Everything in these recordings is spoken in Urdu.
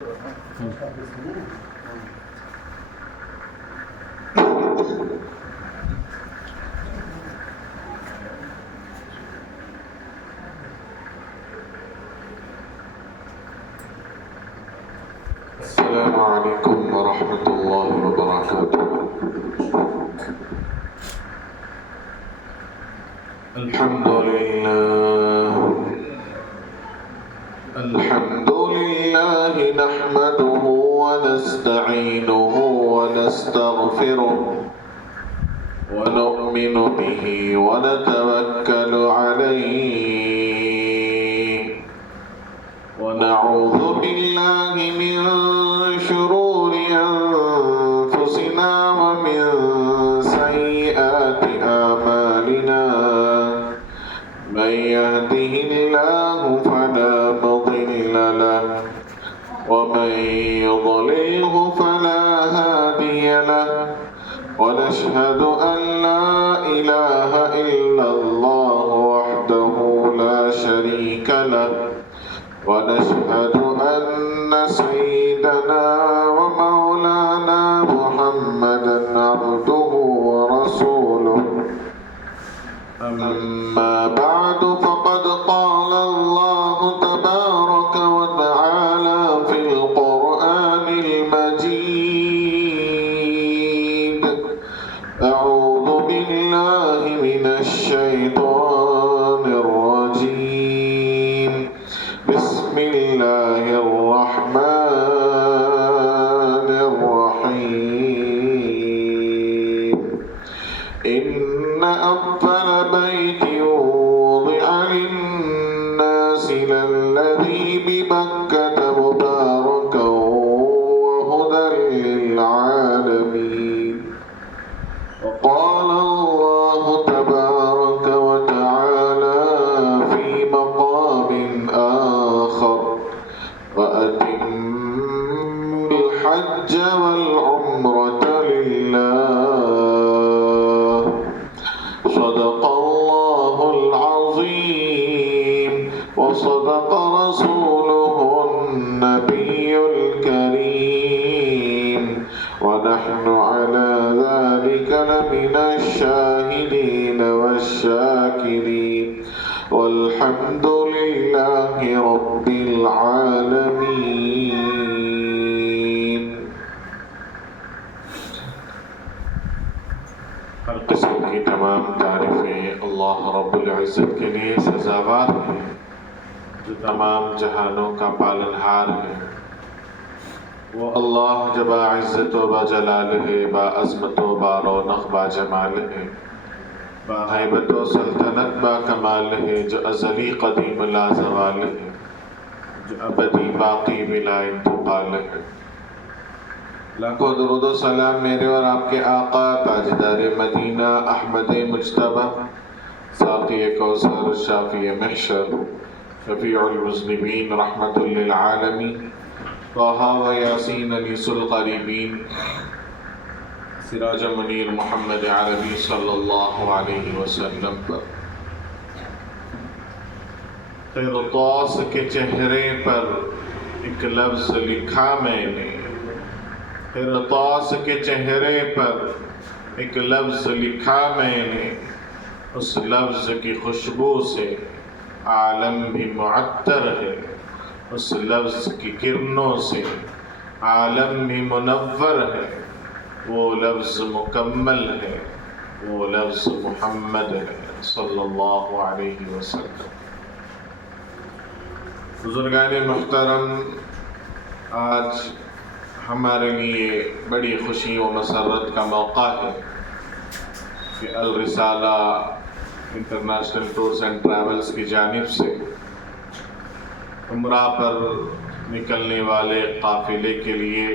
السلام عليكم ورحمة الله وبركاته. الحمد لله نحمده ونستعينه ونستغفره ونؤمن به ونتوكل عليه ونعوذ بالله من شرور أنفسنا ومن سيئات أعمالنا من يهده الله فلا مضل له ومن يضلله فلا هادي له ونشهد أن لا إله إلا الله وحده لا شريك له ونشهد أن سيدنا ومولانا محمدا عبده ورسوله أما بعد فقد قال الله تبارك وتعالى في القرآن المجيد أعوذ بالله من الشيطان الرجيم بسم الله الرحمن الرحيم إن أول بيت وضع للناس للذي ببكة مباركا وهدى للعالمين وقال الله تبارك وتعالى في مقام آخر وأتموا الحج والعمرة لله صدق الله العظيم وصدق رسوله النبي الكريم ونحن على ذلك لمن الشاهدين والشاكرين والحمد لله رب العالمين. ہر قسم کی تمام تعریفیں اللہ رب العزت کے لیے سزاوار ہیں جو تمام جہانوں کا پالنہار ہے. وہ اللہ جو باعزت و باجلال ہے، باعظمت و بارونق باجمال ہے، باہیبت و سلطنت با کمال ہے، جو ازلی قدیم لا زوال ہے، جو ابدی باقی بلا انتقال ہے. لاکھوں درود و سلام میرے اور آپ کے آقا تاجدار مدینہ احمد مجتبی ساقی کوثر شافی محشر شفیع المذنبین رحمت للعالمین طہ و یاسین انیس القریبین سراج منیر محمد عربی صلی اللہ علیہ وسلم پر. قرطاس کے چہرے پر ایک لفظ لکھا میں نے، قرطاس کے چہرے پر ایک لفظ لکھا میں نے، اس لفظ کی خوشبو سے عالم بھی معطر ہے، اس لفظ کی کرنوں سے عالم بھی منور ہے. وہ لفظ مکمل ہے، وہ لفظ محمد ہے صلی اللہ علیہ وسلم. بزرگان محترم، آج ہمارے لیے بڑی خوشی و مسرت کا موقع ہے کہ الرسالہ انٹرنیشنل ٹورز اینڈ ٹریولز کی جانب سے عمرہ پر نکلنے والے قافلے کے لیے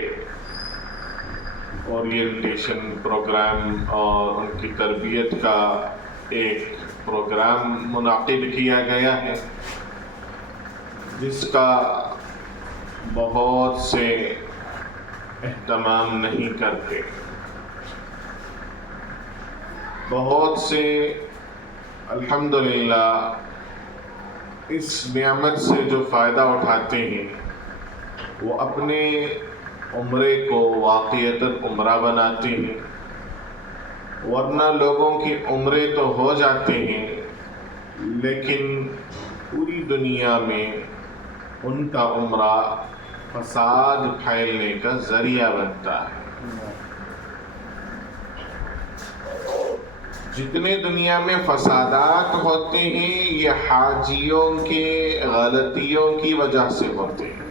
اورینٹیشن پروگرام اور ان کی تربیت کا ایک پروگرام منعقد کیا گیا ہے، جس کا بہت سے اہتمام نہیں کرتے. بہت سے الحمدللہ اس نعمت سے جو فائدہ اٹھاتے ہیں وہ اپنے عمرے کو واقعتاً عمرہ بناتے ہیں، ورنہ لوگوں کی عمرے تو ہو جاتے ہیں لیکن پوری دنیا میں ان کا عمرہ فساد پھیلنے کا ذریعہ بنتا ہے۔ جتنے دنیا میں فسادات ہوتے ہیں یہ حاجیوں کے غلطیوں کی وجہ سے ہوتے ہیں۔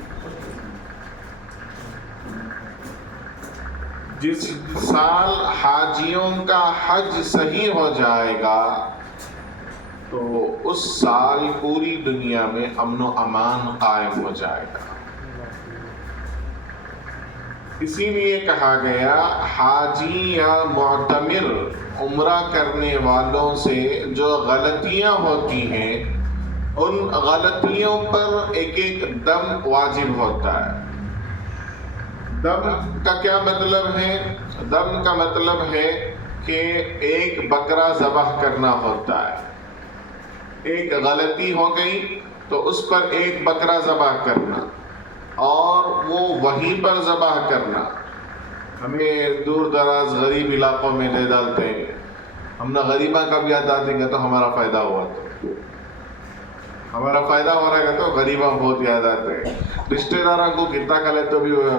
جس سال حاجیوں کا حج صحیح ہو جائے گا تو اس سال پوری دنیا میں امن و امان قائم ہو جائے گا۔ اسی لیے کہا گیا حاجی یا معتمر عمرہ کرنے والوں سے جو غلطیاں ہوتی ہیں ان غلطیوں پر ایک ایک دم واجب ہوتا ہے۔ دم کا کیا مطلب ہے؟ دم کا مطلب ہے کہ ایک بکرا ذبح کرنا ہوتا ہے۔ ایک غلطی ہو گئی تو اس پر ایک بکرا ذبح کرنا اور وہ وہیں پر ذبح کرنا۔ ہمیں دور دراز غریب علاقوں میں دے ڈالتے ہیں، ہم نہ غریبہ کا بھی یاد دیں گے تو ہمارا فائدہ ہوا، تو ہمارا فائدہ ہو رہا ہے تو غریبہ بہت یاد آتے ہیں۔ رشتہ داروں کو کتنا کھلے تو بھی وہ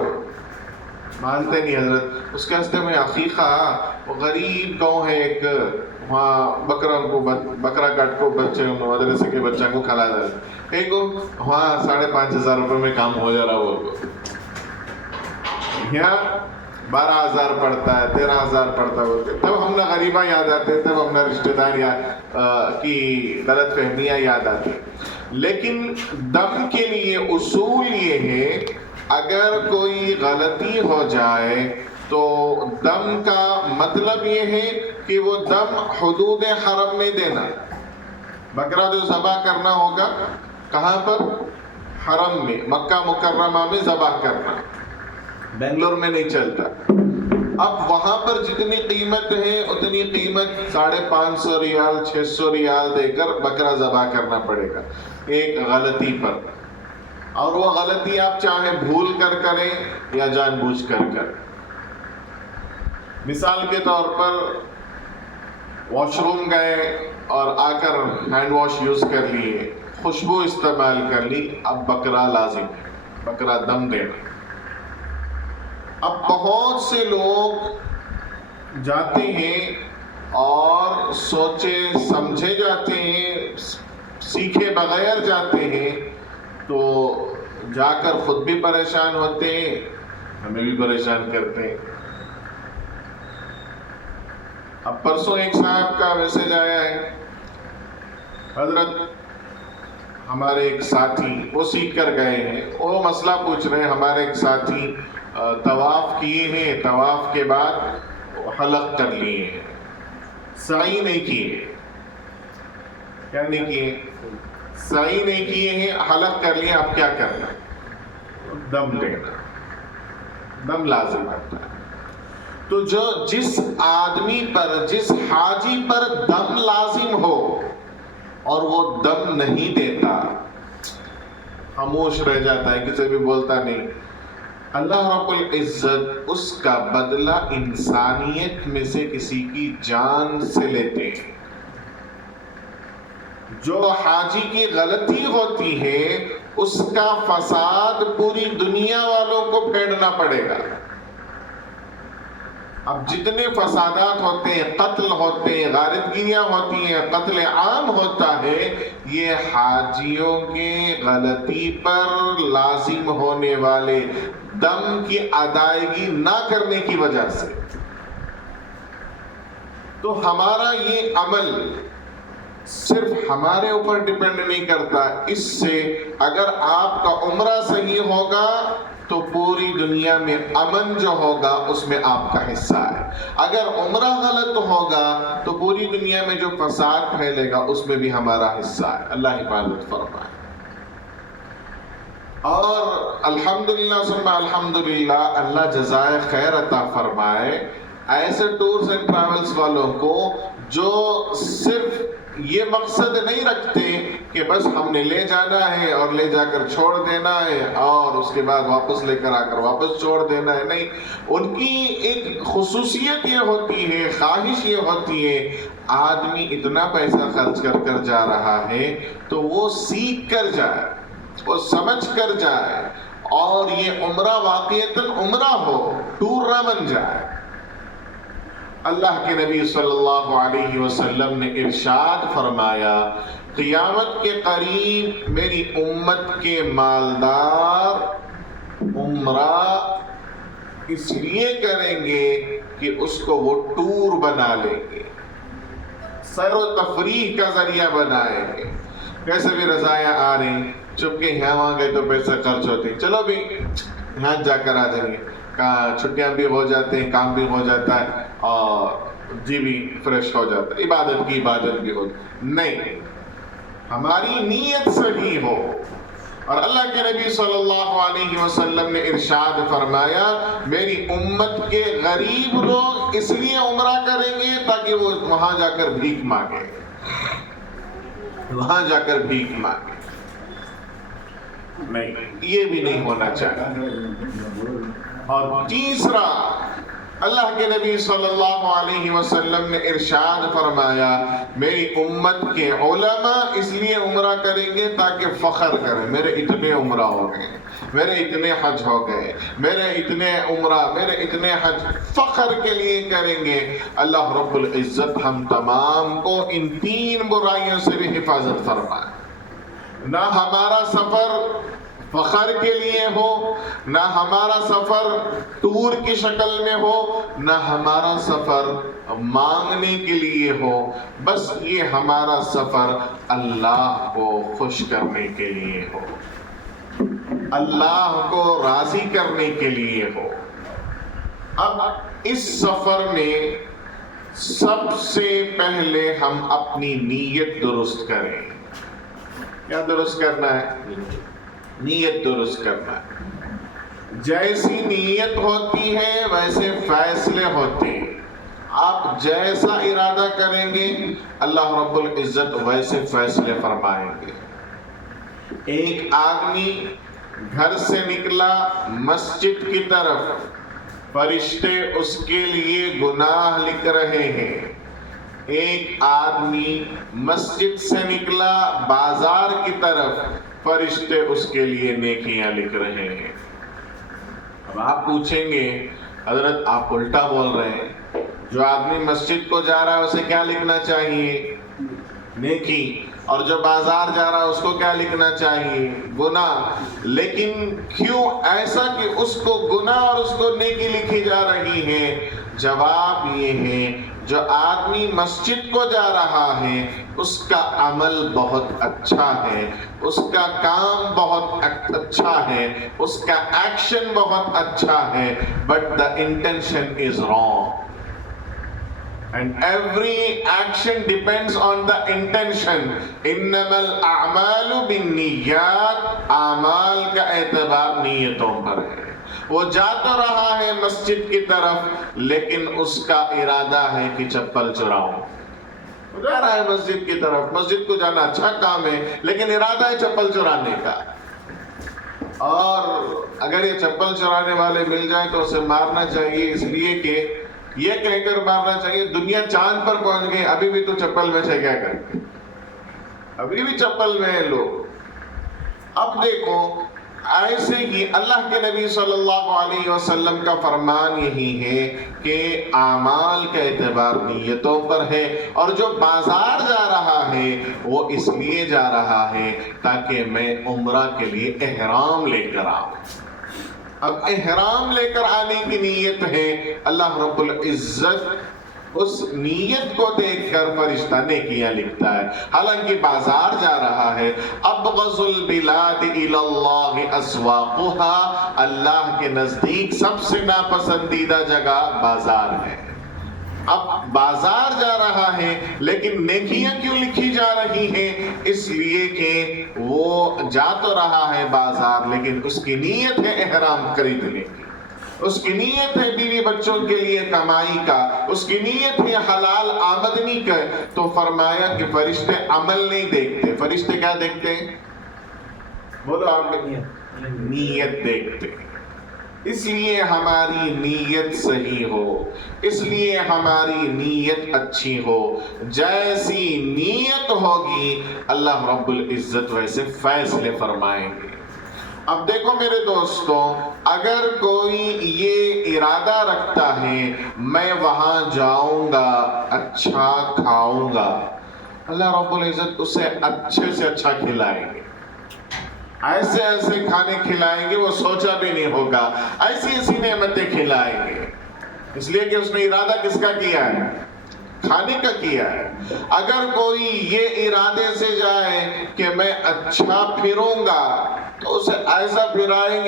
مانتے نہیں حضرت، اس کے ہستے میں عقیقہ، وہ غریب گاؤں ہے ایک، وہاں بکرا کاٹ کو بچے مدرسے کے بچوں کو کھلا جاتا ایک وہاں 5,500 روپے میں کام ہو جا رہا، وہ یہاں 12,000 پڑتا ہے، 13,000 پڑتا ہے، تب ہم نہ غریبہ یاد آتے، تب ہم نہ رشتہ دار کی غلط فہمیاں یاد آتی۔ لیکن دم کے لیے اصول یہ ہے اگر کوئی غلطی ہو جائے تو دم کا مطلب یہ ہے کہ وہ دم حدود حرم میں دینا۔ بکرا جو ذبح کرنا ہوگا کہاں پر؟ حرم میں، مکہ مکرمہ میں ذبح کرنا، بنگلور میں نہیں چلتا۔ اب وہاں پر جتنی قیمت ہے اتنی قیمت 550 ریال 600 ریال دے کر بکرا ذبح کرنا پڑے گا ایک غلطی پر، اور وہ غلطی آپ چاہے بھول کر کریں یا جان بوجھ کر کریں۔ مثال کے طور پر واش روم گئے اور آ کر ہینڈ واش یوز کر لیے، خوشبو استعمال کر لی، اب بکرا لازم ہے، بکرا دم دینا۔ اب بہت سے لوگ جاتے ہیں اور سوچے سمجھے جاتے ہیں، سیکھے بغیر جاتے ہیں، تو جا کر خود بھی پریشان ہوتے ہیں، ہمیں بھی پریشان کرتے ہیں۔ اب پرسوں ایک صاحب کا میسج آیا ہے، حضرت ہمارے ایک ساتھی وہ سیکھ کر گئے ہیں، وہ مسئلہ پوچھ رہے ہیں، ہمارے ایک ساتھی طواف کیے ہیں، طواف کے بعد حلق کر لیے ہیں، سعی نہیں کیے، کیا نہیں کیے؟ سعی نہیں کیے ہیں، حلق کر لیے، اب کیا کرنا؟ دم لینا، دم لازم ہوتا ہے۔ تو جس آدمی پر، جس حاجی پر دم لازم ہو اور وہ دم نہیں دیتا، خاموش رہ جاتا ہے، کسی بھی بولتا نہیں، اللہ رب العزت اس کا بدلہ انسانیت میں سے کسی کی جان سے لیتے ہیں۔ جو حاجی کی غلطی ہوتی ہے اس کا فساد پوری دنیا والوں کو پھیڑنا پڑے گا۔ اب جتنے فسادات ہوتے ہیں، قتل ہوتے ہیں، غارتگیریاں ہوتی ہیں، قتل عام ہوتا ہے، یہ حاجیوں کے غلطی پر لازم ہونے والے دم کی ادائیگی نہ کرنے کی وجہ سے۔ تو ہمارا یہ عمل صرف ہمارے اوپر ڈیپینڈ نہیں کرتا، اس سے اگر آپ کا عمرہ صحیح ہوگا تو پوری دنیا میں امن جو ہوگا اس میں آپ کا حصہ ہے، اگر عمرہ غلط ہوگا تو پوری دنیا میں جو فساد پھیلے گا اس میں بھی ہمارا حصہ ہے۔ اللہ حفاظت فرمائے۔ اور الحمدللہ ثم الحمدللہ، اللہ جزائے خیر عطا فرمائے ایسے ٹورز اینڈ ٹریولز والوں کو جو صرف یہ مقصد نہیں رکھتے کہ کہ بس ہم نے لے جانا ہے اور لے جا کر چھوڑ دینا ہے اور اس کے بعد واپس لے کر آ کر واپس چھوڑ دینا ہے. نہیں، ان کی ایک خصوصیت یہ ہوتی ہے، خواہش یہ ہوتی ہے، آدمی اتنا پیسہ خرچ کر کر جا رہا ہے تو وہ سیکھ کر جائے، وہ سمجھ کر جائے، اور یہ عمرہ واقعتاً عمرہ ہو، ٹور نہ بن جائے. اللہ کے نبی صلی اللہ علیہ وسلم نے ارشاد فرمایا، قیامت کے قریب میری امت کے مالدار عمرہ اس لیے کریں گے کہ اس کو وہ ٹور بنا لیں گے، سیر و تفریح کا ذریعہ بنائیں گے. کیسے بھی رضایاں آ رہی، چپکے یہاں وہاں گئے تو پیسہ خرچ ہوتے، چلو بھی یہاں جا کر آ جائیں گے، چھٹیاں بھی ہو جاتے ہیں، کام بھی ہو جاتا ہے اور جی بھی فریش ہو جاتا ہے، عبادت کی عبادت بھی ہو. نہیں، ہماری نیت صحیح ہو. اور اللہ کے نبی صلی اللہ علیہ وسلم نے ارشاد فرمایا، میری امت کے غریب لوگ اس لیے عمرہ کریں گے تاکہ وہ وہاں جا کر بھیک مانگے، وہاں جا کر بھیک مانگے. نہیں، یہ بھی نہیں ہونا چاہیے. اور تیسرا، اللہ کے نبی صلی اللہ علیہ وسلم نے ارشاد فرمایا، میری امت کے علماء اس لیے عمرہ کریں گے تاکہ فخر کریں، میرے اتنے عمرہ ہو گئے، میرے اتنے حج ہو گئے، میرے اتنے عمرہ، میرے اتنے حج، فخر کے لیے کریں گے. اللہ رب العزت ہم تمام کو ان تین برائیوں سے بھی حفاظت فرمائے. نہ ہمارا سفر فخر کے لیے ہو، نہ ہمارا سفر ٹور کی شکل میں ہو، نہ ہمارا سفر مانگنے کے لیے ہو. بس یہ ہمارا سفر اللہ کو خوش کرنے کے لیے ہو، اللہ کو راضی کرنے کے لیے ہو. اب اس سفر میں سب سے پہلے ہم اپنی نیت درست کریں. کیا درست کرنا ہے؟ نیت درست کرنا ہے. جیسی نیت ہوتی ہے ویسے فیصلے ہوتے ہیں. آپ جیسا ارادہ کریں گے اللہ رب العزت ویسے فیصلے فرمائیں گے. ایک آدمی گھر سے نکلا مسجد کی طرف، فرشتے اس کے لیے گناہ لکھ رہے ہیں. ایک آدمی مسجد سے نکلا بازار کی طرف، فرشتے اس کے لیے نیکیاں لکھ رہے ہیں. اب آپ پوچھیں گے حضرت آپ الٹا بول رہے ہیں، جو آدمی مسجد کو جا رہا ہے اسے کیا لکھنا چاہیے؟ نیکی. اور جو بازار جا رہا ہے اس کو کیا لکھنا چاہیے؟ گناہ. لیکن کیوں ایسا کہ اس کو گناہ اور اس کو نیکی لکھی جا رہی ہے؟ جواب یہ ہے، جو آدمی مسجد کو جا رہا ہے اس کا عمل بہت اچھا ہے، اس کا کام بہت اچھا ہے، اس کا ایکشن بہت اچھا ہے، but the intention is wrong. And every action depends on the intention. انما الاعمال بالنیات، اعمال کا اعتبار نیتوں پر ہے. وہ جا تو رہا ہے مسجد کی طرف لیکن اس کا ارادہ ہے کہ چپل چراؤں. وہ جا رہا ہے مسجد کی طرف، مسجد کو جانا اچھا کام ہے لیکن ارادہ ہے چپل چرانے کا. اور اگر یہ چپل چرانے والے مل جائیں تو اسے مارنا چاہیے، اس لیے کہ یہ کہہ کر مارنا چاہیے دنیا چاند پر پہنچ گئی، ابھی بھی تو چپل میں سے کیا کرتے، ابھی بھی چپل میں ہیں لوگ. اب دیکھو ایسے ہی اللہ کے نبی صلی اللہ علیہ وسلم کا فرمان یہی ہے کہ اعمال کا اعتبار نیتوں پر ہے. اور جو بازار جا رہا ہے وہ اس لیے جا رہا ہے تاکہ میں عمرہ کے لیے احرام لے کر آؤں. اب احرام لے کر آنے کی نیت ہے، اللہ رب العزت اس نیت کو دیکھ کر فرشتہ نیکیاں لکھتا ہے. حالانکہ بازار جا رہا ہے. ابغض البلاد الی اللہ اسواقها، اللہ کے نزدیک سب سے ناپسندیدہ جگہ بازار ہے. اب بازار جا رہا ہے لیکن نیکیاں کیوں لکھی جا رہی ہیں؟ اس لیے کہ وہ جا تو رہا ہے بازار لیکن اس کی نیت ہے احرام خریدنے کی. اس کی نیت ہے بیوی بچوں کے لیے کمائی کا، اس کی نیت ہے حلال آمدنی کا، تو فرمایا کہ فرشتے عمل نہیں دیکھتے، فرشتے کیا دیکھتے ہیں؟ بولو آپ کی نیت دیکھتے ہیں۔ اس لیے ہماری نیت صحیح ہو، اس لیے ہماری نیت اچھی ہو، جیسی نیت ہوگی اللہ رب العزت ویسے فیصلے فرمائیں گے۔ اب دیکھو میرے دوستوں، اگر کوئی یہ ارادہ رکھتا ہے میں وہاں جاؤں گا اچھا کھاؤں گا، اللہ رب العزت اسے اچھے سے اچھا کھلائیں گے، ایسے ایسے کھانے کھلائیں گے وہ سوچا بھی نہیں ہوگا، ایسی ایسی نعمتیں کھلائیں گے، اس لیے کہ اس نے ارادہ کس کا کیا ہے؟ کھانے کا کیا ہے۔ اگر کوئی یہ ارادے سے جائے کہ میں اچھا پھروں گا تو اسے ایسا پھرائیں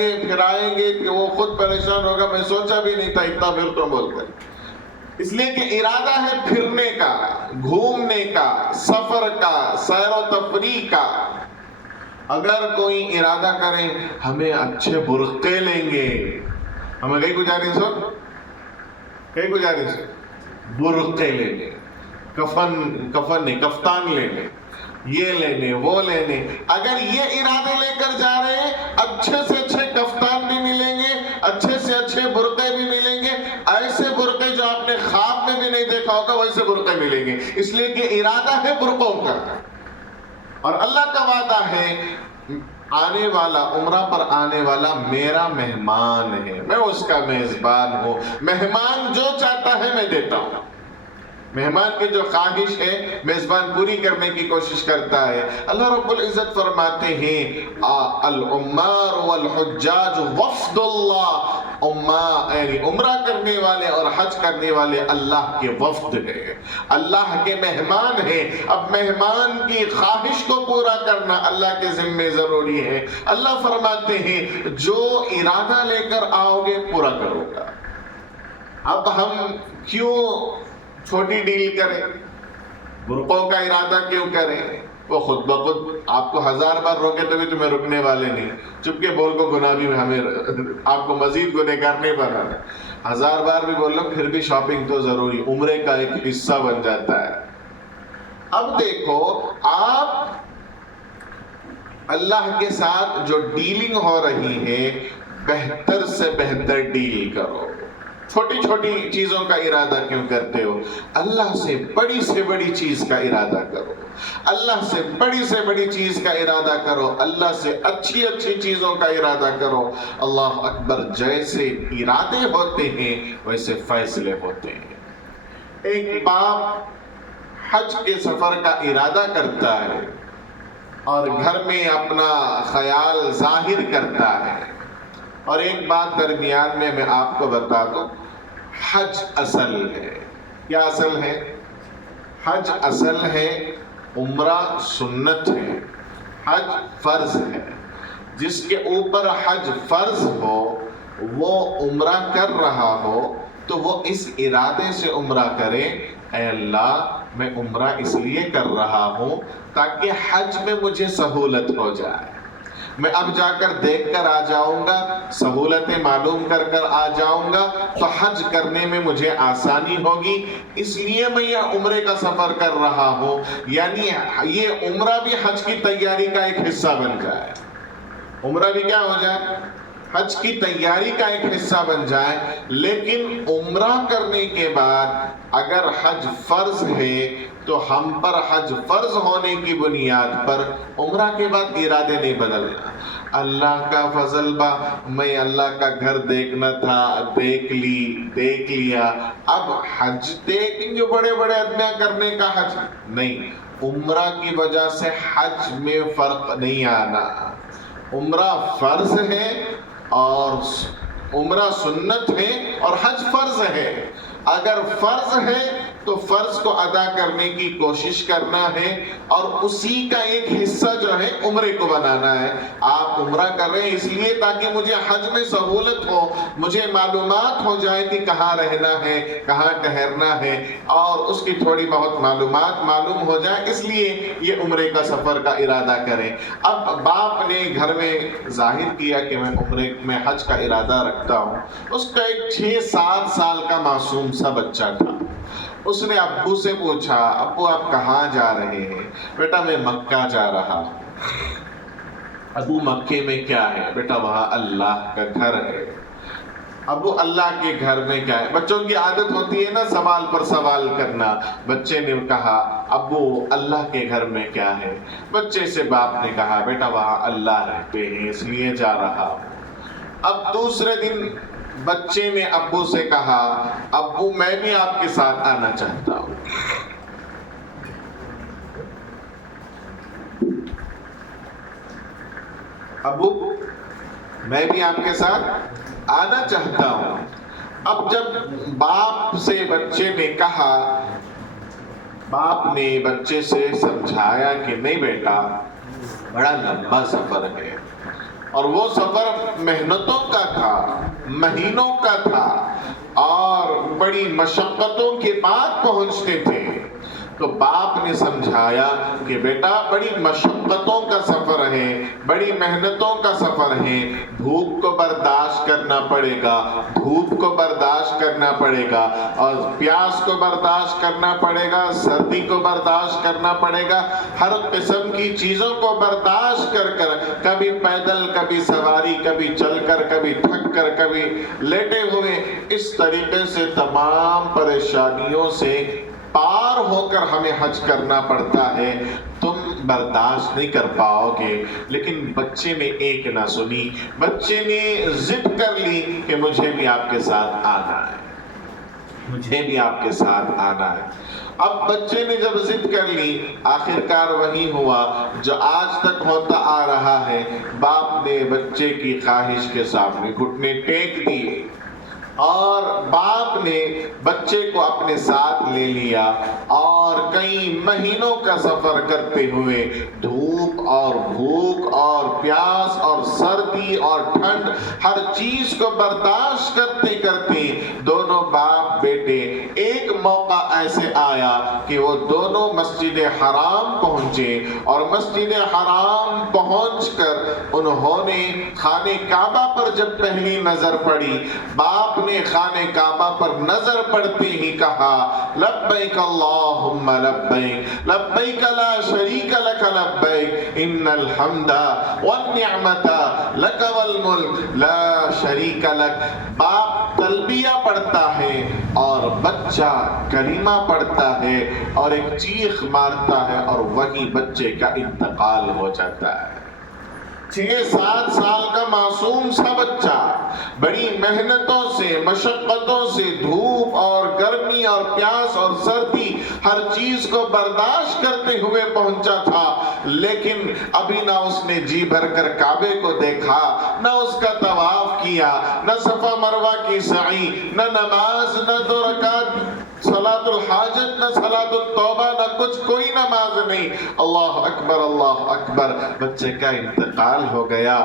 گے کہ وہ خود پریشان ہوگا، میں سوچا بھی نہیں تھا اتنا پھر تو بول کر۔ اس لیے کہ ارادہ ہے پھرنے کا، گھومنے کا، سفر کا، سیر و تفریح کا۔ اگر کوئی ارادہ کرے ہمیں اچھے برقعے لیں گے، ہمیں کہیں گزارش ہو، کہیں گزارش ہو، برقعے لینے، کفن نہیں کفتان لینے، یہ لینے وہ لینے، اگر یہ ارادے لے کر جا رہے ہیں اچھے سے اچھے کفتان بھی ملیں گے، اچھے سے اچھے برقعے بھی ملیں گے، ایسے برقعے جو آپ نے خواب میں بھی نہیں دیکھا ہوگا ویسے برقعے ملیں گے، اس لیے کہ ارادہ ہے برقعوں کا۔ اور اللہ کا وعدہ ہے آنے والا، عمرہ پر آنے والا میرا مہمان ہے، میں اس کا میزبان ہوں، مہمان جو چاہتا ہے میں دیتا ہوں، مہمان کی جو خواہش ہے میزبان پوری کرنے کی کوشش کرتا ہے۔ اللہ رب العزت فرماتے ہیں العمار والحجاج وفد اللہ، یعنی عمرہ کرنے والے اور حج کرنے والے اللہ کے وفد ہیں، اللہ کے مہمان ہیں۔ اب مہمان کی خواہش کو پورا کرنا اللہ کے ذمہ ضروری ہے۔ اللہ فرماتے ہیں جو ارادہ لے کر آؤ گے پورا کرو گا۔ اب ہم کیوں چھوٹی ڈیل کریں، برقعوں کا ارادہ کیوں کریں؟ وہ خود بخود آپ کو 1000 بار روکے تو بھی تمہیں رکنے والے نہیں، چپکے بول کو گناہ بھی ہمیں آپ کو مزید گنہگار نہیں بنانا، 1000 بار بھی بول لو پھر بھی شاپنگ تو ضروری، عمرے کا ایک حصہ بن جاتا ہے۔ اب دیکھو آپ اللہ کے ساتھ جو ڈیلنگ ہو رہی ہے بہتر سے بہتر ڈیل کرو۔ چھوٹی چھوٹی چیزوں کا ارادہ کیوں کرتے ہو؟ اللہ سے بڑی چیز کا ارادہ کرو، اللہ سے بڑی چیز کا ارادہ کرو، اللہ سے اچھی چیزوں کا ارادہ کرو۔ اللہ اکبر، جیسے ارادے ہوتے ہیں ویسے فیصلے ہوتے ہیں۔ ایک باپ حج کے سفر کا ارادہ کرتا ہے اور گھر میں اپنا خیال ظاہر کرتا ہے، اور ایک بات درمیان میں آپ کو بتا دوں، حج اصل ہے۔ کیا اصل ہے؟ حج اصل ہے، عمرہ سنت ہے، حج فرض ہے۔ جس کے اوپر حج فرض ہو وہ عمرہ کر رہا ہو تو وہ اس ارادے سے عمرہ کرے، اے اللہ میں عمرہ اس لیے کر رہا ہوں تاکہ حج میں مجھے سہولت ہو جائے، میں اب جا کر دیکھ کر آ جاؤں گا، سہولتیں معلوم کر آ جاؤں گا تو حج کرنے میں مجھے آسانی ہوگی، اس لیے میں یہ عمرے کا سفر کر رہا ہوں۔ یعنی یہ عمرہ بھی حج کی تیاری کا ایک حصہ بن جائے، عمرہ بھی کیا ہو جائے؟ حج کی تیاری کا ایک حصہ بن جائے۔ لیکن عمرہ کرنے کے بعد اگر حج فرض ہے تو ہم پر حج فرض ہونے کی بنیاد پر عمرہ کے بعد ارادے نہیں بدلنا۔ اللہ کا فضل با، میں اللہ کا گھر دیکھنا تھا، دیکھ لیا، اب حج دیکھیں جو بڑے آدمیاں کرنے کا حج نہیں، عمرہ کی وجہ سے حج میں فرق نہیں آنا۔ عمرہ فرض ہے اور عمرہ سنت ہے اور حج فرض ہے۔ اگر فرض ہے تو فرض کو ادا کرنے کی کوشش کرنا ہے اور اسی کا ایک حصہ جو ہے عمرے کو بنانا ہے. آپ عمرہ کر رہے ہیں اس لیے تاکہ مجھے حج میں سہولت ہو, مجھے معلومات ہو جائے کہ کہاں رہنا ہے, کہاں ٹھہرنا ہے, اور اس کی تھوڑی بہت معلومات معلوم ہو جائے, اس لیے یہ عمرے کا سفر کا ارادہ کریں. اب باپ نے گھر میں ظاہر کیا کہ میں عمرے میں حج کا ارادہ رکھتا ہوں. اس کا ایک 6-7 سال کا معصوم سا بچہ تھا. اس نے ابو سے پوچھا, ابو آپ کہاں جا رہے ہیں؟ بیٹا میں مکہ جا رہا ہوں. ابو مکے میں کیا ہے؟ بیٹا وہاں اللہ کا گھر ہے. ابو اللہ کے گھر میں کیا ہے؟ بچوں کی عادت ہوتی ہے نا سوال پر سوال کرنا. بچے نے کہا ابو اللہ کے گھر میں کیا ہے؟ بچے سے باپ نے کہا بیٹا وہاں اللہ رہتے ہیں اس لیے جا رہا ہوں. اب دوسرے دن بچے نے ابو سے کہا ابو میں بھی آپ کے ساتھ آنا چاہتا ہوں. ابو میں بھی آپ کے ساتھ آنا چاہتا ہوں. اب جب باپ سے بچے نے کہا, باپ نے بچے سے سمجھایا کہ نہیں بیٹا بڑا لمبا سفر ہے, اور وہ سفر محنتوں کا تھا, مہینوں کا تھا, اور بڑی مشقتوں کے بعد پہنچتے تھے. تو باپ نے سمجھایا کہ بیٹا بڑی مشقتوں کا سفر ہے, بڑی محنتوں کا سفر ہے, بھوک کو برداشت کرنا پڑے گا, دھوپ کو برداشت کرنا پڑے گا, اور پیاس کو برداشت کرنا پڑے گا, سردی کو برداشت کرنا پڑے گا, ہر قسم کی چیزوں کو برداشت کر کر, کبھی پیدل, کبھی سواری, کبھی چل کر, کبھی تھک کر, کبھی لیٹے ہوئے, اس طریقے سے تمام پریشانیوں سے پار ہو کر ہمیں حج کرنا پڑتا ہے. تم برداشت نہیں کر پاؤ گے. لیکن بچے نے ایک نہ سنی, بچے نے ضد کر لی کہ مجھے بھی آپ کے ساتھ آنا ہے, مجھے بھی آپ کے ساتھ آنا ہے. اب بچے نے جب ضد کر لی, آخرکار وہی ہوا جو آج تک ہوتا آ رہا ہے. باپ نے بچے کی خواہش کے سامنے گھٹنے ٹیک دیے, اور باپ نے بچے کو اپنے ساتھ لے لیا, اور کئی مہینوں کا سفر کرتے ہوئے دھوپ اور بھوک اور پیاس اور سردی اور ٹھنڈ ہر چیز کو برداشت کرتے کرتے دونوں باپ بیٹے ایک موقع ایسے آیا کہ وہ دونوں مسجد حرام پہنچے, اور مسجد حرام پہنچ کر انہوں نے خانہ کعبہ پر جب پہلی نظر پڑی, باپ نے خانہ کعبہ پر نظر پڑتے ہی کہا لبیک اللہم لبیک لبیک لا شریک لک لبیک ان الحمد والنعمت لک والملک لا شریک لک. باپ تلبیہ پڑھتا ہے اور بچہ کلمہ پڑھتا ہے اور ایک چیخ مارتا ہے, اور وہی بچے کا انتقال ہو جاتا ہے. 6-7 سال کا معصوم سا بچہ بڑی محنتوں سے, مشقتوں سے, دھوپ اور گرمی اور پیاس اور سردی ہر چیز کو برداشت کرتے ہوئے پہنچا تھا. لیکن ابھی نہ اس نے جی بھر کر کعبے کو دیکھا, نہ اس کا طواف کیا, نہ صفا مروہ کی سعی, نہ نماز, نہ 2 رکعت صلاۃ الحاجت, نہ صلاۃ التوبہ, نہ کچھ, کوئی نماز نہیں. اللہ اکبر اللہ اکبر. بچے کا انتقال ہو گیا.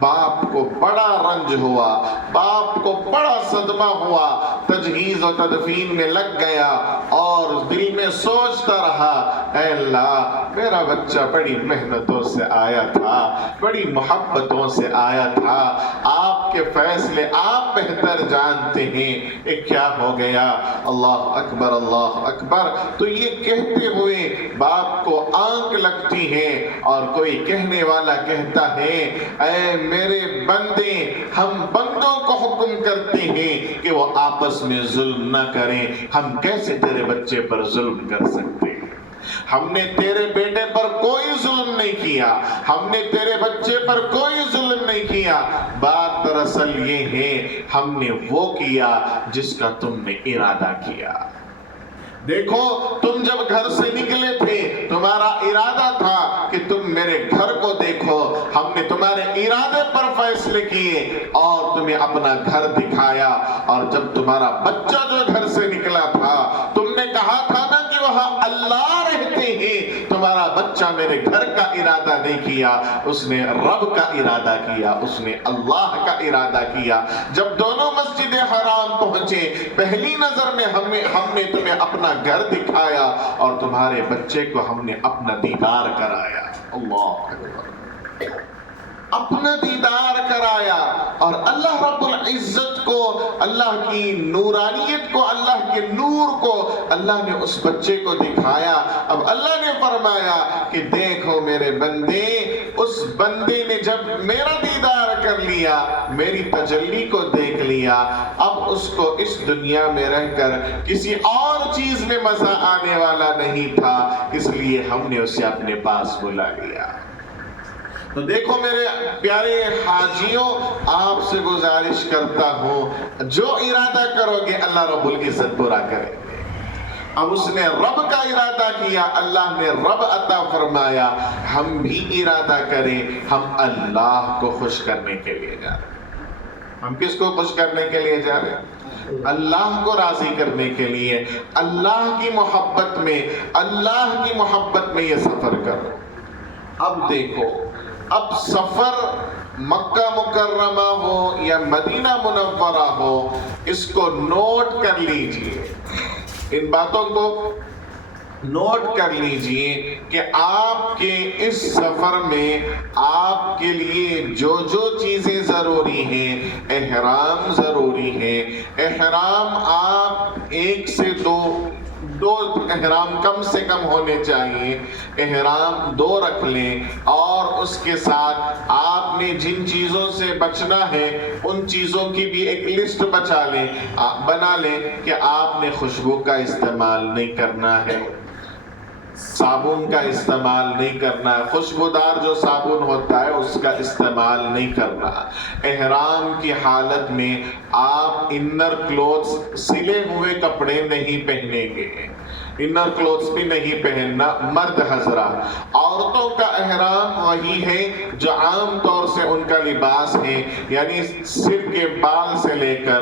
باپ کو بڑا رنج ہوا, باپ کو بڑا صدمہ ہوا, تجہیز و تدفین میں لگ گیا, اور دل میں سوچتا رہا اے اللہ میرا بچہ بڑی محنتوں سے آیا تھا, بڑی محبتوں سے آیا تھا, آپ کے فیصلے آپ بہتر جانتے ہیں, یہ کیا ہو گیا. اللہ اکبر اللہ اکبر. تو یہ کہتے ہوئے باپ کو آنکھ لگتی ہے, اور کوئی کہنے والا کہتا ہے اے میرے بندے, ہم بندوں کو حکم کرتے ہیں کہ وہ آپس میں ظلم نہ کریں, ہم کیسے تیرے بچے پر ظلم کر سکتے ہیں؟ ہم نے تیرے بیٹے پر کوئی ظلم نہیں کیا, ہم نے تیرے بچے پر کوئی ظلم نہیں کیا. بات دراصل یہ ہے ہم نے وہ کیا جس کا تم نے ارادہ کیا. دیکھو تم جب گھر سے نکلے تھے تمہارا ارادہ تھا کہ تم میرے گھر کو دیکھو, ہم نے تمہارے ارادے پر فیصلے کیے اور تمہیں اپنا گھر دکھایا. اور جب تمہارا بچہ جو گھر سے نکلا تھا تم نے کہا لا رہتے ہیں تمہارا بچہ میرے گھر کا ارادہ نہیں کیا، اس نے رب کا ارادہ کیا، اس نے اللہ کا ارادہ کیا۔ جب دونوں مسجد حرام پہنچے، پہلی نظر میں ہم نے تمہیں اپنا گھر دکھایا اور تمہارے بچے کو ہم نے اپنا دیدار کرایا۔ اللہ اکبر، اپنا دیدار کرایا۔ اور اللہ رب العزت کو، اللہ کی نورانیت کو، اللہ کے نور کو اللہ نے اس بچے کو دکھایا۔ اب اللہ نے فرمایا کہ دیکھو میرے بندے، اس بندے نے جب میرا دیدار کر لیا، میری تجلی کو دیکھ لیا، اب اس کو اس دنیا میں رہ کر کسی اور چیز میں مزہ آنے والا نہیں تھا، اس لیے ہم نے اسے اپنے پاس بلا لیا۔ تو دیکھو میرے پیارے حاجیوں، آپ سے گزارش کرتا ہوں، جو ارادہ کرو گے اللہ رب العزت پورا کریں گے۔ اب اس نے رب کا ارادہ کیا، اللہ نے رب عطا فرمایا، ہم بھی ارادہ کریں، ہم اللہ کو خوش کرنے کے لیے جا رہے ہیں۔ ہم کس کو خوش کرنے کے لیے جا رہے ہیں؟ اللہ کو راضی کرنے کے لیے۔ اللہ کی محبت میں، اللہ کی محبت میں یہ سفر کرو۔ اب دیکھو، اب سفر مکہ مکرمہ ہو یا مدینہ منورہ ہو، اس کو نوٹ کر لیجئے، ان باتوں کو نوٹ کر لیجئے کہ آپ کے اس سفر میں آپ کے لیے جو جو چیزیں ضروری ہیں، احرام ضروری ہے۔ احرام آپ ایک سے دو احرام کم سے کم ہونے چاہیے، احرام 2 رکھ لیں، اور اس کے ساتھ آپ نے جن چیزوں سے بچنا ہے ان چیزوں کی بھی ایک لسٹ بنا لیں کہ آپ نے خوشبو کا استعمال نہیں کرنا ہے، صابن کا استعمال نہیں کرنا ہے، خوشبودار جو صابن ہوتا ہے اس کا استعمال نہیں کرنا۔ احرام کی حالت میں آپ انر کلوتھس، سلے ہوئے کپڑے نہیں پہنیں گے، انر کلوتھس بھی نہیں پہننا مرد حضرات۔ عورتوں کا احرام وہی ہے جو عام طور سے ان کا لباس ہے، یعنی سر کے بال سے لے کر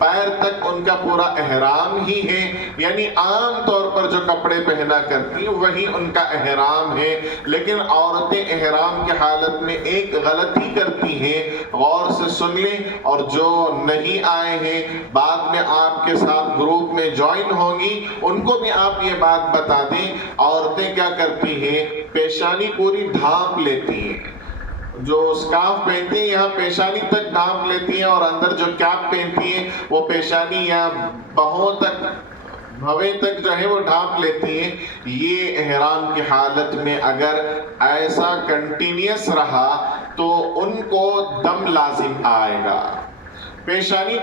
پیر تک ان کا پورا احرام ہی ہے، یعنی عام طور پر جو کپڑے پہنا کرتی ہیں وہی ان کا احرام ہے۔ لیکن عورتیں احرام کی حالت میں ایک غلطی کرتی ہیں، غور سے سن لیں، اور جو نہیں آئے ہیں بعد میں آپ کے ساتھ گروپ میں جوائن ہوں گی ان کو بھی آپ یہ بات بتا دیں۔ عورتیں کیا کرتی ہیں، پیشانی پوری ڈھانپ لیتی ہیں، جو اسکارف پہنتی ہیں یہاں پیشانی تک ڈھانپ لیتی ہیں، اور اندر جو کیپ پہنتی ہیں وہ پیشانی یا بہوں تک، بھویں تک جو ہے وہ ڈھانپ لیتی ہیں۔ یہ احرام کی حالت میں اگر ایسا کنٹینیوس رہا تو ان کو دم لازم آئے گا۔ پیشانی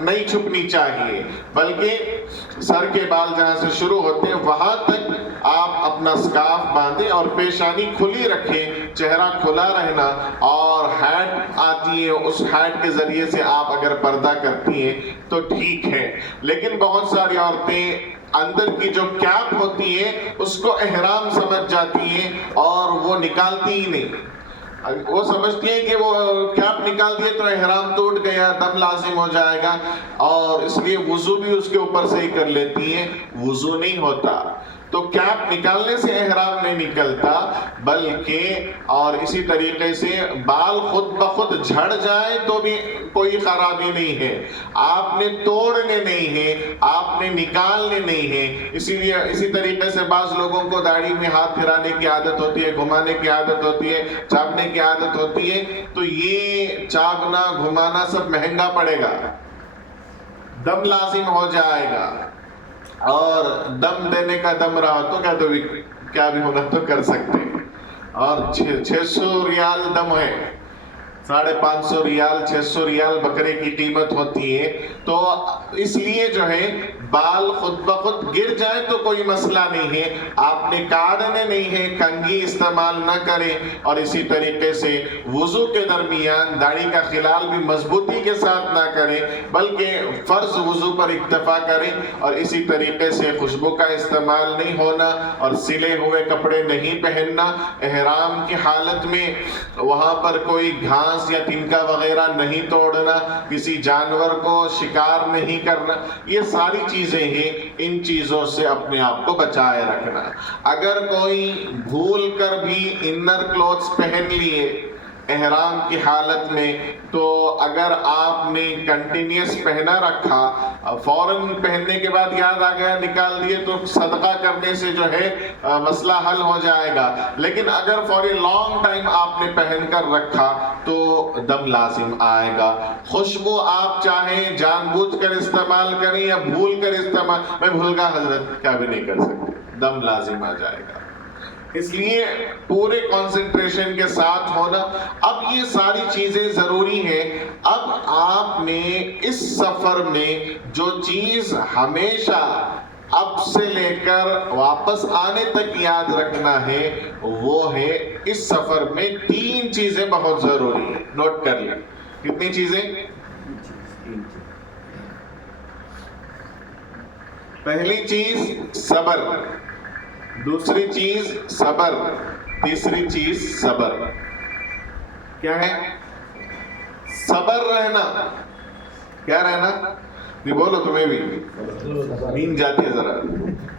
نہیں چھپنی چاہیے، بلکہ سر کے بال جہاں سے شروع ہوتے ہیں وہاں تک آپ اپنا سکارف باندھیں اور پیشانی کھلی رکھیں، چہرہ کھلا رہنا، اور ہیٹ آتی ہے، اس ہیٹ کے ذریعے سے آپ اگر پردہ کرتی ہیں تو ٹھیک ہے۔ لیکن بہت ساری عورتیں اندر کی جو کیپ ہوتی ہے اس کو احرام سمجھ جاتی ہیں اور وہ نکالتی ہی نہیں، وہ سمجھتی ہیں کہ وہ کیپ نکال دیے تو احرام ٹوٹ گیا، دم لازم ہو جائے گا، اور اس لیے وضو بھی اس کے اوپر سے ہی کر لیتی ہیں۔ وضو نہیں ہوتا، تو کیپ نکالنے سے احرام نہیں نکلتا، بلکہ اور اسی طریقے سے بال خود بخود جھڑ جائے تو بھی کوئی خرابی نہیں ہے، آپ نے توڑنے نہیں ہیں، آپ نے نکالنے نہیں ہیں۔ اسی طریقے سے بعض لوگوں کو داڑھی میں ہاتھ پھرانے کی عادت ہوتی ہے، گھمانے کی عادت ہوتی ہے، چاپنے کی عادت ہوتی ہے، تو یہ چاپنا گھمانا سب مہنگا پڑے گا، دم لازم ہو جائے گا، اور دم دینے کا دم رہا تو کیا بھی ہونا تو کر سکتے ہیں۔ اور 600 ریال دم ہے، 550 ریال 600 ریال بکرے کی قیمت ہوتی ہے، تو اس لیے جو ہے بال خود بخود گر جائے تو کوئی مسئلہ نہیں ہے، آپ نے کاٹنے نہیں ہے، کنگھی استعمال نہ کریں، اور اسی طریقے سے وضو کے درمیان داڑھی کا خلال بھی مضبوطی کے ساتھ نہ کریں بلکہ فرض وضو پر اکتفا کریں، اور اسی طریقے سے خوشبو کا استعمال نہیں ہونا اور سلے ہوئے کپڑے نہیں پہننا۔ احرام کی حالت میں وہاں پر کوئی گھاس بانس یا تنکا وغیرہ نہیں توڑنا، کسی جانور کو شکار نہیں کرنا، یہ ساری چیزیں ہیں، ان چیزوں سے اپنے آپ کو بچائے رکھنا۔ اگر کوئی بھول کر بھی انر کلوتھس پہن لیے احرام کی حالت میں، تو اگر آپ نے کنٹینیوس پہنا رکھا، فوراً پہننے کے بعد یاد آ گیا نکال دیے، تو صدقہ کرنے سے جو ہے مسئلہ حل ہو جائے گا۔ لیکن اگر فور اے لانگ ٹائم آپ نے پہن کر رکھا تو دم لازم آئے گا۔ خوشبو آپ چاہیں جان بوجھ کر استعمال کریں یا بھول کر استعمال، میں بھول گا حضرت کیا بھی نہیں کر سکتے، دم لازم آ جائے گا۔ اس لیے پورے کنسنٹریشن کے ساتھ ہونا۔ اب یہ ساری چیزیں ضروری ہیں۔ اب آپ نے اس سفر میں جو چیز ہمیشہ اب سے لے کر واپس آنے تک یاد رکھنا ہے، وہ ہے اس سفر میں 3 چیزیں بہت ضروری ہیں، نوٹ کر لیں۔ کتنی چیزیں؟ پہلی چیز صبر، دوسری چیز صبر، تیسری چیز صبر۔ کیا ہے؟ صبر رہنا۔ کیا رہنا؟ نہیں بولو، تمہیں بھی نیند جاتی ہے ذرا،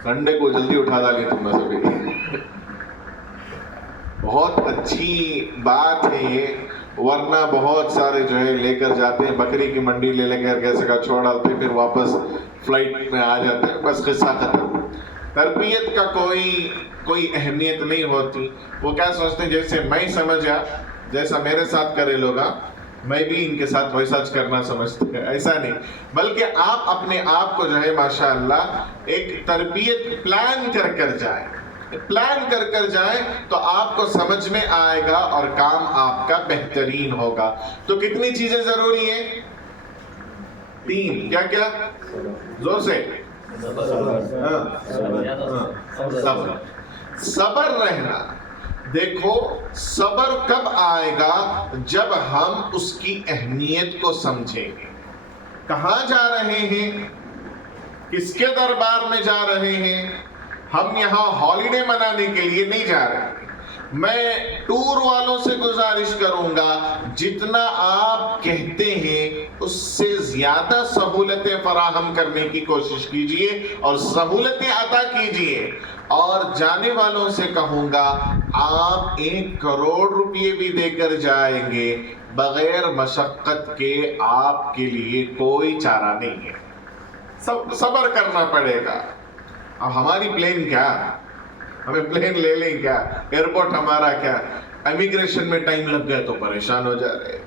سنڈے کو جلدی اٹھا ڈالی تم میں سے بھی۔ بہت اچھی بات ہے یہ، ورنہ بہت سارے جو ہے لے کر جاتے ہیں بکری کی منڈی لے کر کیسے کا چھوڑ ڈالتے ہیں، پھر واپس فلائٹ میں آ جاتے ہیں، بس قصہ ختم۔ تربیت کا کوئی اہمیت نہیں ہوتی۔ وہ کیا سوچتے ہیں جیسے میں سمجھا، جیسا میرے ساتھ کرے لوگ میں بھی ان کے ساتھ ویسا کرنا سمجھتے ہیں، ایسا نہیں، بلکہ آپ اپنے آپ کو جو ہے ماشاءاللہ ایک تربیت پلان کر جائیں تو آپ کو سمجھ میں آئے گا اور کام آپ کا بہترین ہوگا۔ تو کتنی چیزیں ضروری ہیں؟ 3۔ کیا کیا؟ زور سے۔ صبر رہنا۔ دیکھو صبر کب آئے گا؟ جب ہم اس کی اہمیت کو سمجھیں گے۔ کہاں جا رہے ہیں؟ کس کے دربار میں جا رہے ہیں؟ ہم یہاں ہالیڈے منانے کے لیے نہیں جا رہے ہیں۔ میں ٹور والوں سے گزارش کروں گا، جتنا آپ کہتے ہیں اس سے زیادہ سہولتیں فراہم کرنے کی کوشش کیجئے اور سہولتیں عطا کیجئے۔ اور جانے والوں سے کہوں گا، آپ 1 کروڑ روپے بھی دے کر جائیں گے، بغیر مشقت کے آپ کے لیے کوئی چارہ نہیں ہے۔ صبر کرنا پڑے گا۔ اب ہماری پلین کیا؟ ہمیں پلین لے لیں کیا؟ ایئرپورٹ ہمارا کیا؟ امیگریشن میں ٹائم لگ گیا تو پریشان ہو جا رہے،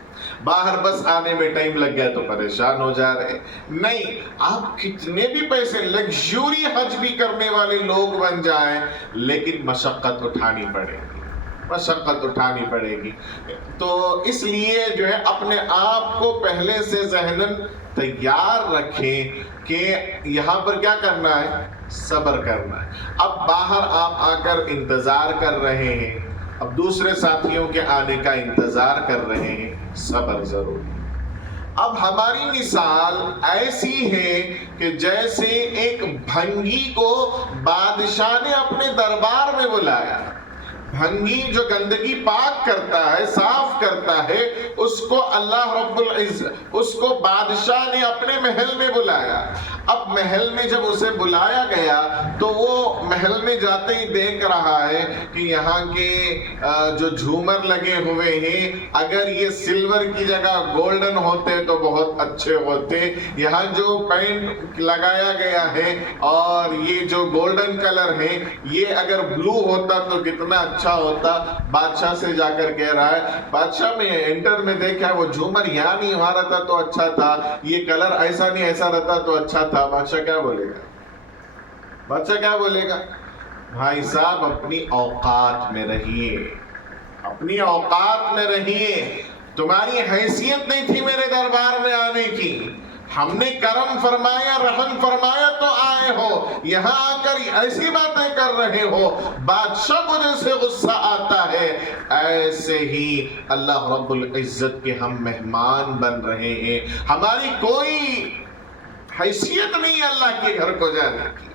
باہر بس آنے میں ٹائم لگ گیا تو پریشان ہو جا رہے۔ نہیں، آپ کتنے بھی پیسے لگژوری حج بھی کرنے والے لوگ بن جائیں، لیکن مشقت اٹھانی پڑے گی۔ تو اس لیے جو ہے اپنے آپ کو پہلے سے ذہناً تیار رکھیں کہ یہاں پر کیا کرنا ہے؟ صبر کرنا ہے۔ اب باہر آپ آ کر انتظار کر رہے ہیں، اب دوسرے ساتھیوں کے آنے کا انتظار کر رہے ہیں، صبر ضروری۔ اب ہماری مثال ایسی ہے کہ جیسے ایک بھنگی کو بادشاہ نے اپنے دربار میں بلایا۔ بھنگی جو گندگی پاک کرتا ہے، صاف کرتا ہے، اس کو اللہ رب العزت، اس کو بادشاہ نے اپنے محل میں بلایا۔ اب محل میں جب اسے بلایا گیا تو وہ محل میں جاتے ہی دیکھ رہا ہے کہ یہاں کے جو جھومر لگے ہوئے ہیں، اگر یہ سلور کی جگہ گولڈن ہوتے تو بہت اچھے ہوتے، یہاں جو پینٹ لگایا گیا ہے اور یہ جو گولڈن کلر ہے یہ اگر بلو ہوتا تو کتنا اچھا ہوتا۔ بادشاہ سے جا کر کہہ رہا ہے، بادشاہ میں انٹر میں دیکھا وہ جھومر یہاں نہیں ہوا رہتا تو اچھا تھا، یہ کلر ایسا نہیں ایسا رہتا تو اچھا تھا۔ بادشاہ کیا بولے گا؟ بادشاہ کیا بولے گا؟ بھائی صاحب اپنی اوقات میں رہیے، اپنی اوقات میں رہیے، تمہاری حیثیت نہیں تھی میرے دربار میں آنے کی، ہم نے کرم فرمایا، رحم فرمایا تو آئے ہو، یہاں آ کر ایسی باتیں کر رہے ہو۔ بادشاہ کو جیسے غصہ آتا ہے، ایسے ہی اللہ رب العزت کے ہم مہمان بن رہے ہیں، ہماری کوئی حیثیت نہیں اللہ کے گھر کو جانے کی۔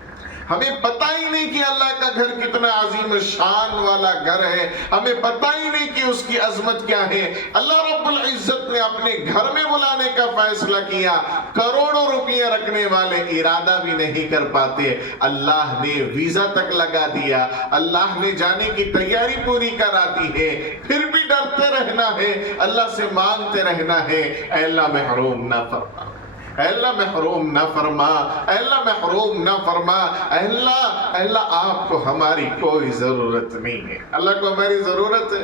ہمیں پتہ ہی نہیں کہ اللہ کا گھر کتنا عظیم شان والا گھر ہے، ہمیں پتہ ہی نہیں کہ اس کی عظمت کیا ہے۔ اللہ رب العزت نے اپنے گھر میں بلانے کا فیصلہ کیا، کروڑوں روپیہ رکھنے والے ارادہ بھی نہیں کر پاتے، اللہ نے ویزا تک لگا دیا، اللہ نے جانے کی تیاری پوری کرا دی ہے، پھر بھی ڈرتے رہنا ہے، اللہ سے مانگتے رہنا ہے، اے اللہ محروم نہ فرما، اے اللہ محروم نہ فرما، اے اللہ محروم نہ فرما، اے اللہ آپ کو ہماری کوئی ضرورت نہیں ہے، اللہ کو ہماری ضرورت ہے،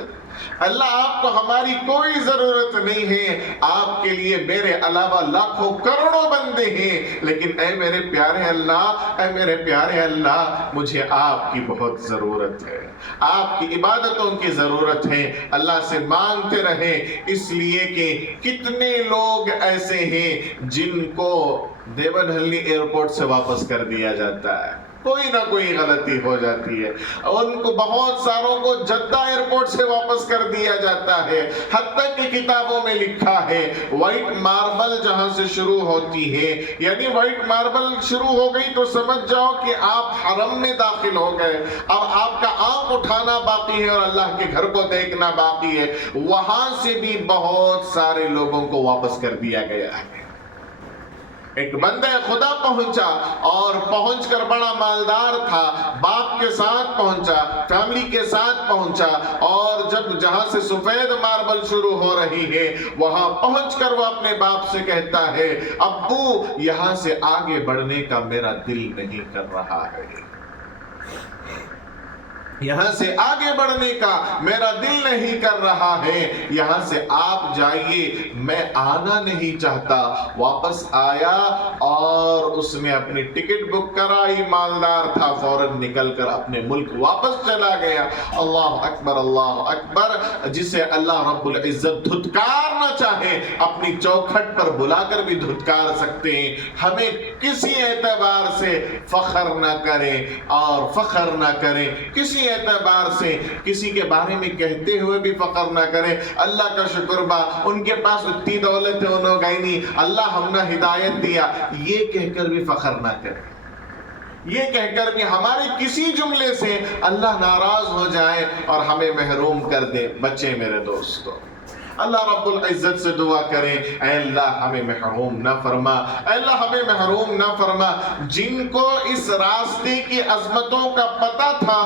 اللہ آپ کو ہماری کوئی ضرورت نہیں ہے، آپ کے لیے میرے علاوہ لاکھوں کروڑوں بندے ہیں، لیکن اے میرے پیارے اللہ، اے میرے پیارے اللہ، مجھے آپ کی بہت ضرورت ہے، آپ کی عبادتوں کی ضرورت ہے۔ اللہ سے مانگتے رہیں، اس لیے کہ کتنے لوگ ایسے ہیں جن کو دیوبند ایئرپورٹ سے واپس کر دیا جاتا ہے، کوئی نہ کوئی غلطی ہو جاتی ہے، ان کو بہت ساروں کو جدہ ایئرپورٹ سے واپس کر دیا جاتا ہے، حتیٰ کہ کتابوں میں لکھا ہے وائٹ ماربل جہاں سے شروع ہوتی ہے، یعنی وائٹ ماربل شروع ہو گئی تو سمجھ جاؤ کہ آپ حرم میں داخل ہو گئے، اب آپ کا آنکھ اٹھانا باقی ہے اور اللہ کے گھر کو دیکھنا باقی ہے، وہاں سے بھی بہت سارے لوگوں کو واپس کر دیا گیا ہے۔ ایک بندہ خدا پہنچا اور پہنچ کر بڑا مالدار تھا، باپ کے ساتھ پہنچا، فیملی کے ساتھ پہنچا، اور جہاں سے سفید ماربل شروع ہو رہی ہے وہاں پہنچ کر وہ اپنے باپ سے کہتا ہے، ابو یہاں سے آگے بڑھنے کا میرا دل نہیں کر رہا ہے، یہاں سے آگے بڑھنے کا میرا دل نہیں کر رہا ہے، یہاں سے آپ جائیے، میں آنا نہیں چاہتا۔ واپس آیا اور اس نے اپنی ٹکٹ بک کرائی، مالدار تھا، فوراً نکل کر اپنے ملک واپس چلا گیا۔ اللہ اکبر، اللہ اکبر۔ جسے اللہ رب العزت دھتکارنا چاہے اپنی چوکھٹ پر بلا کر بھی دھتکار سکتے ہیں۔ ہمیں کسی اعتبار سے فخر نہ کریں اور فخر نہ کریں، کسی اعتبار سے کسی کے بارے میں کہتے ہوئے بھی فخر نہ کریں۔ اللہ کا شکر با، ان کے پاس اتنی دولت ہے، انہوں گئی نہیں، اللہ ہم نے ہدایت دیا، یہ کہہ کر بھی فخر نہ کریں، یہ کہہ کر بھی ہمارے کسی جملے سے اللہ ناراض ہو جائے اور ہمیں محروم کر دے۔ بچے میرے دوستو، اللہ رب العزت سے دعا کریں، اے اللہ ہمیں محروم نہ فرما، اے اللہ ہمیں محروم نہ فرما۔ جن کو اس راستے کی عظمتوں کا پتہ تھا،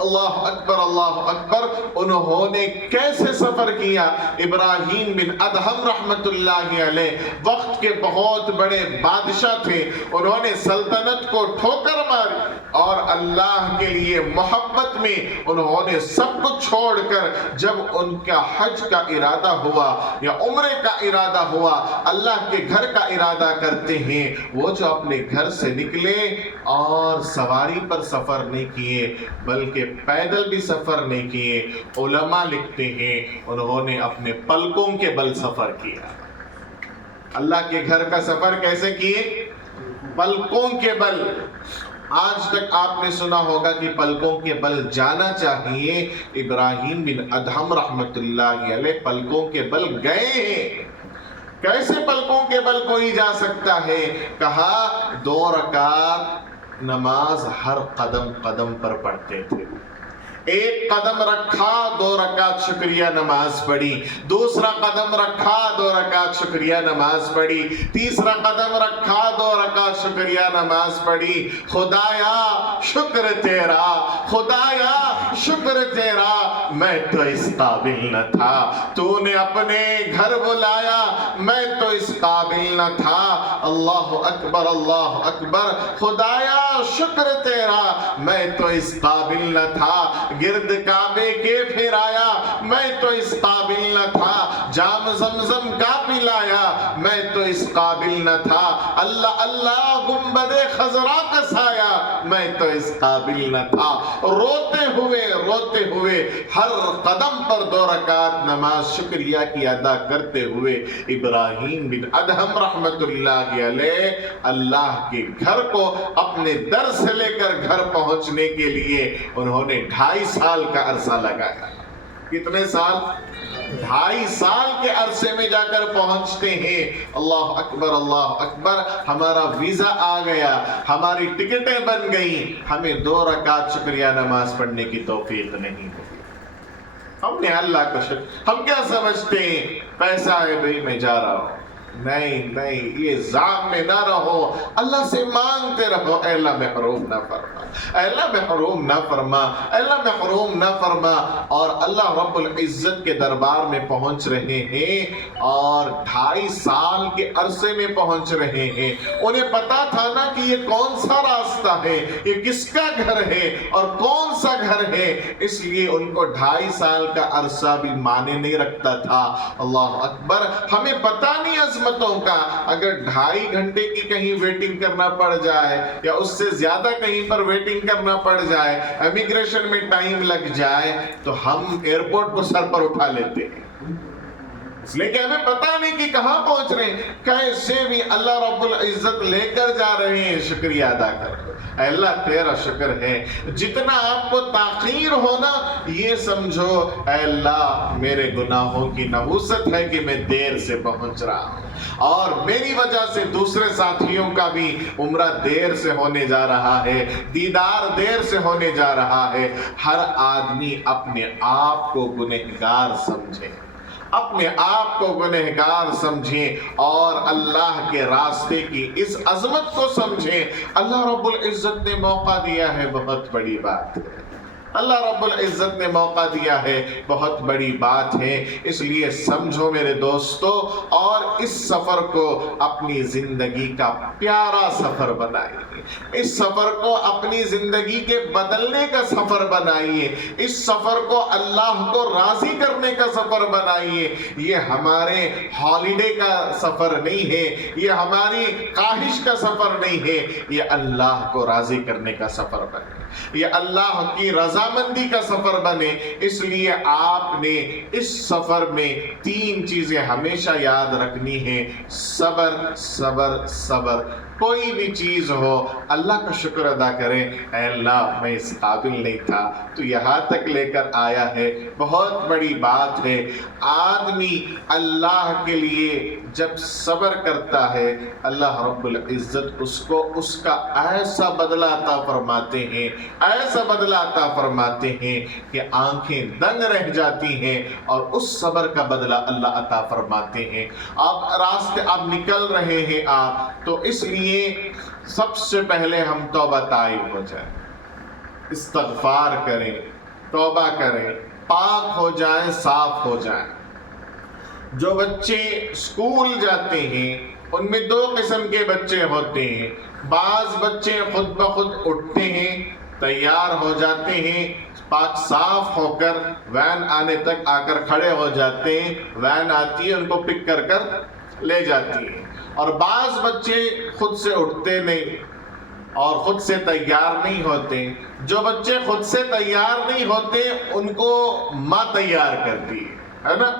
اللہ اکبر، اللہ اکبر، انہوں نے کیسے سفر کیا۔ ابراہیم بن ادہم رحمت اللہ علیہ وقت کے بہت بڑے بادشاہ تھے، انہوں نے سلطنت کو ٹھوکر ماری اور اللہ کے لیے محبت میں انہوں نے سب کچھ چھوڑ کر جب ان کا حج کا ارادہ ہوا یا عمرے کا ارادہ ہوا، اللہ کے گھر کا ارادہ کرتے ہیں، وہ جو اپنے گھر سے نکلے اور سواری پر سفر نہیں کیے بلکہ پیدل بھی سفر نہیں کیے، علماء لکھتے ہیں انہوں نے اپنے پلکوں کے بل سفر کیا۔ اللہ کے گھر کا سفر کیسے کیے؟ پلکوں کے بل۔ آج تک آپ نے سنا ہوگا کہ پلکوں کے بل جانا چاہیے، ابراہیم بن ادہم رحمت اللہ علیہ پلکوں کے بل گئے ہیں۔ کیسے پلکوں کے بل کوئی جا سکتا ہے؟ کہا 2 رکعت نماز ہر قدم قدم پر پڑھتے تھے، ایک قدم رکھا 2 رکعت شکریہ نماز پڑھی، دوسرا قدم رکھا 2 رکعت شکریہ نماز پڑھی، تیسرا قدم رکھا 2 رکعت شکریہ نماز پڑھی۔ خدایا شکر تیرا، خدایا شکر تیرا، میں تو اس قابل نہ تھا، تو نے اپنے گھر بلایا، میں تو اس قابل نہ تھا۔ اللہ اکبر، اللہ اکبر۔ خدایا شکر تیرا، میں تو اس قابل نہ تھا، گرد کعبے کے پھر آیا، میں تو اس قابل نہ تھا، جام زمزم کا پلایا، میں تو اس قابل نہ تھا، اللہ اللہ گنبد خضرا کا سایہ، میں تو اس قابل نہ تھا۔ روتے ہوئے ہر قدم پر 2 رکعت نماز شکریہ کی ادا کرتے ہوئے ابراہیم بن ادہم رحمت اللہ علیہ اللہ کے گھر کو اپنے در سے لے کر گھر پہنچنے کے لیے انہوں نے 2.5 سال کا عرصہ لگایا۔ کتنے سال؟ 2.5 سال کے عرصے میں جا کر پہنچتے ہیں. اللہ اکبر اللہ اکبر. ہمارا ویزا آ گیا, ہماری ٹکٹیں بن گئیں, ہمیں 2 رکعت شکریہ نماز پڑھنے کی توفیق نہیں ہوئی. ہم نے اللہ کا شکر, ہم کیا سمجھتے ہیں پیسہ ہے بھئی میں جا رہا ہوں. نہیں, یہ زام میں نہ رہو, اللہ سے مانگتے رہو, اے اللہ محروم نہ فرما, اے اللہ محروم نہ فرما, اے اللہ محروم نہ فرما. اور اللہ رب العزت کے دربار میں پہنچ رہے ہیں اور 2.5 سال کے عرصے میں پہنچ رہے ہیں. انہیں پتا تھا نا کہ یہ کون سا راستہ ہے, یہ کس کا گھر ہے اور کون سا گھر ہے, اس لیے ان کو 2.5 سال کا عرصہ بھی مانے نہیں رکھتا تھا. اللہ اکبر. ہمیں پتا نہیں عظمتوں کا, اگر 2.5 گھنٹے کی کہیں ویٹنگ کرنا پڑ جائے یا اس سے زیادہ کہیں پر ویٹنگ کرنا پڑ جائے, امیگریشن میں ٹائم لگ جائے, تو ہم ایئرپورٹ کو سر پر اٹھا لیتے ہیں, اس لیے کہ ہمیں پتا نہیں کہ کہاں پہنچ رہے ہیں. کیسے بھی اللہ رب العزت لے کر جا رہے ہیں, شکریہ ادا کرو. اے اللہ تیرا شکر ہے, جتنا آپ کو تاخیر ہونا یہ سمجھو اے اللہ میرے گناہوں کی نحوست ہے کہ میں دیر سے پہنچ رہا ہوں, اور میری وجہ سے دوسرے ساتھیوں کا بھی عمرہ دیر سے ہونے جا رہا ہے, دیدار دیر سے ہونے جا رہا ہے. ہر آدمی اپنے آپ کو گنہگار سمجھے, اپنے آپ کو گنہگار سمجھیں اور اللہ کے راستے کی اس عظمت کو سمجھیں. اللہ رب العزت نے موقع دیا ہے, بہت بڑی بات ہے. اللہ رب العزت نے موقع دیا ہے, بہت بڑی بات ہے. اس لیے سمجھو میرے دوستو, اور اس سفر کو اپنی زندگی کا پیارا سفر بنائیے, اس سفر کو اپنی زندگی کے بدلنے کا سفر بنائیے, اس سفر کو اللہ کو راضی کرنے کا سفر بنائیے. یہ ہمارے ہالیڈے کا سفر نہیں ہے, یہ ہماری خواہش کا سفر نہیں ہے, یہ اللہ کو راضی کرنے کا سفر بنے, یہ اللہ کی رضامندی کا سفر بنے. اس لیے آپ نے اس سفر میں 3 چیزیں ہمیشہ یاد رکھنی ہیں. صبر صبر صبر. کوئی بھی چیز ہو اللہ کا شکر ادا کریں, اے اللہ میں اس قابل نہیں تھا, تو یہاں تک لے کر آیا ہے, بہت بڑی بات ہے. آدمی اللہ کے لیے جب صبر کرتا ہے, اللہ رب العزت اس کو اس کا ایسا بدلہ عطا فرماتے ہیں, ایسا بدلہ عطا فرماتے ہیں کہ آنکھیں دنگ رہ جاتی ہیں, اور اس صبر کا بدلہ اللہ عطا فرماتے ہیں. آپ راستے اب نکل رہے ہیں آپ, تو اس لیے سب سے پہلے ہم توبہ طائب ہو جائیں, استغفار کریں, توبہ کریں, پاک ہو جائیں, صاف ہو جائیں. جو بچے اسکول جاتے ہیں ان میں 2 قسم کے بچے ہوتے ہیں. بعض بچے خود بخود اٹھتے ہیں, تیار ہو جاتے ہیں, پاک صاف ہو کر وین آنے تک آ کر کھڑے ہو جاتے ہیں, وین آتی ہے ان کو پک کر کر لے جاتی ہے. اور بعض بچے خود سے اٹھتے نہیں اور خود سے تیار نہیں ہوتے. جو بچے خود سے تیار نہیں ہوتے ان کو ماں تیار کرتی ہے نا,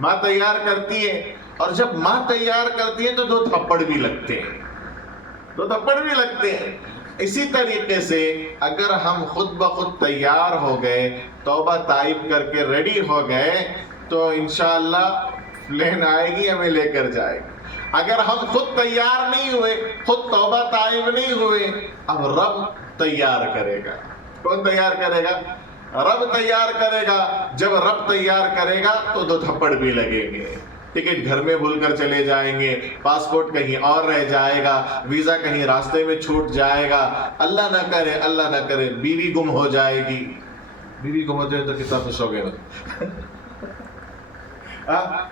ماں تیار کرتی ہے, اور جب ماں تیار کرتی ہے تو 2 تھپڑ بھی لگتے ہیں, 2 تھپڑ بھی لگتے ہیں. اسی طریقے سے اگر ہم خود بخود تیار ہو گئے, توبہ طائب کر کے ریڈی ہو گئے, تو انشاءاللہ پلین آئے گی, ہمیں لے کر جائے گی. اگر ہم خود تیار نہیں ہوئے, خود توبہ طائب نہیں ہوئے, اب رب تیار کرے گا. کون تیار کرے گا؟ رب تیار کرے گا. جب رب تیار کرے گا تو 2 تھپڑ بھی لگیں گے. ٹکٹ گھر میں بھول کر چلے جائیں گے, پاسپورٹ کہیں اور رہ جائے گا, ویزا کہیں راستے میں چھوٹ جائے گا, اللہ نہ کرے اللہ نہ کرے بیوی گم ہو جائے گی. بیوی گم ہو جائے تو کتنا خوش ہو گئے نا,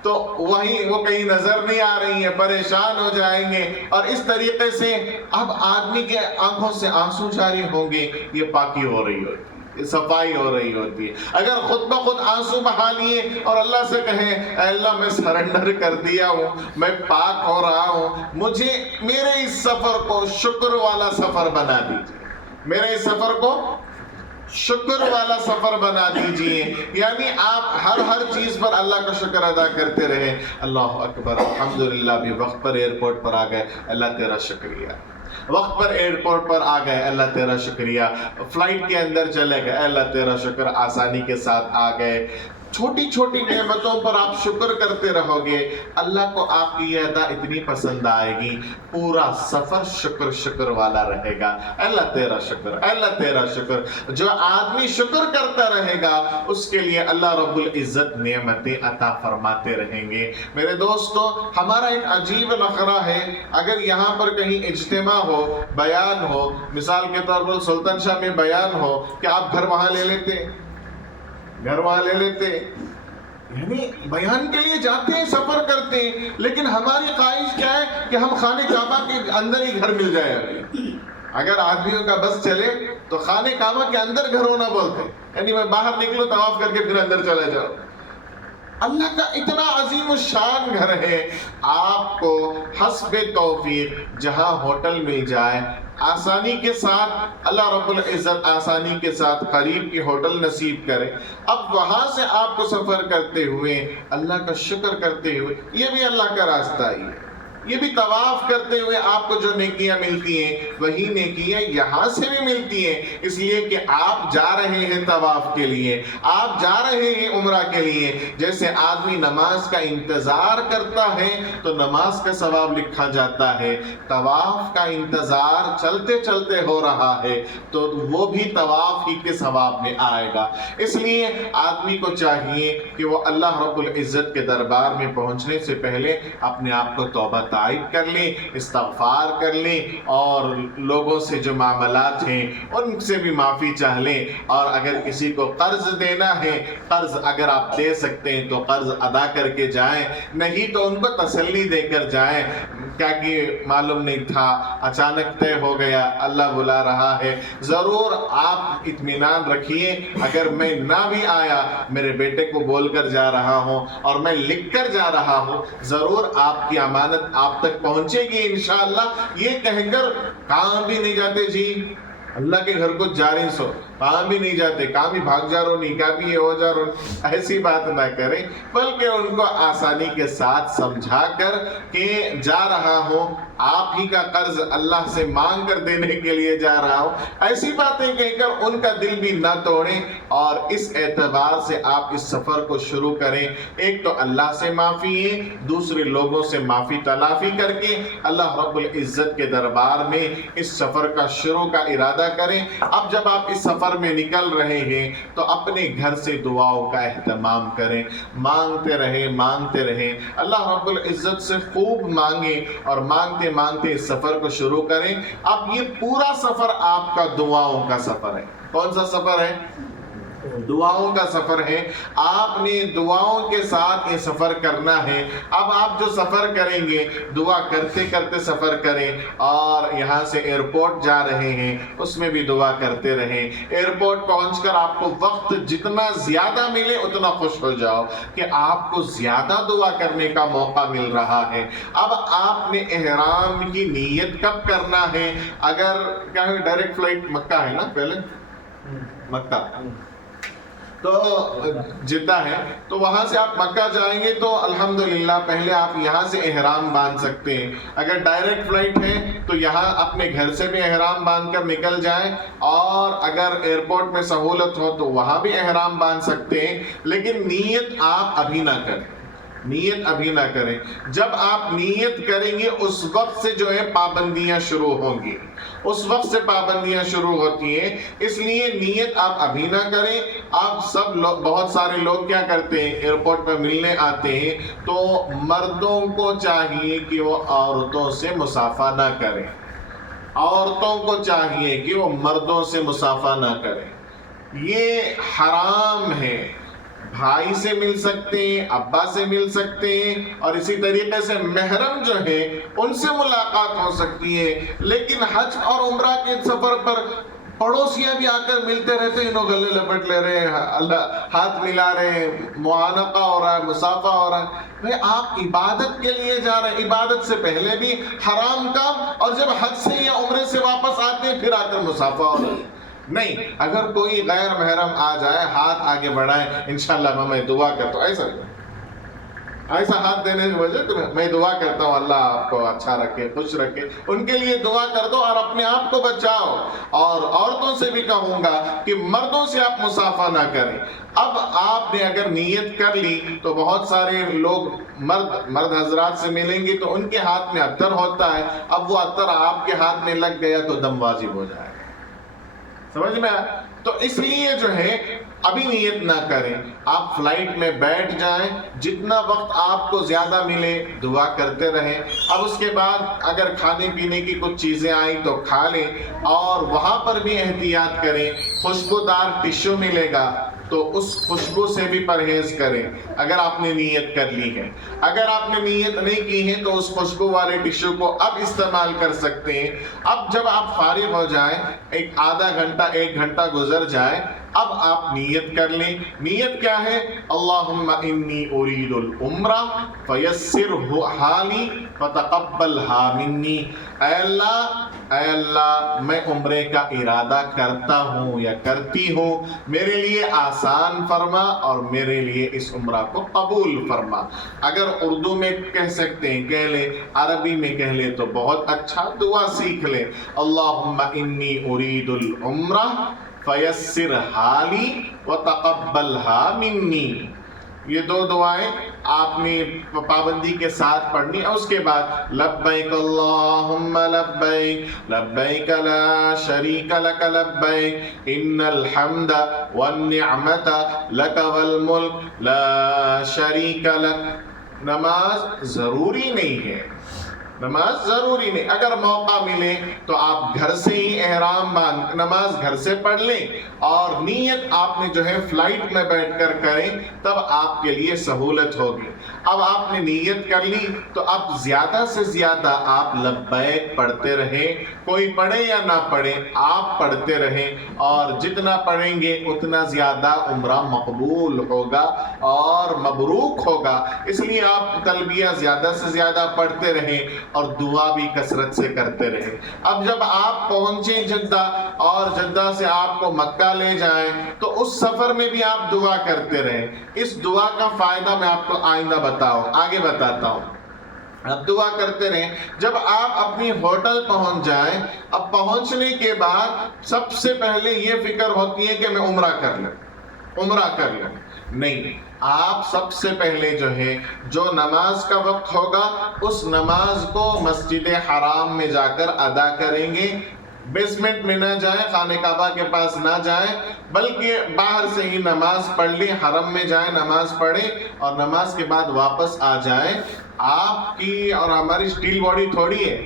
تو وہیں وہ کہیں نظر نہیں آ رہی ہیں, پریشان ہو جائیں گے. اور اس طریقے سے اب آدمی کے آنکھوں سے آنسو جاری ہوں گے, یہ پاکی ہو رہی ہوتی, صفائی ہو رہی ہوتی ہے. اگر خود بخود آنسو بہا لیے اور اللہ سے کہیں اے اللہ میں سرنڈر کر دیا ہوں, میں پاک ہو رہا ہوں, مجھے میرے اس سفر کو شکر والا سفر بنا دیجیے, میرے اس سفر کو شکر والا سفر بنا دیجئے. یعنی آپ ہر چیز پر اللہ کا شکر ادا کرتے رہے. اللہ اکبر, الحمدللہ بھی وقت پر ایئرپورٹ پر آ گئے, اللہ تیرا شکریہ. وقت پر ایئرپورٹ پر آ گئے, اللہ تیرا شکریہ. فلائٹ کے اندر چلے گئے, اللہ تیرا شکر, آسانی کے ساتھ آ گئے. چھوٹی چھوٹی نعمتوں پر آپ شکر کرتے رہو گے، اللہ کو آپ کی یہ ادا اتنی پسند آئے گی، پورا سفر شکر شکر والا رہے گا۔ اللہ تیرا شکر، اللہ تیرا شکر۔ جو آدمی شکر کرتا رہے گا اس کے لیے اللہ رب العزت نعمتیں عطا فرماتے رہیں گے۔ میرے دوستو، ہمارا ایک عجیب نخرہ ہے، اگر یہاں پر کہیں اجتماع ہو، بیان ہو، مثال کے طور پر سلطان شاہ میں بیان ہو، کہ آپ گھر وہاں لے لیتے، گھر وہاں لے لیتے، یعنی بیان کے لیے جاتے ہیں، سفر کرتے ہیں، لیکن ہماری خواہش کیا ہے کہ ہم خانہ کعبہ کے اندر ہی گھر مل جائے۔ اگر آدمیوں کا بس چلے تو خانہ کعبہ کے اندر گھر ہونا بولتے ہیں، یعنی میں باہر نکلوں طواف کر کے پھر اندر چلا جاؤں۔ اللہ کا اتنا عظیم الشان گھر ہے، آپ کو حسب توفیق جہاں ہوٹل مل جائے آسانی کے ساتھ، اللہ رب العزت آسانی کے ساتھ قریب کی ہوٹل نصیب کرے، اب وہاں سے آپ کو سفر کرتے ہوئے اللہ کا شکر کرتے ہوئے، یہ بھی اللہ کا راستہ ہی ہے۔ یہ بھی طواف کرتے ہوئے آپ کو جو نیکیاں ملتی ہیں وہی نیکیاں یہاں سے بھی ملتی ہیں، اس لیے کہ آپ جا رہے ہیں طواف کے لیے، آپ جا رہے ہیں عمرہ کے لیے۔ جیسے آدمی نماز کا انتظار کرتا ہے تو نماز کا ثواب لکھا جاتا ہے، طواف کا انتظار چلتے چلتے ہو رہا ہے تو وہ بھی طواف ہی کے ثواب میں آئے گا۔ اس لیے آدمی کو چاہیے کہ وہ اللہ رب العزت کے دربار میں پہنچنے سے پہلے اپنے آپ کو توبہ تائب کر لیں، استغفار کر لیں، اور لوگوں سے جو معاملات ہیں ان سے بھی معافی چاہ لیں، اور اگر کسی کو قرض دینا ہے، قرض اگر آپ دے سکتے ہیں تو قرض ادا کر کے جائیں، نہیں تو ان کو تسلی دے کر جائیں، کیا کہ معلوم نہیں تھا، اچانک طے ہو گیا، اللہ بلا رہا ہے۔ ضرور آپ اطمینان رکھیے، اگر میں نہ بھی آیا، میرے بیٹے کو بول کر جا رہا ہوں اور میں لکھ کر جا رہا ہوں، ضرور آپ کی امانت آپ تک پہنچے گی انشاءاللہ۔ یہ کہہ کر کام بھی نہیں جاتے، جی اللہ کے گھر کو جا رہے سو، کام بھی نہیں جاتے، کام ہی بھاگ جا رہو، نہیں کیا بھی یہ ہو جا رہو، ایسی بات نہ کریں، بلکہ ان کو آسانی کے ساتھ سمجھا کر کہ جا رہا ہوں، آپ ہی کا قرض اللہ سے مانگ کر دینے کے لیے جا رہا ہوں، ایسی باتیں کہہ کر ان کا دل بھی نہ توڑیں، اور اس اعتبار سے آپ اس سفر کو شروع کریں۔ ایک تو اللہ سے معافی ہے، دوسرے لوگوں سے معافی تلافی کر کے اللہ رب العزت کے دربار میں اس سفر کا شروع کا ارادہ کریں۔ اب جب آپ اس سفر میں نکل رہے ہیں تو اپنے گھر سے دعاؤں کا اہتمام کریں، مانگتے رہیں، اللہ رب العزت سے خوب مانگیں، اور مانگتے مانگتے اس سفر کو شروع کریں۔ اب یہ پورا سفر آپ کا دعاؤں کا سفر ہے۔ کون سا سفر ہے؟ دعاؤں کا سفر ہے۔ آپ نے دعاؤں کے ساتھ یہ سفر کرنا ہے۔ اب آپ جو سفر کریں گے دعا کرتے کرتے سفر کریں، اور یہاں سے ایئرپورٹ جا رہے ہیں اس میں بھی دعا کرتے رہیں۔ ایئرپورٹ پہنچ کر آپ کو وقت جتنا زیادہ ملے اتنا خوش ہو جاؤ کہ آپ کو زیادہ دعا کرنے کا موقع مل رہا ہے۔ اب آپ نے احرام کی نیت کب کرنا ہے؟ اگر کیا ہے ڈائریکٹ فلائٹ مکہ ہے نا، پہلے مکہ تو جدہ ہے، تو وہاں سے آپ مکہ جائیں گے تو الحمدللہ پہلے آپ یہاں سے احرام باندھ سکتے ہیں۔ اگر ڈائریکٹ فلائٹ ہے تو یہاں اپنے گھر سے بھی احرام باندھ کر نکل جائیں، اور اگر ایئرپورٹ میں سہولت ہو تو وہاں بھی احرام باندھ سکتے ہیں، لیکن نیت آپ ابھی نہ کریں، نیت ابھی نہ کریں۔ جب آپ نیت کریں گے اس وقت سے جو ہے پابندیاں شروع ہوں گی، اس وقت سے پابندیاں شروع ہوتی ہیں، اس لیے نیت آپ ابھی نہ کریں۔ آپ سب لوگ، بہت سارے لوگ کیا کرتے ہیں، ایئرپورٹ پہ ملنے آتے ہیں تو مردوں کو چاہیے کہ وہ عورتوں سے مصافحہ نہ کریں، عورتوں کو چاہیے کہ وہ مردوں سے مصافحہ نہ کریں، یہ حرام ہے۔ بھائی سے مل سکتے ہیں، ابا سے مل سکتے ہیں، اور اسی طریقے سے محرم جو ہے ان سے ملاقات ہو سکتی ہے، لیکن حج اور عمرہ کے سفر پر پڑوسیاں بھی آ کر ملتے رہتے ہیں، انہوں گلے لپٹ لے رہے ہیں، اللہ ہاتھ ملا رہے ہیں، معانقہ ہو رہا ہے، مصافحہ ہو رہا ہے۔ بھئی آپ عبادت کے لیے جا رہے ہیں، عبادت سے پہلے بھی حرام کام، اور جب حج سے یا عمرے سے واپس آتے ہیں پھر آ کر مصافحہ ہو رہا ہے۔ نہیں، اگر کوئی غیر محرم آ جائے، ہاتھ آگے بڑھائیں، انشاءاللہ میں دعا کرتا ہوں، ایسا ہاتھ دینے کی وجہ تو میں دعا کرتا ہوں اللہ آپ کو اچھا رکھے، خوش رکھے، ان کے لیے دعا کر دو اور اپنے آپ کو بچاؤ۔ اور عورتوں سے بھی کہوں گا کہ مردوں سے آپ مصافحہ نہ کریں۔ اب آپ نے اگر نیت کر لی تو بہت سارے لوگ مرد حضرات سے ملیں گے تو ان کے ہاتھ میں عطر ہوتا ہے، اب وہ عطر آپ کے ہاتھ میں لگ گیا تو دم واجب ہو جائے گا، سمجھ میں؟ تو اس لیے جو ہے ابھی نیت نہ کریں، آپ فلائٹ میں بیٹھ جائیں، جتنا وقت آپ کو زیادہ ملے دعا کرتے رہیں۔ اب اس کے بعد اگر کھانے پینے کی کچھ چیزیں آئیں تو کھا لیں، اور وہاں پر بھی احتیاط کریں، خوشبودار ٹشو ملے گا تو اس خوشبو سے بھی پرہیز کریں اگر آپ نے نیت کر لی ہے۔ اگر آپ نے نیت نہیں کی ہے تو اس خوشبو والے ٹشو کو اب استعمال کر سکتے ہیں۔ اب جب آپ فارغ ہو جائیں، ایک آدھا گھنٹہ 1 گھنٹہ گزر جائے، اب آپ نیت کر لیں۔ نیت کیا ہے؟ اللہم انی ارید العمرہ فیسرھا لی فتقبلھا منی۔ اے اللہ میں عمرے کا ارادہ کرتا ہوں یا کرتی ہوں، میرے لیے آسان فرما اور میرے لیے اس عمرہ کو قبول فرما۔ اگر اردو میں کہہ سکتے ہیں کہہ لیں، عربی میں کہہ لیں تو بہت اچھا، دعا سیکھ لیں۔ اللہم انی ارید العمرہ فیسرھا لی وتقبلھا منی۔ یہ 2 دعائیں آپ نے پابندی کے ساتھ پڑھنی ہے۔ اس کے بعد لبیک اللہم لبیک لبیک لا شریک لک لبیک ان الحمد والنعمت لک والملک لا شریک لک۔ نماز ضروری نہیں ہے، نماز ضروری نہیں، اگر موقع ملے تو آپ گھر سے ہی احرام باندھ نماز گھر سے پڑھ لیں، اور نیت آپ نے جو ہے فلائٹ میں بیٹھ کر کریں، تب آپ کے لیے سہولت ہوگی۔ اب آپ نے نیت کر لی تو اب زیادہ سے زیادہ آپ لبیک پڑھتے رہیں، کوئی پڑھے یا نہ پڑھے آپ پڑھتے رہیں، اور جتنا پڑھیں گے اتنا زیادہ عمرہ مقبول ہوگا اور مبروک ہوگا۔ اس لیے آپ تلبیہ زیادہ سے زیادہ پڑھتے رہیں اور دعا بھی کثرت سے کرتے رہیں۔ اب جب آپ پہنچیں جدہ اور جدہ سے آپ کو مکہ لے جائیں تو اس سفر میں بھی آپ دعا کرتے رہیں۔ اس دعا کا فائدہ میں آپ کو آئندہ آگے بتاتا ہوں۔ اب دعا کرتے رہیں۔ جب آپ اپنی ہوٹل پہنچ جائیں، اب پہنچنے کے بعد سب سے پہلے یہ فکر ہوتی ہے کہ میں عمرہ کر لوں۔ نہیں، آپ سب سے پہلے جو ہے جو نماز کا وقت ہوگا اس نماز کو مسجد حرام میں جا کر ادا کریں گے۔ بیسمنٹ میں نہ جائیں، خانہ کعبہ کے پاس نہ جائیں، بلکہ باہر سے ہی نماز پڑھ لیں، حرم میں جائیں، نماز پڑھیں اور نماز کے بعد واپس آ جائیں۔ آپ کی اور ہماری اسٹیل باڈی تھوڑی ہے،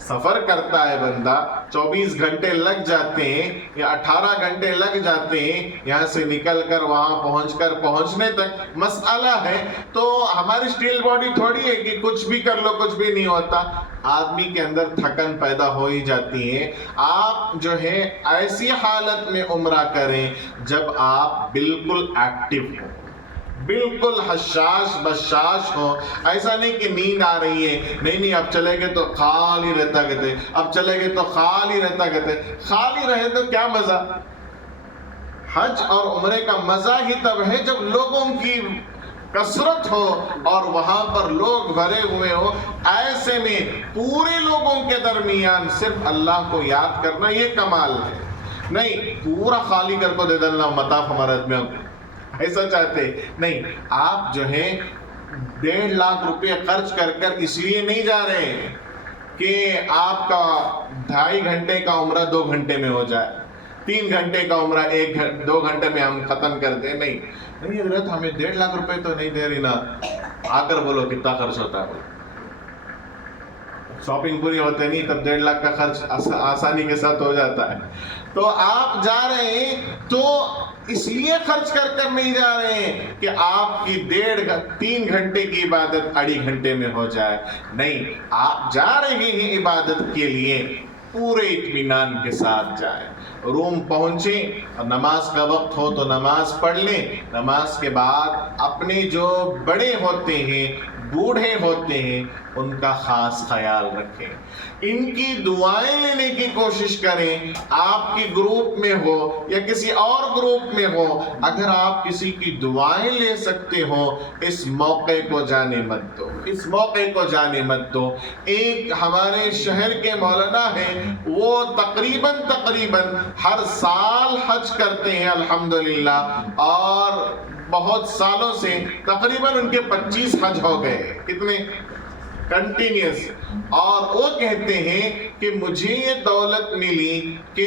سفر کرتا ہے بندہ، 24 گھنٹے لگ جاتے ہیں یا 18 گھنٹے لگ جاتے ہیں یہاں سے نکل کر وہاں پہنچنے تک مسئلہ ہے۔ تو ہماری اسٹیل باڈی تھوڑی ہے کہ کچھ بھی کر لو کچھ بھی نہیں ہوتا، آدمی کے اندر تھکن پیدا ہو ہی جاتی ہے۔ آپ جو ہے ایسی حالت میں عمرہ کریں جب آپ بالکل ایکٹیو ہوں، بالکل حشاش بشاش ہو۔ ایسا نہیں کہ نیند آ رہی ہے، نہیں اب چلے گئے تو خالی رہتا کہتے، اب چلے گئے تو خالی رہتا کہتے۔ خالی رہے تو کیا مزہ؟ حج اور عمرے کا مزہ ہی تب ہے جب لوگوں کی کثرت ہو اور وہاں پر لوگ بھرے ہوئے ہو۔ ایسے میں پورے لوگوں کے درمیان صرف اللہ کو یاد کرنا یہ کمال ہے۔ نہیں پورا خالی کر کو دے دلنا مطاف ہمارا میں ایسا چاہتے نہیں۔ آپ جو ہے 1.5 لاکھ روپے خرچ کر اس لیے نہیں جا رہے ہیں کہ آپ کا 2.5 گھنٹے کا عمرہ 2 گھنٹے میں ہو جائے، 3 گھنٹے کا عمرہ 2 گھنٹے میں ہم ختم کر دیں۔ نہیں حضرت ہمیں 1.5 لاکھ روپے تو نہیں دے رہی نا، آ کر بولو کتنا خرچ ہوتا ہے، شاپنگ پوری ہوتے نہیں تب 1.5 لاکھ کا خرچ آسانی کے ساتھ ہو جاتا ہے۔ تو آپ جا رہے ہیں تو اس لیے خرچ کر نہیں جا رہے ہیں کہ آپ کی 3 گھنٹے کی عبادت 2.5 گھنٹے میں ہو جائے، نہیں آپ جا رہے ہیں عبادت کے لیے، پورے اطمینان کے ساتھ جائیں۔ روم پہنچیں اور نماز کا وقت ہو تو نماز پڑھ لیں، نماز کے بعد اپنے جو بڑے ہوتے ہیں بوڑھے ہوتے ہیں ان کا خاص خیال رکھیں، ان کی دعائیں لینے کی کوشش کریں۔ آپ کی گروپ میں ہو یا کسی اور گروپ میں ہو، اگر آپ کسی کی دعائیں لے سکتے ہو، اس موقع کو جانے مت دو، اس موقع کو جانے مت دو۔ ایک ہمارے شہر کے مولانا ہیں، وہ تقریباً ہر سال حج کرتے ہیں الحمدللہ، اور بہت سالوں سے تقریباً ان کے 25 حج ہو گئے، کتنے کنٹینیوس۔ اور وہ کہتے ہیں کہ مجھے یہ دولت ملی کہ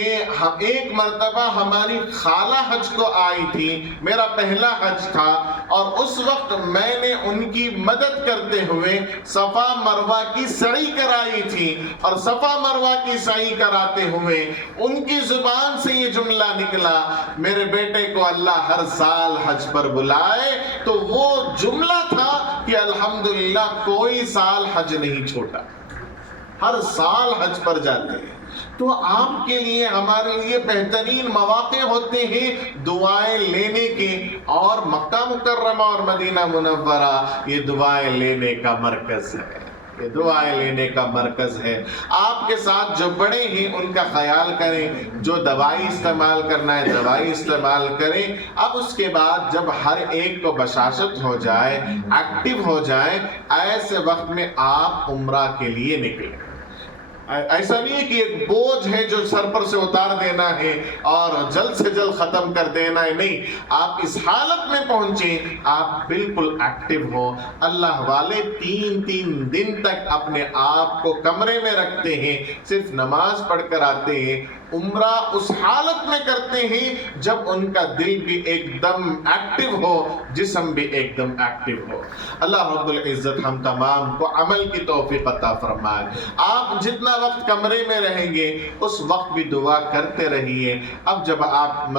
ایک مرتبہ ہماری خالہ حج کو آئی تھی، میرا پہلا حج تھا، اور اس وقت میں نے ان کی مدد کرتے ہوئے صفا مروہ کی سعی کرائی تھی، اور صفا مروہ کی سعی کراتے ہوئے ان کی زبان سے یہ جملہ نکلا، میرے بیٹے کو اللہ ہر سال حج پر بلائے۔ تو وہ جملہ تھا کہ الحمدللہ کوئی سال حج نہیں چھوٹا، ہر سال حج پر جاتے ہیں۔ تو آپ کے لیے، ہمارے لیے بہترین مواقع ہوتے ہیں دعائیں لینے کے، اور مکہ مکرمہ اور مدینہ منورہ یہ دعائیں لینے کا مرکز ہے، یہ دعائیں لینے کا مرکز ہے۔ آپ کے ساتھ جو بڑے ہیں ان کا خیال کریں، جو دوائی استعمال کرنا ہے دوائی استعمال کریں۔ اب اس کے بعد جب ہر ایک کو بشاشت ہو جائے، ایکٹیو ہو جائے، ایسے وقت میں آپ عمرہ کے لیے نکلیں۔ ایسا نہیں ہے کہ ایک بوجھ ہے جو سر پر سے اتار دینا ہے اور جلد سے جلد ختم کر دینا ہے، نہیں، آپ اس حالت میں پہنچیں، آپ بالکل ایکٹیو ہو۔ اللہ والے 3 دن تک اپنے آپ کو کمرے میں رکھتے ہیں، صرف نماز پڑھ کر آتے ہیں، عمرہ اس حالت میں کرتے ہیں جب ان کا دل بھی ایک دم ایکٹیو ہو، جسم بھی ایک دم ایکٹیو ہو۔ اللہ رب العزت ہم تمام کو عمل کی توفیق عطا فرمائے۔ آپ جتنا وقت کمرے میں رہیں گے اس وقت بھی دعا کرتے رہیے۔ اب جب آپ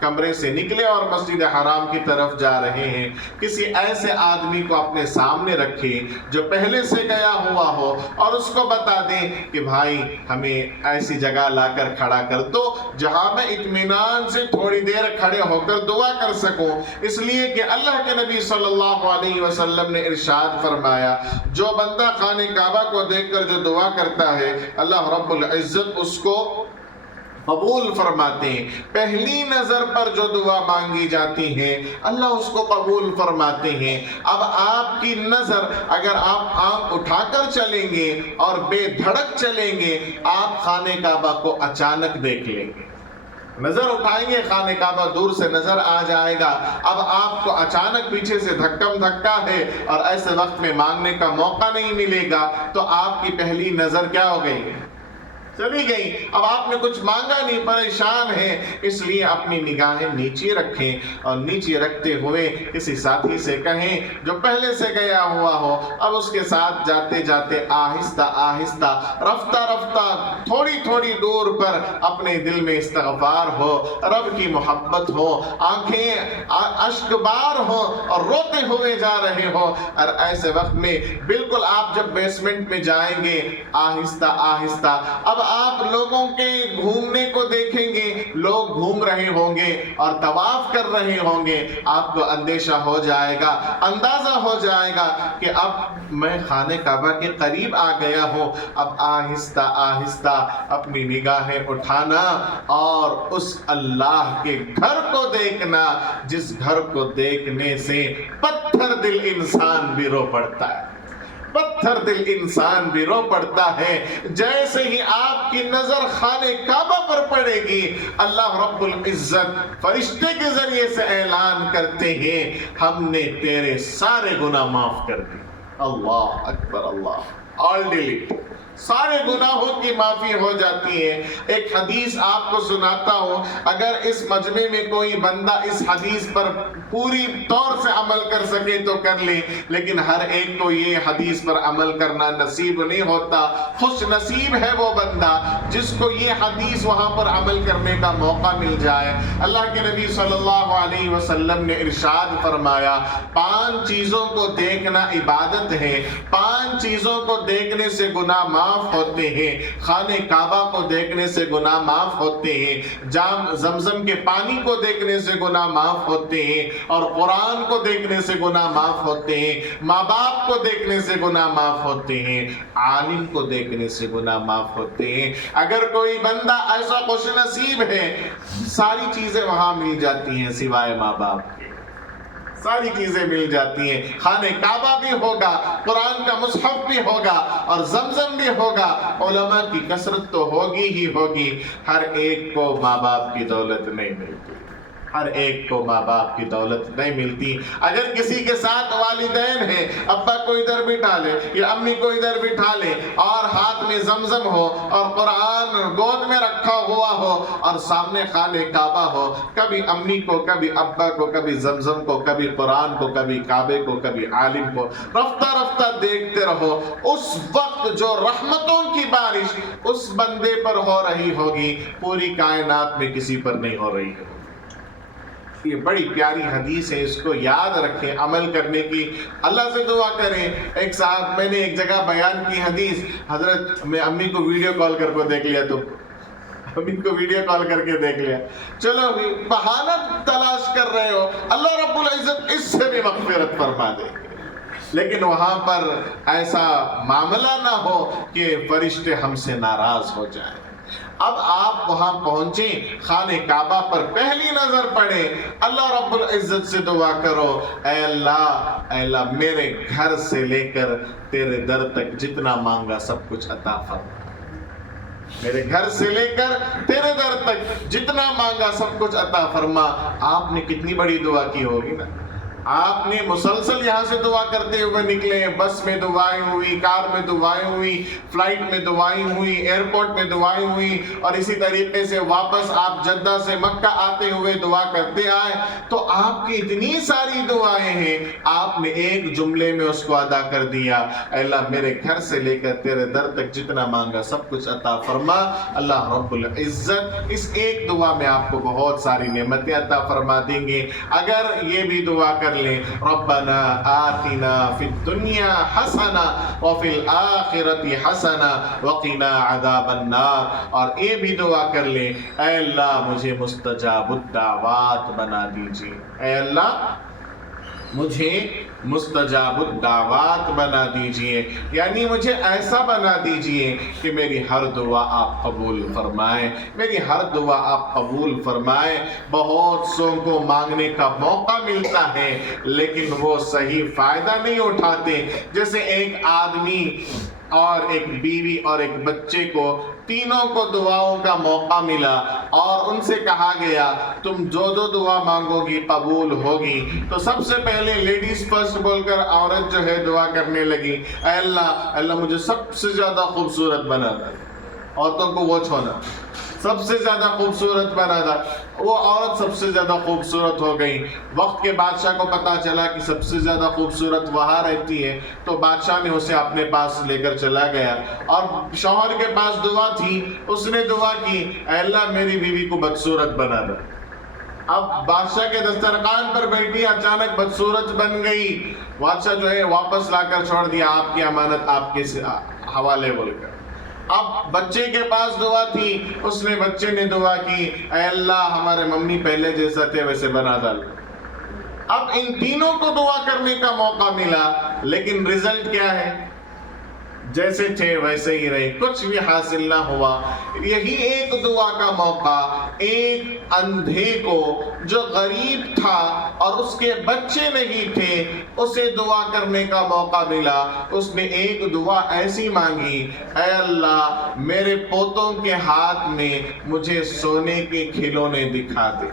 کمرے سے نکلے اور مسجد حرام کی طرف جا رہے ہیں، کسی ایسے آدمی کو اپنے سامنے رکھیں جو پہلے سے گیا ہوا ہو، اور اس کو بتا دیں کہ بھائی ہمیں ایسی جگہ لا کر کھڑا کر دو جہاں میں اطمینان سے تھوڑی دیر کھڑے ہو کر دعا کر سکوں، اس لیے کہ اللہ کے نبی صلی اللہ علیہ وسلم نے ارشاد فرمایا، جو بندہ خانہ کعبہ کو دیکھ کر جو دعا کرتا ہے اللہ رب العزت اس کو قبول فرماتے ہیں۔ پہلی نظر پر جو دعا مانگی جاتی ہے اللہ اس کو قبول فرماتے ہیں۔ اب آپ کی نظر، اگر آپ آنکھ اٹھا کر چلیں گے اور بے دھڑک چلیں گے، آپ خانہ کعبہ کو اچانک دیکھ لیں گے۔ نظر اٹھائیں گے، خانہ کعبہ دور سے نظر آ جائے گا۔ اب آپ کو اچانک پیچھے سے دھکم دھکا ہے اور ایسے وقت میں مانگنے کا موقع نہیں ملے گا، تو آپ کی پہلی نظر کیا ہو گئی؟ چلی گئی۔ اب آپ نے کچھ مانگا نہیں، پریشان ہیں، اس لیے اپنی نگاہیں نیچے رکھیں، اور نیچے رکھتے ہوئے کسی ساتھی سے کہیں جو پہلے سے گیا ہوا ہو، اب اس کے ساتھ جاتے جاتے آہستہ آہستہ، رفتہ رفتہ، تھوڑی تھوڑی دور پر اپنے دل میں استغفار ہو، رب کی محبت ہو، آنکھیں اشک بار ہو اور روتے ہوئے جا رہے ہو۔ اور ایسے وقت میں بالکل آپ جب بیسمنٹ میں جائیں گے، آہستہ آہستہ، اب آپ لوگوں کے گھومنے کو دیکھیں گے، لوگ گھوم رہے ہوں گے اور طواف کر رہے ہوں گے، آپ کو اندیشہ ہو جائے گا، اندازہ ہو جائے گا کہ اب میں خانہ کعبہ کے قریب آ گیا ہوں۔ اب آہستہ آہستہ اپنی نگاہیں اٹھانا اور اس اللہ کے گھر کو دیکھنا جس گھر کو دیکھنے سے پتھر دل انسان بھی رو پڑتا ہے، پتھر دل انسان بھی رو پڑتا ہے۔ جیسے ہی آپ کی نظر خانہ کعبہ پر پڑے گی، اللہ رب العزت فرشتے کے ذریعے سے اعلان کرتے ہیں، ہم نے تیرے سارے گناہ معاف کر دیے۔ اللہ اکبر، اللہ، آل ڈیلیٹ، سارے گناہوں کی معافی ہو جاتی ہے۔ ایک حدیث آپ کو سناتا ہوں، اگر اس مجمع میں کوئی بندہ اس حدیث پر پوری طور سے عمل کر سکے تو کر لے، لیکن ہر ایک کو یہ حدیث پر عمل کرنا نصیب نہیں ہوتا۔ خوش نصیب ہے وہ بندہ جس کو یہ حدیث وہاں پر عمل کرنے کا موقع مل جائے۔ اللہ کے نبی صلی اللہ علیہ وسلم نے ارشاد فرمایا، 5 چیزوں کو دیکھنا عبادت ہے، 5 چیزوں کو دیکھنے سے گناہ معاف معاف ہوتے ہیں، خانہ کعبہ کو دیکھنے سے گناہ معاف ہوتے ہیں، جام زمزم کے پانی کو دیکھنے سے گناہ معاف ہوتے ہیں، اور قرآن کو دیکھنے سے گناہ معاف ہوتے ہیں، ماں باپ کو دیکھنے سے گناہ معاف ہوتے ہیں، عالم کو دیکھنے سے گناہ معاف ہوتے ہیں۔ اگر کوئی بندہ ایسا خوش نصیب ہے، ساری چیزیں وہاں مل جاتی ہیں سوائے ماں باپ کے، ساری چیزیں مل جاتی ہیں، خانہ کعبہ بھی ہوگا، قرآن کا مصحف بھی ہوگا، اور زمزم بھی ہوگا، علماء کی کثرت تو ہوگی ہی ہوگی۔ ہر ایک کو ماں باپ کی دولت نہیں ملتی، ہر ایک کو ماں باپ کی دولت نہیں ملتی۔ اگر کسی کے ساتھ والدین ہیں، ابا کو ادھر بٹھا لے یا امی کو ادھر بٹھا لے، اور ہاتھ میں زمزم ہو اور قرآن گود میں رکھا ہوا ہو اور سامنے خانہ کعبہ ہو، کبھی امی کو، کبھی ابا کو، کبھی زمزم کو، کبھی قرآن کو، کبھی کعبے کو، کبھی عالم کو، رفتہ رفتہ دیکھتے رہو، اس وقت جو رحمتوں کی بارش اس بندے پر ہو رہی ہوگی، پوری کائنات میں کسی پر نہیں ہو رہی ہوگی۔ یہ بڑی پیاری حدیث ہے، اس کو یاد رکھیں، عمل کرنے کی اللہ سے دعا کریں۔ ایک صاحب، میں نے ایک جگہ بیان کی حدیث، حضرت میں امی کو ویڈیو کال کر کے دیکھ لیا، تو امی کو ویڈیو کال کر کے دیکھ لیا، چلو بہانہ تلاش کر رہے ہو، اللہ رب العزت اس سے بھی مغفرت فرما دے گے، لیکن وہاں پر ایسا معاملہ نہ ہو کہ فرشتے ہم سے ناراض ہو جائیں۔ اب آپ وہاں پہنچیں، خانہ کعبہ پر پہلی نظر پڑے، اللہ رب العزت سے دعا کرو، اے اللہ میرے گھر سے لے کر تیرے در تک جتنا مانگا سب کچھ عطا فرما، میرے گھر سے لے کر تیرے در تک جتنا مانگا سب کچھ عطا فرما۔ آپ نے کتنی بڑی دعا کی ہوگی نا، آپ نے مسلسل یہاں سے دعا کرتے ہوئے نکلے، بس میں دعائیں ہوئی، کار میں دعائیں ہوئی، فلائٹ میں دعائیں ہوئی، ایئرپورٹ میں دعائیں ہوئی، اور اسی طریقے سے واپس آپ جدہ سے مکہ آتے ہوئے دعا کرتے آئے، تو آپ کی اتنی ساری دعائیں ہیں، آپ نے ایک جملے میں اس کو ادا کر دیا، اے اللہ میرے گھر سے لے کر تیرے در تک جتنا مانگا سب کچھ عطا فرما۔ اللہ رب العزت اس ایک دعا میں آپ کو بہت ساری نعمتیں عطا فرما دیں گے۔ اگر یہ بھی دعا کر لیں، ربنا آتنا فی الدنیا حسنہ وفی الآخرۃ حسنہ وقنا عذاب النار، اور یہ بھی دعا کر لیں، اے اللہ مجھے مستجاب الدعوات بنا دیجیے، اے اللہ مجھے مستجاب الدعوات بنا دیجئے، یعنی مجھے ایسا بنا دیجئے کہ میری ہر دعا آپ قبول فرمائیں، میری ہر دعا آپ قبول فرمائیں۔ بہت سو کو مانگنے کا موقع ملتا ہے لیکن وہ صحیح فائدہ نہیں اٹھاتے۔ جیسے ایک آدمی اور ایک بیوی اور ایک بچے کو، تینوں کو دعاؤں کا موقع ملا اور ان سے کہا گیا تم جو دعا مانگو گی قبول ہوگی، تو سب سے پہلے لیڈیز فرسٹ بول کر عورت جو ہے دعا کرنے لگی، اے اللہ مجھے سب سے زیادہ خوبصورت بنا دے، عورتوں کو وہ چھوڑا، سب سے زیادہ خوبصورت بنا تھا، وہ عورت سب سے زیادہ خوبصورت ہو گئی۔ وقت کے بادشاہ کو پتا چلا کہ سب سے زیادہ خوبصورت وہاں رہتی ہے، تو بادشاہ نے اسے اپنے پاس لے کر چلا گیا، اور شوہر کے پاس دعا تھی، اس نے دعا کی، اے اللہ میری بیوی کو بدصورت بنا دے۔ اب بادشاہ کے دسترخوان پر بیٹھی، اچانک بدصورت بن گئی، بادشاہ جو ہے واپس لا کر چھوڑ دیا، آپ کی امانت آپ کے حوالے بول کر۔ اب بچے کے پاس دعا تھی، اس نے بچے نے دعا کی، اے اللہ ہمارے ممی پہلے جیسا تھے ویسے بنا ڈال۔ اب ان تینوں کو دعا کرنے کا موقع ملا، لیکن رزلٹ کیا ہے؟ جیسے تھے ویسے ہی رہے، کچھ بھی حاصل نہ ہوا۔ یہی ایک دعا کا موقع ایک اندھے کو جو غریب تھا اور اس کے بچے نہیں تھے، اسے دعا کرنے کا موقع ملا۔ اس نے ایک دعا ایسی مانگی، اے اللہ میرے پوتوں کے ہاتھ میں مجھے سونے کے کھلونے دکھا دے،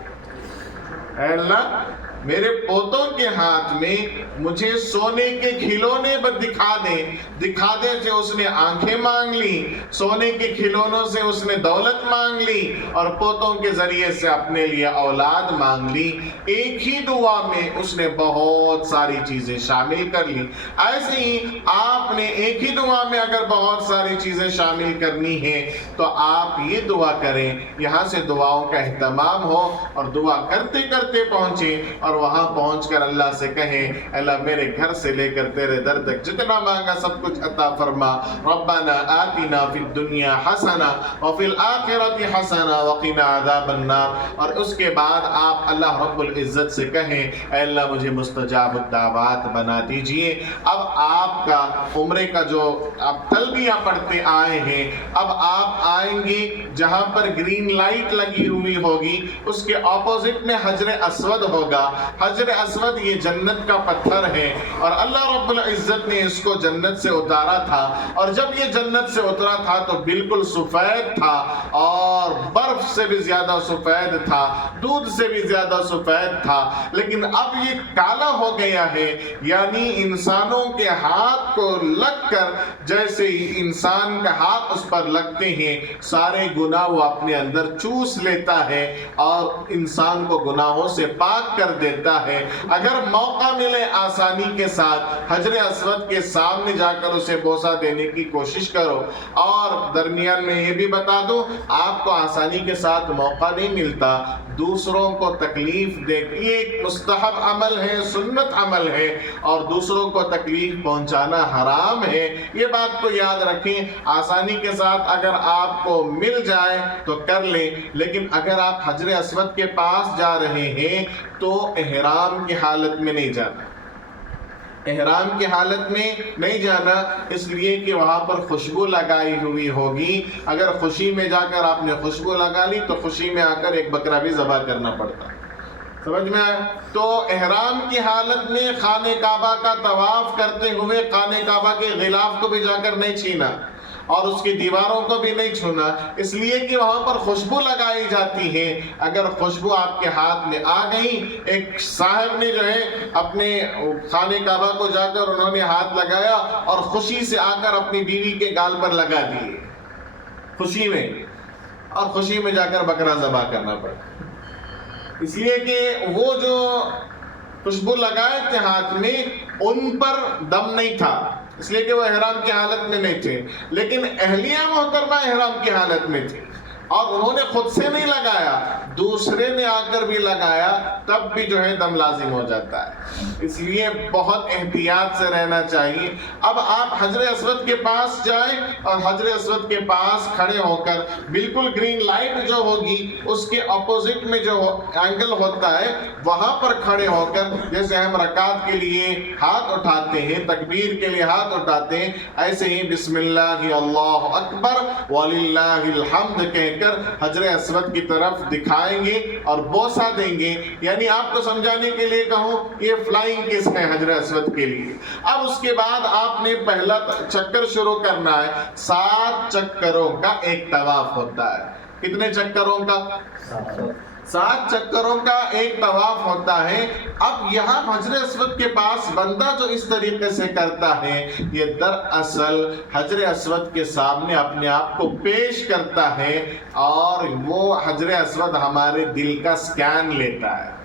اے اللہ میرے پوتوں کے ہاتھ میں مجھے سونے کے کھلونے دکھا دے سے اس نے آنکھیں مانگ لی، سونے کے کھلونوں سے اس نے دولت مانگ لی، اور پوتوں کے ذریعے سے اپنے لیے اولاد مانگ لی۔ ایک ہی دعا میں اس نے بہت ساری چیزیں شامل کر لی۔ ایسے ہی آپ نے ایک ہی دعا میں اگر بہت ساری چیزیں شامل کرنی ہیں تو آپ یہ دعا کریں، یہاں سے دعاؤں کا اہتمام ہو اور دعا کرتے کرتے پہنچے، اور وہاں پہنچ کر اللہ سے کہیں اللہ میرے گھر سے لے کر تیرے در تک جتنا مانگا سب کچھ عطا فرما، ربنا آتنا فی الدنیا حسنہ وفی الآخرۃ حسنہ وقنا عذاب النار، اور اس کے بعد آپ اللہ رب العزت سے کہیں اے اللہ مجھے مستجاب الدعوات بنا دیجئے۔ اب آپ کا عمرے کا جو آپ تلبیہ پڑھتے آئے ہیں، اب آپ آئیں گے جہاں پر گرین لائٹ لگی ہوئی ہوگی اس کے اپوزٹ میں حجر اسود ہوگا۔ حجر اسود یہ جنت کا پتھر ہے اور اللہ رب العزت نے اس کو جنت سے اتارا تھا، اور جب یہ جنت سے اترا تھا تو بالکل سفید تھا اور برف سے بھی زیادہ سفید تھا، دودھ سے بھی زیادہ سفید تھا، لیکن اب یہ کالا ہو گیا ہے، یعنی انسانوں کے ہاتھ کو لگ کر جیسے ہی انسان کا ہاتھ اس پر لگتے ہیں سارے گناہ وہ اپنے اندر چوس لیتا ہے اور انسان کو گناہوں سے پاک کر دیتا ہے۔ اگر موقع ملے آسانی کے ساتھ حجر اسود کے سامنے جا کر اسے بوسہ دینے کی کوشش کرو، اور درمیان میں یہ بھی بتا دوں آپ کو آسانی کے ساتھ موقع نہیں ملتا، دوسروں کو تکلیف دے، یہ ایک مستحب عمل ہے، سنت عمل ہے، اور دوسروں کو تکلیف پہنچانا حرام ہے، یہ بات کو یاد رکھیں۔ آسانی کے ساتھ اگر آپ کو مل جائے تو کر لیں، لیکن اگر آپ حجر اسود کے پاس جا رہے ہیں تو احرام کی حالت میں نہیں جانا، احرام کی حالت میں نہیں جانا، اس لیے کہ وہاں پر خوشبو لگائی ہوئی ہوگی، اگر خوشی میں جا کر آپ نے خوشبو لگا لی تو خوشی میں آ کر ایک بکرا بھی ذبح کرنا پڑتا، سمجھ میں آیا؟ تو احرام کی حالت میں خانہ کعبہ کا طواف کرتے ہوئے خانہ کعبہ کے غلاف کو بھی جا کر نہیں چھینا اور اس کی دیواروں کو بھی نہیں چھونا، اس لیے کہ وہاں پر خوشبو لگائی جاتی ہے۔ اگر خوشبو آپ کے ہاتھ میں آ گئی، ایک صاحب نے جو ہے اپنے خانہ کعبہ کو جا کر انہوں نے ہاتھ لگایا اور خوشی سے آ کر اپنی بیوی کے گال پر لگا دیے خوشی میں، اور خوشی میں جا کر بکرا ذبح کرنا پڑا، اس لیے کہ وہ جو خوشبو لگائے تھے ہاتھ میں ان پر دم نہیں تھا، اس لیے کہ وہ احرام کی حالت میں نہیں تھے، لیکن اہلیہ محترمہ احرام کی حالت میں تھی اور انہوں نے خود سے نہیں لگایا، دوسرے نے آ کر بھی لگایا، تب بھی جو ہے دم لازم ہو جاتا ہے، اس لیے بہت احتیاط سے رہنا چاہیے۔ اب آپ حجر اسود کے پاس جائیں اور حجر اسود کے پاس کھڑے ہو کر بالکل گرین لائٹ جو ہوگی اس کے اپوزٹ میں جو اینگل ہوتا ہے وہاں پر کھڑے ہو کر جیسے ہم رکعت کے لیے ہاتھ اٹھاتے ہیں، تکبیر کے لیے ہاتھ اٹھاتے ہیں، ایسے ہی بسم اللہ اللہ اکبر وللہ الحمد کہہ کر حجر اسود کی طرف دکھائیں گے اور بوسہ دیں گے، یعنی آپ کو سمجھانے کے لیے کہوں یہ فلائنگ کس ہے حجر اسود کے لیے۔ اب اس کے بعد آپ نے پہلا چکر شروع کرنا ہے، 7 چکروں کا ایک طواف ہوتا ہے، کتنے چکروں کا؟ 7 چکروں کا ایک طواف ہوتا ہے۔ اب یہاں حجر اسود کے پاس بندہ جو اس طریقے سے کرتا ہے یہ دراصل حجر اسود کے سامنے اپنے آپ کو پیش کرتا ہے، اور وہ حجر اسود ہمارے دل کا سکین لیتا ہے،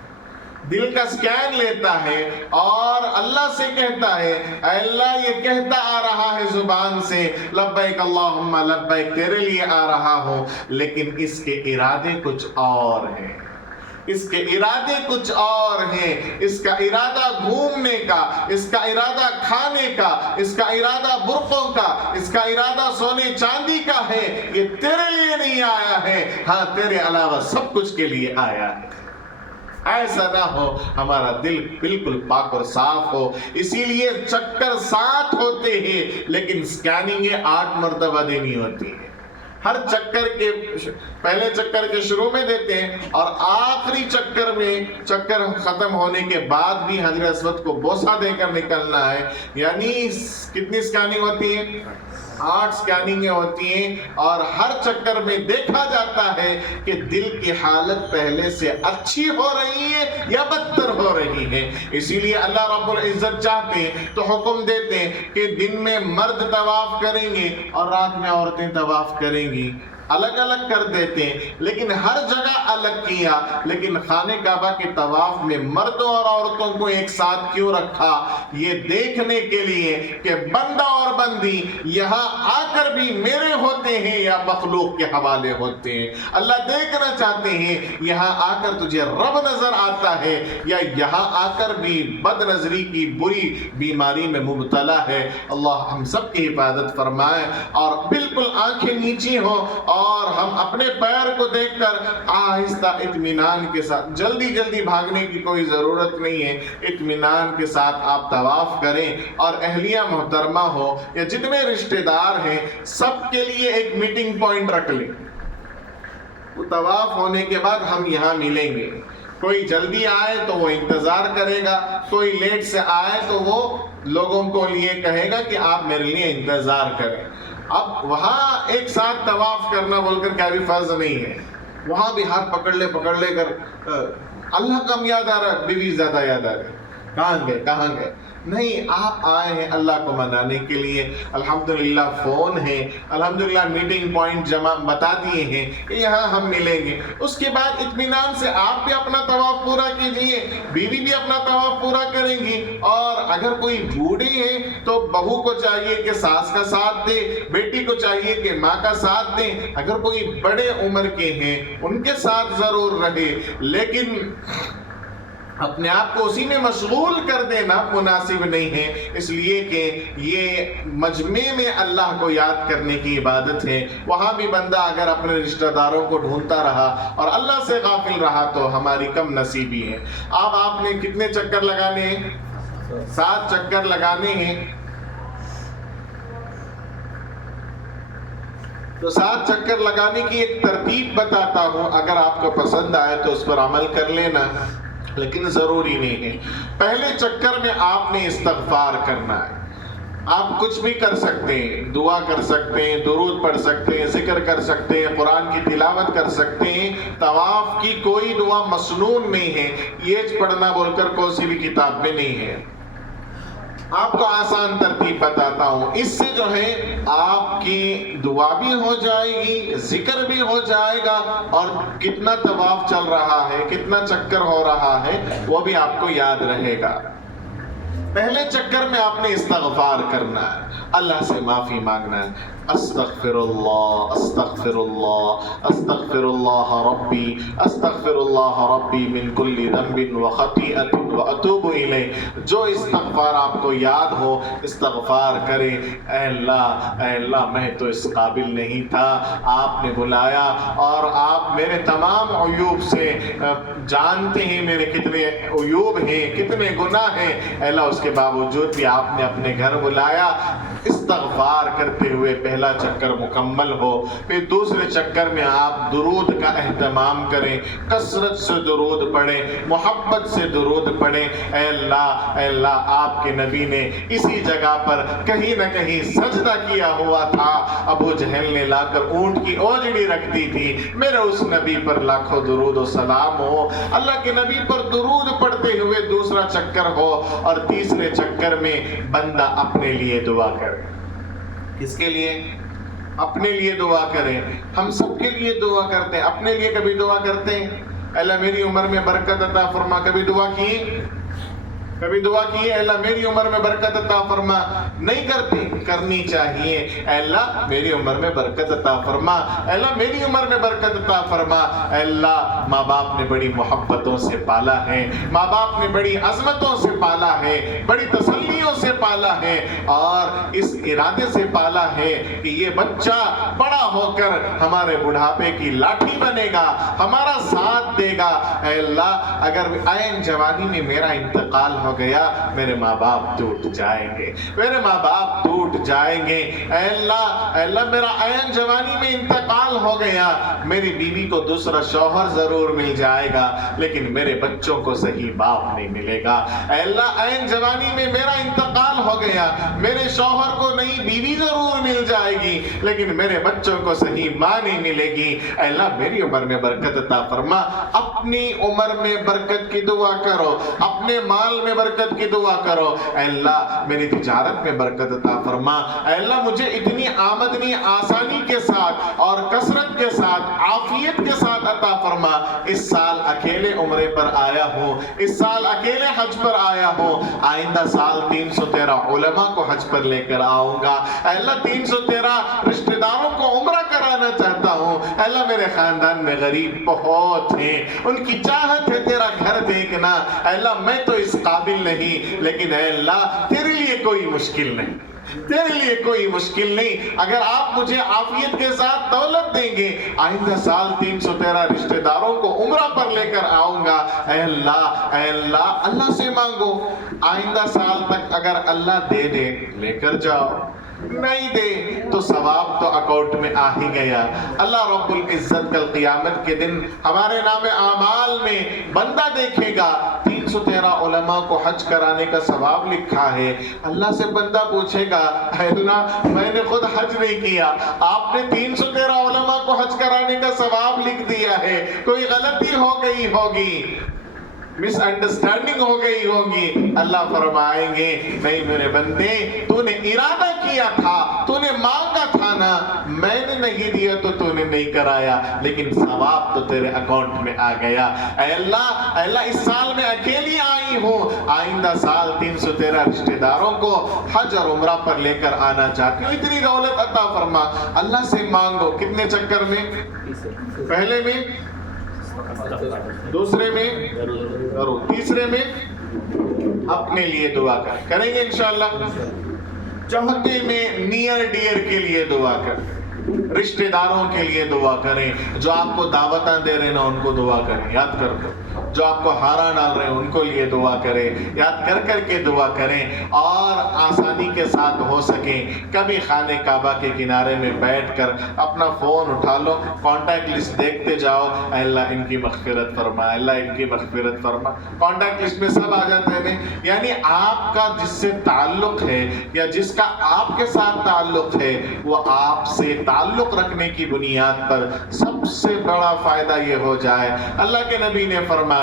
دل کا سکین لیتا ہے اور اللہ سے کہتا ہے اے اللہ یہ کہتا آ رہا ہے زبان سے لبیک اللہم لبیک، تیرے لیے آ رہا ہوں، لیکن اس کے ارادے کچھ اور ہیں، اس کے ارادے کچھ اور ہیں، اس کا ارادہ گھومنے کا، اس کا ارادہ کھانے کا، اس کا ارادہ برقعوں کا، اس کا ارادہ سونے چاندی کا ہے، یہ تیرے لیے نہیں آیا ہے، ہاں تیرے علاوہ سب کچھ کے لیے آیا ہے۔ ایسا نہ ہو ہمارا دل بالکل پاک اور صاف ہو، اسی لیے چکر 7 ہوتے ہیں لیکن سکیننگ 8 مرتبہ دینی ہوتی ہے، ہر چکر کے پہلے چکر کے شروع میں دیتے ہیں اور آخری چکر میں چکر ختم ہونے کے بعد بھی حجر اسود کو بوسہ دے کر نکلنا ہے، یعنی کتنی سکیننگ ہوتی ہے؟ 8 سکیننگیں ہوتی ہیں، اور ہر چکر میں دیکھا جاتا ہے کہ دل کی حالت پہلے سے اچھی ہو رہی ہے یا بدتر ہو رہی ہے۔ اسی لیے اللہ رب العزت چاہتے ہیں تو حکم دیتے ہیں کہ دن میں مرد طواف کریں گے اور رات میں عورتیں طواف کریں گی، الگ الگ کر دیتے ہیں، لیکن ہر جگہ الگ کیا، لیکن خانہ کعبہ کے طواف میں مردوں اور عورتوں کو ایک ساتھ کیوں رکھا؟ یہ دیکھنے کے لیے کہ بندہ اور بندی یہاں آ کر بھی میرے ہوتے ہیں یا مخلوق کے حوالے ہوتے ہیں۔ اللہ دیکھنا چاہتے ہیں یہاں آ کر تجھے رب نظر آتا ہے یا یہاں آ کر بھی بد نظری کی بری بیماری میں مبتلا ہے۔ اللہ ہم سب کی حفاظت فرمائے اور بالکل آنکھیں نیچی ہوں اور ہم اپنے پیر کو دیکھ کر آہستہ اطمینان کے ساتھ، جلدی جلدی بھاگنے کی کوئی ضرورت نہیں ہے، اطمینان کے ساتھ آپ طواف کریں۔ اور اہلیہ محترمہ ہو یا جتنے رشتہ دار ہیں سب کے لیے ایک میٹنگ پوائنٹ رکھ لیں، وہ طواف ہونے کے بعد ہم یہاں ملیں گے۔ کوئی جلدی آئے تو وہ انتظار کرے گا، کوئی لیٹ سے آئے تو وہ لوگوں کو لیے کہے گا کہ آپ میرے لیے انتظار کریں۔ اب وہاں ایک ساتھ طواف کرنا بول کر کیا بھی فرض نہیں ہے، وہاں بھی ہاتھ پکڑ لے کر اللہ کم یاد آ رہا ہے، بیوی زیادہ یاد آ رہی، کہاں گئے نہیں، آپ آئے ہیں اللہ کو منانے کے لیے۔ الحمدللہ فون ہے، الحمدللہ میٹنگ پوائنٹ جمع بتا دیے ہیں کہ یہاں ہم ملیں گے۔ اس کے بعد اطمینان سے آپ بھی اپنا طواف پورا کیجئے، بیوی بھی اپنا طواف پورا کریں گی، اور اگر کوئی بوڑھی ہے تو بہو کو چاہیے کہ ساس کا ساتھ دے، بیٹی کو چاہیے کہ ماں کا ساتھ دیں، اگر کوئی بڑے عمر کے ہیں ان کے ساتھ ضرور رہے، لیکن اپنے آپ کو اسی میں مشغول کر دینا مناسب نہیں ہے، اس لیے کہ یہ مجمع میں اللہ کو یاد کرنے کی عبادت ہے۔ وہاں بھی بندہ اگر اپنے رشتہ داروں کو ڈھونڈتا رہا اور اللہ سے غافل رہا تو ہماری کم نصیبی ہے۔ اب آپ نے کتنے چکر لگانے ہیں؟ 7 چکر لگانے ہیں۔ تو 7 چکر لگانے کی ایک ترتیب بتاتا ہوں، اگر آپ کو پسند آئے تو اس پر عمل کر لینا، لیکن ضروری نہیں ہے۔ پہلے چکر میں آپ نے استغفار کرنا ہے۔ آپ کچھ بھی کر سکتے ہیں، دعا کر سکتے ہیں، درود پڑھ سکتے ہیں، ذکر کر سکتے ہیں، قرآن کی تلاوت کر سکتے ہیں۔ طواف کی کوئی دعا مسنون نہیں ہے، یہ پڑھنا بول کر کوئی سی بھی کتاب میں نہیں ہے۔ آپ کو آسان ترتیب بتاتا ہوں، اس سے جو ہے آپ کی دعا بھی ہو جائے گی، ذکر بھی ہو جائے گا، اور کتنا طواف چل رہا ہے، کتنا چکر ہو رہا ہے وہ بھی آپ کو یاد رہے گا۔ پہلے چکر میں آپ نے استغفار کرنا ہے، اللہ سے معافی مانگنا ہے۔ استغفر اللہ استغفر اللہ استغفر اللہ ربی استغفر اللہ ربی من کل ذنب وخطیئۃ واتوب الیہ۔ جو استغفار آپ کو یاد ہو استغفار کرے، اے اللہ میں تو اس قابل نہیں تھا، آپ نے بلایا اور آپ میرے تمام عیوب سے جانتے ہیں، میرے کتنے عیوب ہیں، کتنے گناہ ہیں، اے اللہ اس کے باوجود بھی آپ نے اپنے گھر بلایا۔ استغفار کرتے ہوئے پہلا چکر مکمل ہو، پھر دوسرے چکر میں آپ درود کا اہتمام کریں، کثرت سے درود پڑھیں، محبت سے درود پڑھیں۔ اے اللہ آپ کے نبی نے اسی جگہ پر کہیں نہ کہیں سجدہ کیا ہوا تھا، ابو جہل نے لا کر اونٹ کی اوجڑی رکھ دی تھی، میرے اس نبی پر لاکھوں درود و سلام ہو۔ اللہ کے نبی پر درود پڑھتے ہوئے دوسرا چکر ہو، اور تیسرے چکر میں بندہ اپنے لیے دعا کرے۔ کس کے لیے؟ اپنے لیے دعا کریں۔ ہم سب کے لیے دعا کرتے ہیں، اپنے لیے کبھی دعا کرتے ہیں اللہ میری عمر میں برکت عطا فرما؟ کبھی دعا کی اللہ میری عمر میں برکت عطا فرما؟ نہیں کرتے، کرنی چاہیے۔ اے اللہ میری عمر میں برکت عطا فرما، اے اللہ میری عمر میں برکت عطا فرما۔ اے اللہ ماں باپ نے بڑی محبتوں سے پالا ہے، ماں باپ نے بڑی عظمتوں سے پالا ہے، بڑی تسلیوں سے پالا ہے، اور اس ارادے سے پالا ہے کہ یہ بچہ بڑا ہو کر ہمارے بڑھاپے کی لاٹھی بنے گا، ہمارا ساتھ دے گا۔ اے اللہ اگر عین جوانی میں میرا انتقال ہو گیا، میرے ماں باپ ٹوٹ جائیں گے، میرے ماں باپ ٹوٹ جائیں گے۔ اے اللہ میرا عین جوانی میں انتقال ہو گیا، میری بیوی کو دوسرا شوہر ضرور مل جائے گا، لیکن میرے بچوں کو صحیح باپ نہیں ملے گا۔ اے اللہ عین جوانی میں میرا انتقال ہو گیا، میرے شوہر کو نئی بیوی ضرور مل جائے گی، لیکن میرے بچوں کو صحیح ماں نہیں ملے گی۔ اے اللہ میری عمر میں برکت عطا فرما۔ اپنی عمر میں برکت کی دعا کرو، اپنے مال میں میں برکت کی دعا کرو، اے اللہ میری تجارت میں برکت عطا فرما، اے اللہ مجھے اتنی آمدنی آسانی کے ساتھ اور کثرت کے ساتھ عافیت کے ساتھ عطا فرما۔ اس سال اکیلے عمرے پر آیا ہوں، اس سال اکیلے حج پر آیا ہوں، آئندہ سال 313 علماء کو حج پر لے کر آؤں گا، اے اللہ 313 رشتہ داروں کو عمرہ کرانا چاہتا ہوں، اے اللہ میرے خاندان میں غریب بہت ہیں، ان کی چاہت ہے تیرا گھر دیکھنا، اے اللہ میں تو اس قابل نہیں، لیکن اے اللہ تیرے لیے کوئی مشکل نہیں، تیرے لیے کوئی مشکل نہیں، اگر آپ مجھے عافیت کے ساتھ دولت دیں گے آئندہ سال 313 رشتہ داروں کو عمرہ پر لے کر آؤں گا، اے اللہ اللہ سے مانگو، آئندہ سال تک اگر اللہ دے دے لے کر جاؤ، نہیں دے تو ثواب تو اکاؤنٹ میں آ ہی گیا۔ اللہ رب العزت کل قیامت کے دن ہمارے نام اعمال میں بندہ دیکھے گا 313 علماء کو حج کرانے کا ثواب لکھا ہے، اللہ سے بندہ پوچھے گا اے اللہ میں نے خود حج نہیں کیا، آپ نے 313 علماء کو حج کرانے کا ثواب لکھ دیا ہے، کوئی غلطی ہو گئی ہوگی، مس انڈرسٹینڈنگ ہو گئی ہوگی۔ اللہ فرمائیں گے نہیں میرے بندے، تو نے ارادہ کیا تھا، تو نے مانگا تھا نا، میں نے نہیں دیا تو تو نے نہیں کرایا، لیکن ثواب تو تیرے اکاؤنٹ میں آ گیا۔ اے اللہ اس سال میں اکیلی آئی ہوں، آئندہ سال 313 رشتہ داروں کو حج اور عمرہ پر لے کر آنا چاہتی ہوں، اتنی دولت عطا فرما۔ اللہ سے مانگو، کتنے چکر میں؟ پہلے میں، دوسرے میں، تیسرے میں اپنے لیے دعا کریں گے انشاءاللہ، چوتھے میں نیئر ڈیئر کے لیے دعا کریں، رشتہ داروں کے لیے دعا کریں، جو آپ کو دعوتاں دے رہے ہیں ان کو دعا کریں، یاد کر دو، جو آپ کو ہارا ڈال رہے ہیں ان کو لیے دعا کریں، یاد کر کر کے دعا کریں، اور آسانی کے ساتھ ہو سکیں کبھی خانہ کعبہ کے کنارے میں بیٹھ کر اپنا فون اٹھا لو، کانٹیکٹ لسٹ دیکھتے جاؤ، اے اللہ ان کی مغفرت فرما، اے اللہ ان کی مغفرت فرما، کانٹیکٹ لسٹ میں سب آ جاتے ہیں، یعنی آپ کا جس سے تعلق ہے یا جس کا آپ کے ساتھ تعلق ہے وہ آپ سے تعلق رکھنے کی بنیاد پر سب سے بڑا فائدہ یہ ہو جائے۔ اللہ کے نبی نے فرمایا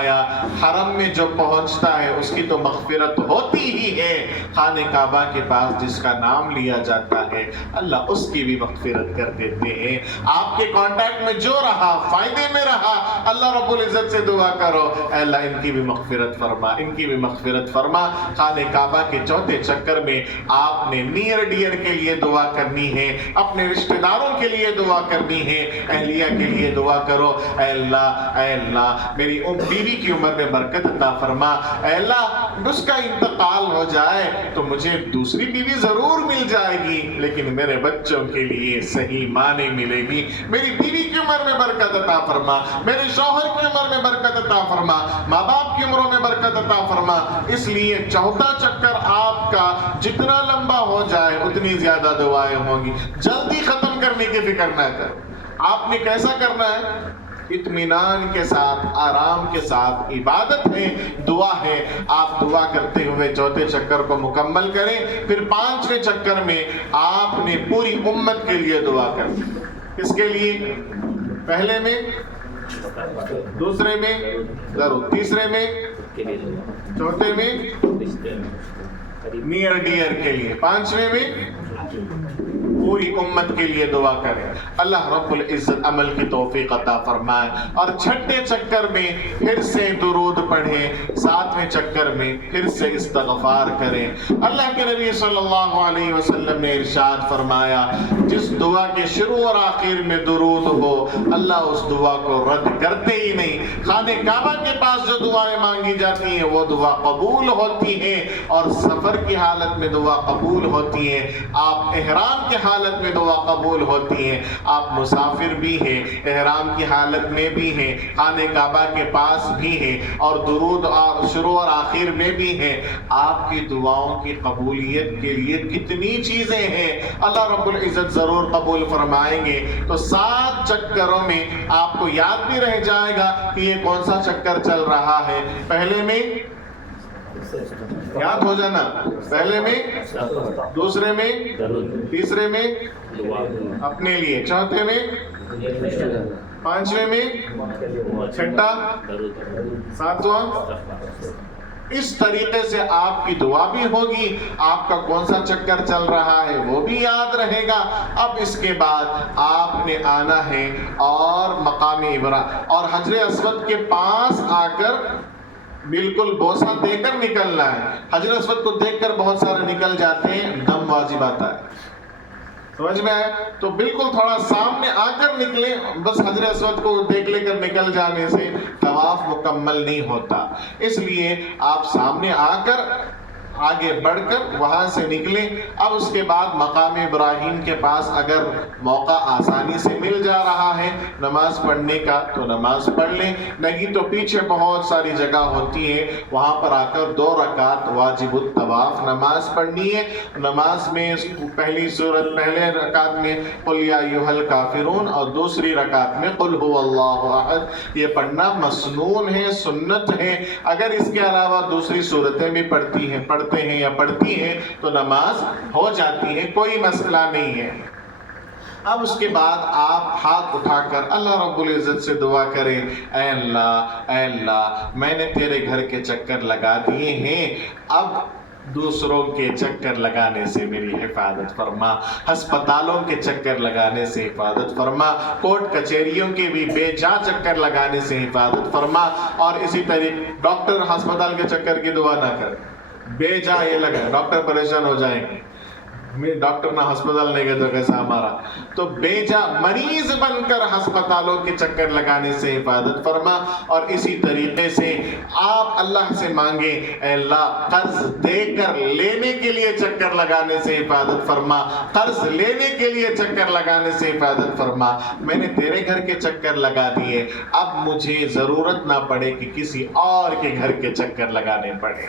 حرم میں جو پہنچتا ہے اس کی تو مغفرت ہوتی ہی ہے، خانہ کعبہ کے پاس جس کا نام لیا جاتا ہے اللہ اس کی بھی مغفرت کر دیتے ہیں۔ آپ کے کانٹیکٹ میں جو رہا فائدے میں رہا، اللہ رب العزت سے دعا کرو اے اللہ ان کی بھی مغفرت فرما، ان کی بھی مغفرت فرما۔ خانہ کعبہ کے چوتھے چکر میں آپ نے نیئر ڈیئر کے لیے دعا کرنی ہے، اپنے رشتہ داروں کے لیے دعا کرنی ہے، اہلیہ کے لیے دعا کرو، اے اللہ میری بیوی کی عمر میں برکت عطا فرما، اے اللہ اس کا انتقال ہو جائے تو مجھے دوسری بیوی ضرور مل جائے گی لیکن میرے بچوں کے لیے صحیح ماں نہیں ملے گی، میری بیوی کی عمر میں برکت عطا فرما، میرے شوہر کی عمر میں برکت عطا فرما، ماں باپ کی عمروں میں برکت عطا فرما۔ اس لیے چوتھا چکر آپ کا جتنا لمبا ہو جائے اتنی زیادہ دعائیں ہوں گی، جلدی ختم کرنے کی فکر نہ کرو۔ آپ نے کیسا کرنا ہے؟ اطمینان کے ساتھ، آرام کے ساتھ، عبادت ہے، دعا ہے، آپ دعا کرتے ہوئے چوتھے چکر کو مکمل کریں، پھر 5ویں چکر میں آپ نے پوری امت کے لیے دعا کرنی۔ کس کے لیے؟ پہلے میں، دوسرے میں ضرور، تیسرے میں، چوتھے میں نیئر ڈیئر کے لیے، 5ویں میں پوری امت کے لیے دعا کریں۔ اللہ رب العزت عمل کی توفیق عطا فرمائے۔ اور چھٹے چکر میں پھر سے درود پڑھیں، 7ویں چکر میں پھر سے استغفار کریں۔ اللہ کے نبی صلی اللہ علیہ وسلم نے ارشاد فرمایا جس دعا کے شروع اور آخر میں درود ہو اللہ اس دعا کو رد کرتے ہی نہیں۔ خانہ کعبہ کے پاس جو دعائیں مانگی جاتی ہیں وہ دعا قبول ہوتی ہیں، اور سفر کی حالت میں دعا قبول ہوتی ہے، آپ احرام کے حالت میں دعا قبول ہوتی ہے، آپ مسافر بھی ہیں، احرام کی حالت میں بھی ہیں، خانہ کعبہ کے پاس بھی ہیں، اور درود اور شروع اور آخر میں بھی ہیں۔ آپ کی دعاؤں کی قبولیت کے لیے کتنی چیزیں ہیں، اللہ رب العزت ضرور قبول فرمائیں گے۔ تو 7 چکروں میں آپ کو یاد بھی رہ جائے گا کہ یہ کون سا چکر چل رہا ہے۔ پہلے میں یاد ہو جانا، پہلے میں، دوسرے میں، تیسرے میں اپنے لیے، چوتھے میں، 5ویں میں، چھٹا، 7واں اس طریقے سے آپ کی دعا بھی ہوگی، آپ کا کون سا چکر چل رہا ہے وہ بھی یاد رہے گا۔ اب اس کے بعد آپ نے آنا ہے اور مقام ابراہیم اور حجر اسود کے پاس آ کر بالکل بوسہ دے کر نکلنا ہے۔ حجر اسود کو دیکھ کر بہت سارے نکل جاتے ہیں، دم واجب آتا ہے، سمجھ میں آیا؟ تو بالکل تھوڑا سامنے آ کر نکلیں، بس حجر اسود کو دیکھ لے کر نکل جانے سے طواف مکمل نہیں ہوتا، اس لیے آپ سامنے آ کر آگے بڑھ کر وہاں سے نکلیں۔ اب اس کے بعد مقام ابراہیم کے پاس اگر موقع آسانی سے مل جا رہا ہے نماز پڑھنے کا تو نماز پڑھ لیں، نہیں تو پیچھے بہت ساری جگہ ہوتی ہے، وہاں پر آ کر 2 رکعت واجب الطواف نماز پڑھنی ہے۔ نماز میں پہلی پہلے رکعت میں قل یا ایھا الکافرون اور دوسری رکعت میں قل ھو اللہ احد، یہ پڑھنا مسنون ہے، سنت ہے۔ اگر اس کے علاوہ دوسری صورتیں بھی پڑھتے ہیں یا پڑھتی ہیں تو نماز ہو جاتی ہے، کوئی مسئلہ نہیں ہے۔ اب اس کے بعد آپ ہاتھ اٹھا کر اللہ رب العزت سے دعا کریں، اے اللہ میں نے تیرے گھر کے چکر لگا دیے ہیں، اب دوسروں کے چکر لگانے سے میری حفاظت فرما، ہسپتالوں کے چکر لگانے سے حفاظت فرما، کورٹ کچہریوں کے بھی بے جا چکر لگانے سے حفاظت فرما، اور اسی طریقے ڈاکٹر ہسپتال کے چکر کی دعا نہ کر، بے جا یہ لگا ڈاکٹر پریشان ہو جائیں گے، ڈاکٹر نہ ہسپتال نہیں گئے تو کیسا ہمارا، تو بے جا مریض بن کر ہسپتالوں کے چکر لگانے سے حفاظت فرما۔ اور اسی طریقے سے آپ اللہ سے مانگے، اے اللہ قرض دے کر لینے کے لیے چکر لگانے سے حفاظت فرما، قرض لینے کے لیے چکر لگانے سے حفاظت فرما، میں نے تیرے گھر کے چکر لگا دیے، اب مجھے ضرورت نہ پڑے کہ کسی اور کے گھر کے چکر لگانے پڑے۔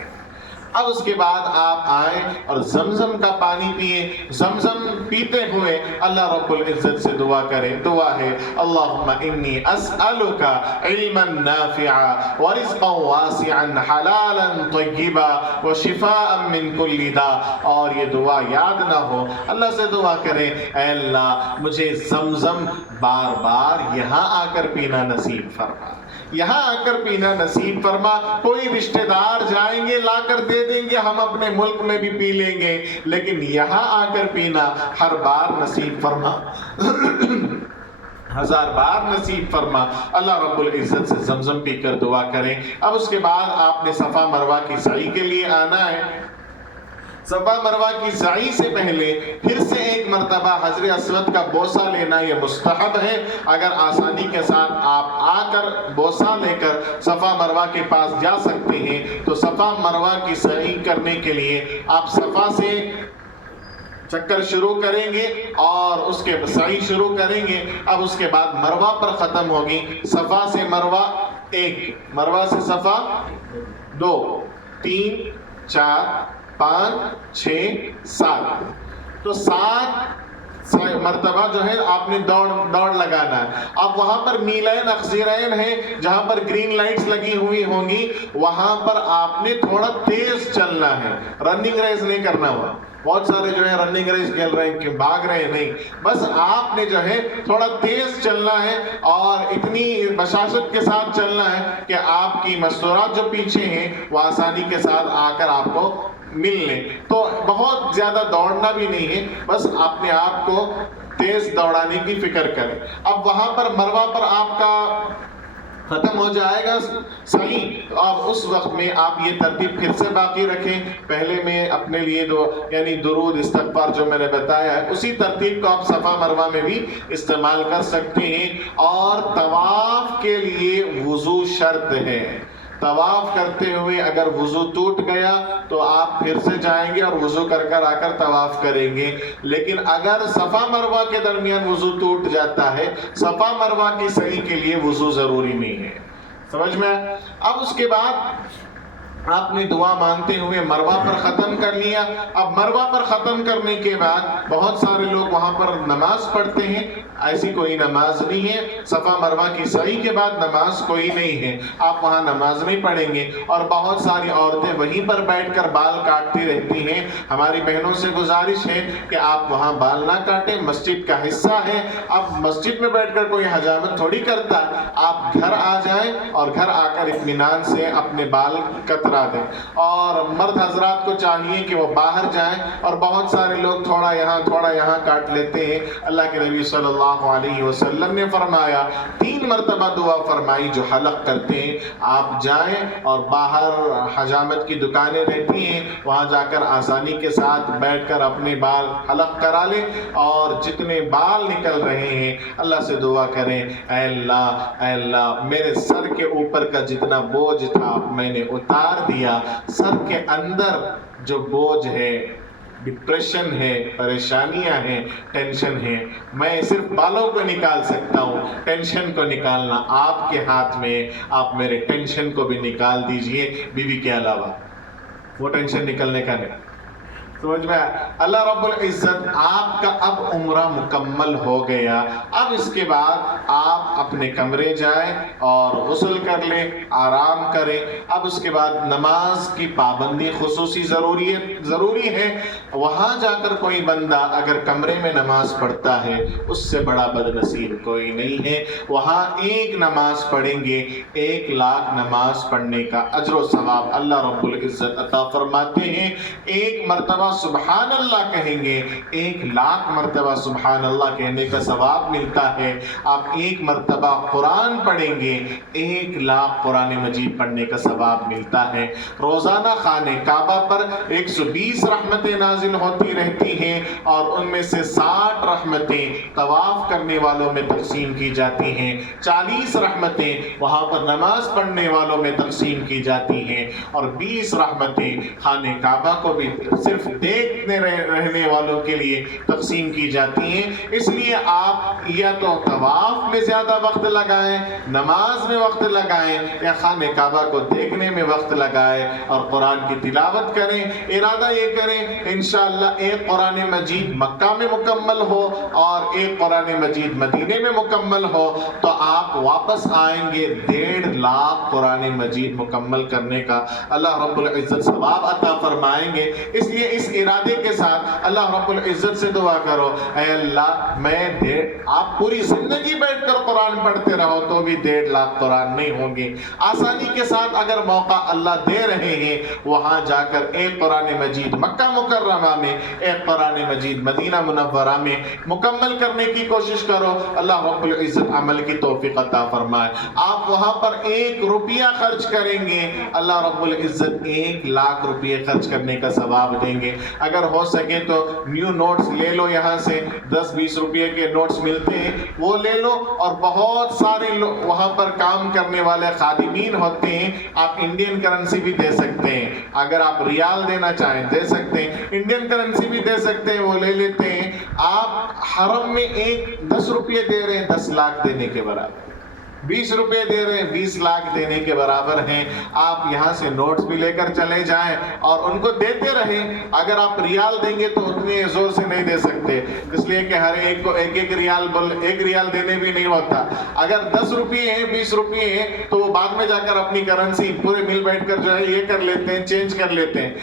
اب اس کے بعد آپ آئیں اور زمزم کا پانی پیئیں، زمزم پیتے ہوئے اللہ رب العزت سے دعا کریں۔ دعا ہے اللہم انی اسألک علما نافعا ورزقا واسعا حلالا طیبا وشفاء من کل داء، اور یہ دعا یاد نہ ہو اللہ سے دعا کریں، اے اللہ مجھے زمزم بار بار یہاں آ کر پینا نصیب فرما، یہاں آ کر پینا نصیب فرما، کوئی رشتہ دار جائیں گے لا کر دے دیں گے، ہم اپنے ملک میں بھی پی لیں گے، لیکن یہاں آ کر پینا ہر بار نصیب فرما، 1000 بار نصیب فرما۔ اللہ رب العزت سے زمزم پی کر دعا کریں۔ اب اس کے بعد آپ نے صفا مروہ کی سعی کے لیے آنا ہے۔ صفا مروہ کی سعی سے پہلے پھر سے ایک مرتبہ حجر اسود کا بوسہ لینا یہ مستحب ہے۔ اگر آسانی کے ساتھ آپ آ کر بوسہ لے کر صفا مروہ کے پاس جا سکتے ہیں تو صفا مروہ کی سعی کرنے کے لیے آپ صفا سے چکر شروع کریں گے اور اس کے سعی شروع کریں گے۔ اب اس کے بعد مروہ پر ختم ہوگی، صفا سے مروہ 1، مروہ سے صفا 2، 3، 4، 5، 6، 7، تو 7 مرتبہ جو ہے آپ نے دوڑ لگانا ہے۔ اب وہاں پر میلین اخضرین ہے، جہاں پر گرین لائٹس لگی ہوئی ہوں گی، وہاں پر آپ نے تھوڑا تیز چلنا ہے، رننگ ریس نہیں کرنا ہوا۔ بہت سارے جو ہے رننگ ریس کھیل رہے ہیں کہ بھاگ رہے ہیں، نہیں، بس آپ نے جو ہے تھوڑا تیز چلنا ہے اور اتنی بشاشت کے ساتھ چلنا ہے کہ آپ کی مستورات جو پیچھے ہیں وہ آسانی کے ساتھ آ کر آپ کو مل لیں۔ تو بہت زیادہ دوڑنا بھی نہیں ہے، بس اپنے آپ کو تیز دوڑانے کی فکر کریں۔ اب وہاں پر مروہ پر آپ کا ختم ہو جائے گا صحیح، اب اس وقت میں آپ یہ ترتیب پھر سے باقی رکھیں۔ پہلے میں اپنے لیے یعنی درود استغفار جو میں نے بتایا ہے اسی ترتیب کو آپ صفا مروہ میں بھی استعمال کر سکتے ہیں۔ اور طواف کے لیے وضو شرط ہے، طواف کرتے ہوئے اگر وضو ٹوٹ گیا تو آپ پھر سے جائیں گے اور وضو کر کر آ کر طواف کریں گے، لیکن اگر صفا مروہ کے درمیان وضو ٹوٹ جاتا ہے، صفا مروہ کی سعی کے لیے وضو ضروری نہیں ہے، سمجھ میں؟ اب اس کے بعد آپ نے دعا مانگتے ہوئے مروہ پر ختم کر لیا۔ اب مروہ پر ختم کرنے کے بعد بہت سارے لوگ وہاں پر نماز پڑھتے ہیں، ایسی کوئی نماز نہیں ہے، صفا مروہ کی سعی کے بعد نماز کوئی نہیں ہے، آپ وہاں نماز نہیں پڑھیں گے۔ اور بہت ساری عورتیں وہیں پر بیٹھ کر بال کاٹتی رہتی ہیں، ہماری بہنوں سے گزارش ہے کہ آپ وہاں بال نہ کاٹیں، مسجد کا حصہ ہے۔ اب مسجد میں بیٹھ کر کوئی حجامت تھوڑی کرتا ہے، آپ گھر آ جائیں اور گھر آ کر اطمینان سے اپنے بال کترائیں بنا دیں. اور مرد حضرات کو چاہیے کہ وہ باہر جائیں، اور بہت سارے لوگ تھوڑا یہاں کاٹ لیتے ہیں. اللہ کے نبی صلی اللہ علیہ وسلم نے فرمایا 3 مرتبہ دعا فرمائی جو حلق کرتے ہیں. آپ جائیں اور باہر حجامت کی دکانیں رہتی ہیں، وہاں جا کر آسانی کے ساتھ بیٹھ کر اپنے بال حلق کرا لیں، اور جتنے بال نکل رہے ہیں اللہ سے دعا کریں اے اللہ میرے سر کے اوپر کا جتنا بوجھ تھا میں نے اتار دیا. سر کے اندر جو بوجھ ہے، ڈپریشن ہے، پریشانیاں ہیں، ٹینشن ہے، میں صرف بالوں کو نکال سکتا ہوں. ٹینشن کو نکالنا آپ کے ہاتھ میں. آپ میرے ٹینشن کو بھی نکال دیجئے بیوی کے علاوہ، وہ ٹینشن نکلنے کا نہیں. سمجھ میں اللہ رب العزت آپ کا اب عمرہ مکمل ہو گیا. اب اس کے بعد آپ اپنے کمرے جائیں اور غسل کر لیں، آرام کریں. اب اس کے بعد نماز کی پابندی خصوصی ضروری ہے. وہاں جا کر کوئی بندہ اگر کمرے میں نماز پڑھتا ہے اس سے بڑا بد نصیب کوئی نہیں ہے. وہاں 1 نماز پڑھیں گے 1 لاکھ نماز پڑھنے کا اجر و ثواب اللہ رب العزت عطا فرماتے ہیں. 1 مرتبہ سبحان اللہ کہیں گے 1 لاکھ مرتبہ سبحان اللہ کہنے کا ثواب ملتا ہے. آپ 1 مرتبہ قرآن پڑھیں گے 1 لاکھ قرآن مجید پڑھنے کا ثواب ملتا ہے. روزانہ خانہ کعبہ پر 120 رحمتیں نازل ہوتی رہتی ہیں، اور ان میں سے 60 رحمتیں طواف کرنے والوں میں تقسیم کی جاتی ہیں، 40 رحمتیں وہاں پر نماز پڑھنے والوں میں تقسیم کی جاتی ہیں، اور 20 رحمتیں خانہ کعبہ کو بھی صرف دیکھنے رہنے والوں کے لیے تقسیم کی جاتی ہیں. اس لیے آپ یا تو طواف میں زیادہ وقت لگائیں، نماز میں وقت لگائیں، یا خانہ کعبہ کو دیکھنے میں وقت لگائیں اور قرآن کی تلاوت کریں. ارادہ یہ کریں انشاءاللہ 1 قرآن مجید مکہ میں مکمل ہو اور 1 قرآن مجید مدینے میں مکمل ہو، تو آپ واپس آئیں گے 1.5 لاکھ قرآن مجید مکمل کرنے کا اللہ رب العزت ثواب عطا فرمائیں گے. اس لیے اس ارادے کے ساتھ اللہ رب العزت سے دعا کرو اے اللہ آپ پوری زندگی بیٹھ کر قرآن پڑھتے رہو تو بھی 1.5 لاکھ قرآن نہیں ہوں گے. آسانی کے ساتھ اگر موقع اللہ دے رہے ہیں وہاں جا کر 1 قرآن مجید مکہ مکرمہ میں، 1 قرآن مجید مدینہ منورہ میں مکمل کرنے کی کوشش کرو. اللہ رب العزت عمل کی توفیق عطا فرمائے. آپ وہاں پر 1 روپیہ خرچ کریں گے اللہ رب العزت 1 لاکھ روپیہ خرچ کرنے کا ثواب دیں گے. اگر ہو سکے تو نیو نوٹس لے لو، یہاں سے 10-20 روپے کے نوٹس ملتے ہیں وہ لے لو. اور بہت سارے وہاں پر کام کرنے والے خادمین ہوتے ہیں، آپ انڈین کرنسی بھی دے سکتے ہیں. اگر آپ ریال دینا چاہیں دے سکتے ہیں، انڈین کرنسی بھی دے سکتے ہیں، وہ لے لیتے ہیں. آپ حرم میں 10 روپے دے رہے ہیں 10 لاکھ دینے کے برابر، 20 روپے دے رہے ہیں 20 لاکھ دینے کے برابر ہیں. آپ یہاں سے نوٹس بھی لے کر چلے جائیں اور ان کو دیتے رہیں. اگر آپ ریال دیں گے تو اتنے زور سے نہیں دے سکتے، اس لیے کہ ہر ایک کو 1 ریال دینے بھی نہیں ہوتا. اگر 10 روپے ہیں 20 روپے ہیں تو وہ بعد میں جا کر اپنی کرنسی پورے مل بیٹھ کر جو ہے یہ کر لیتے ہیں، چینج کر لیتے ہیں.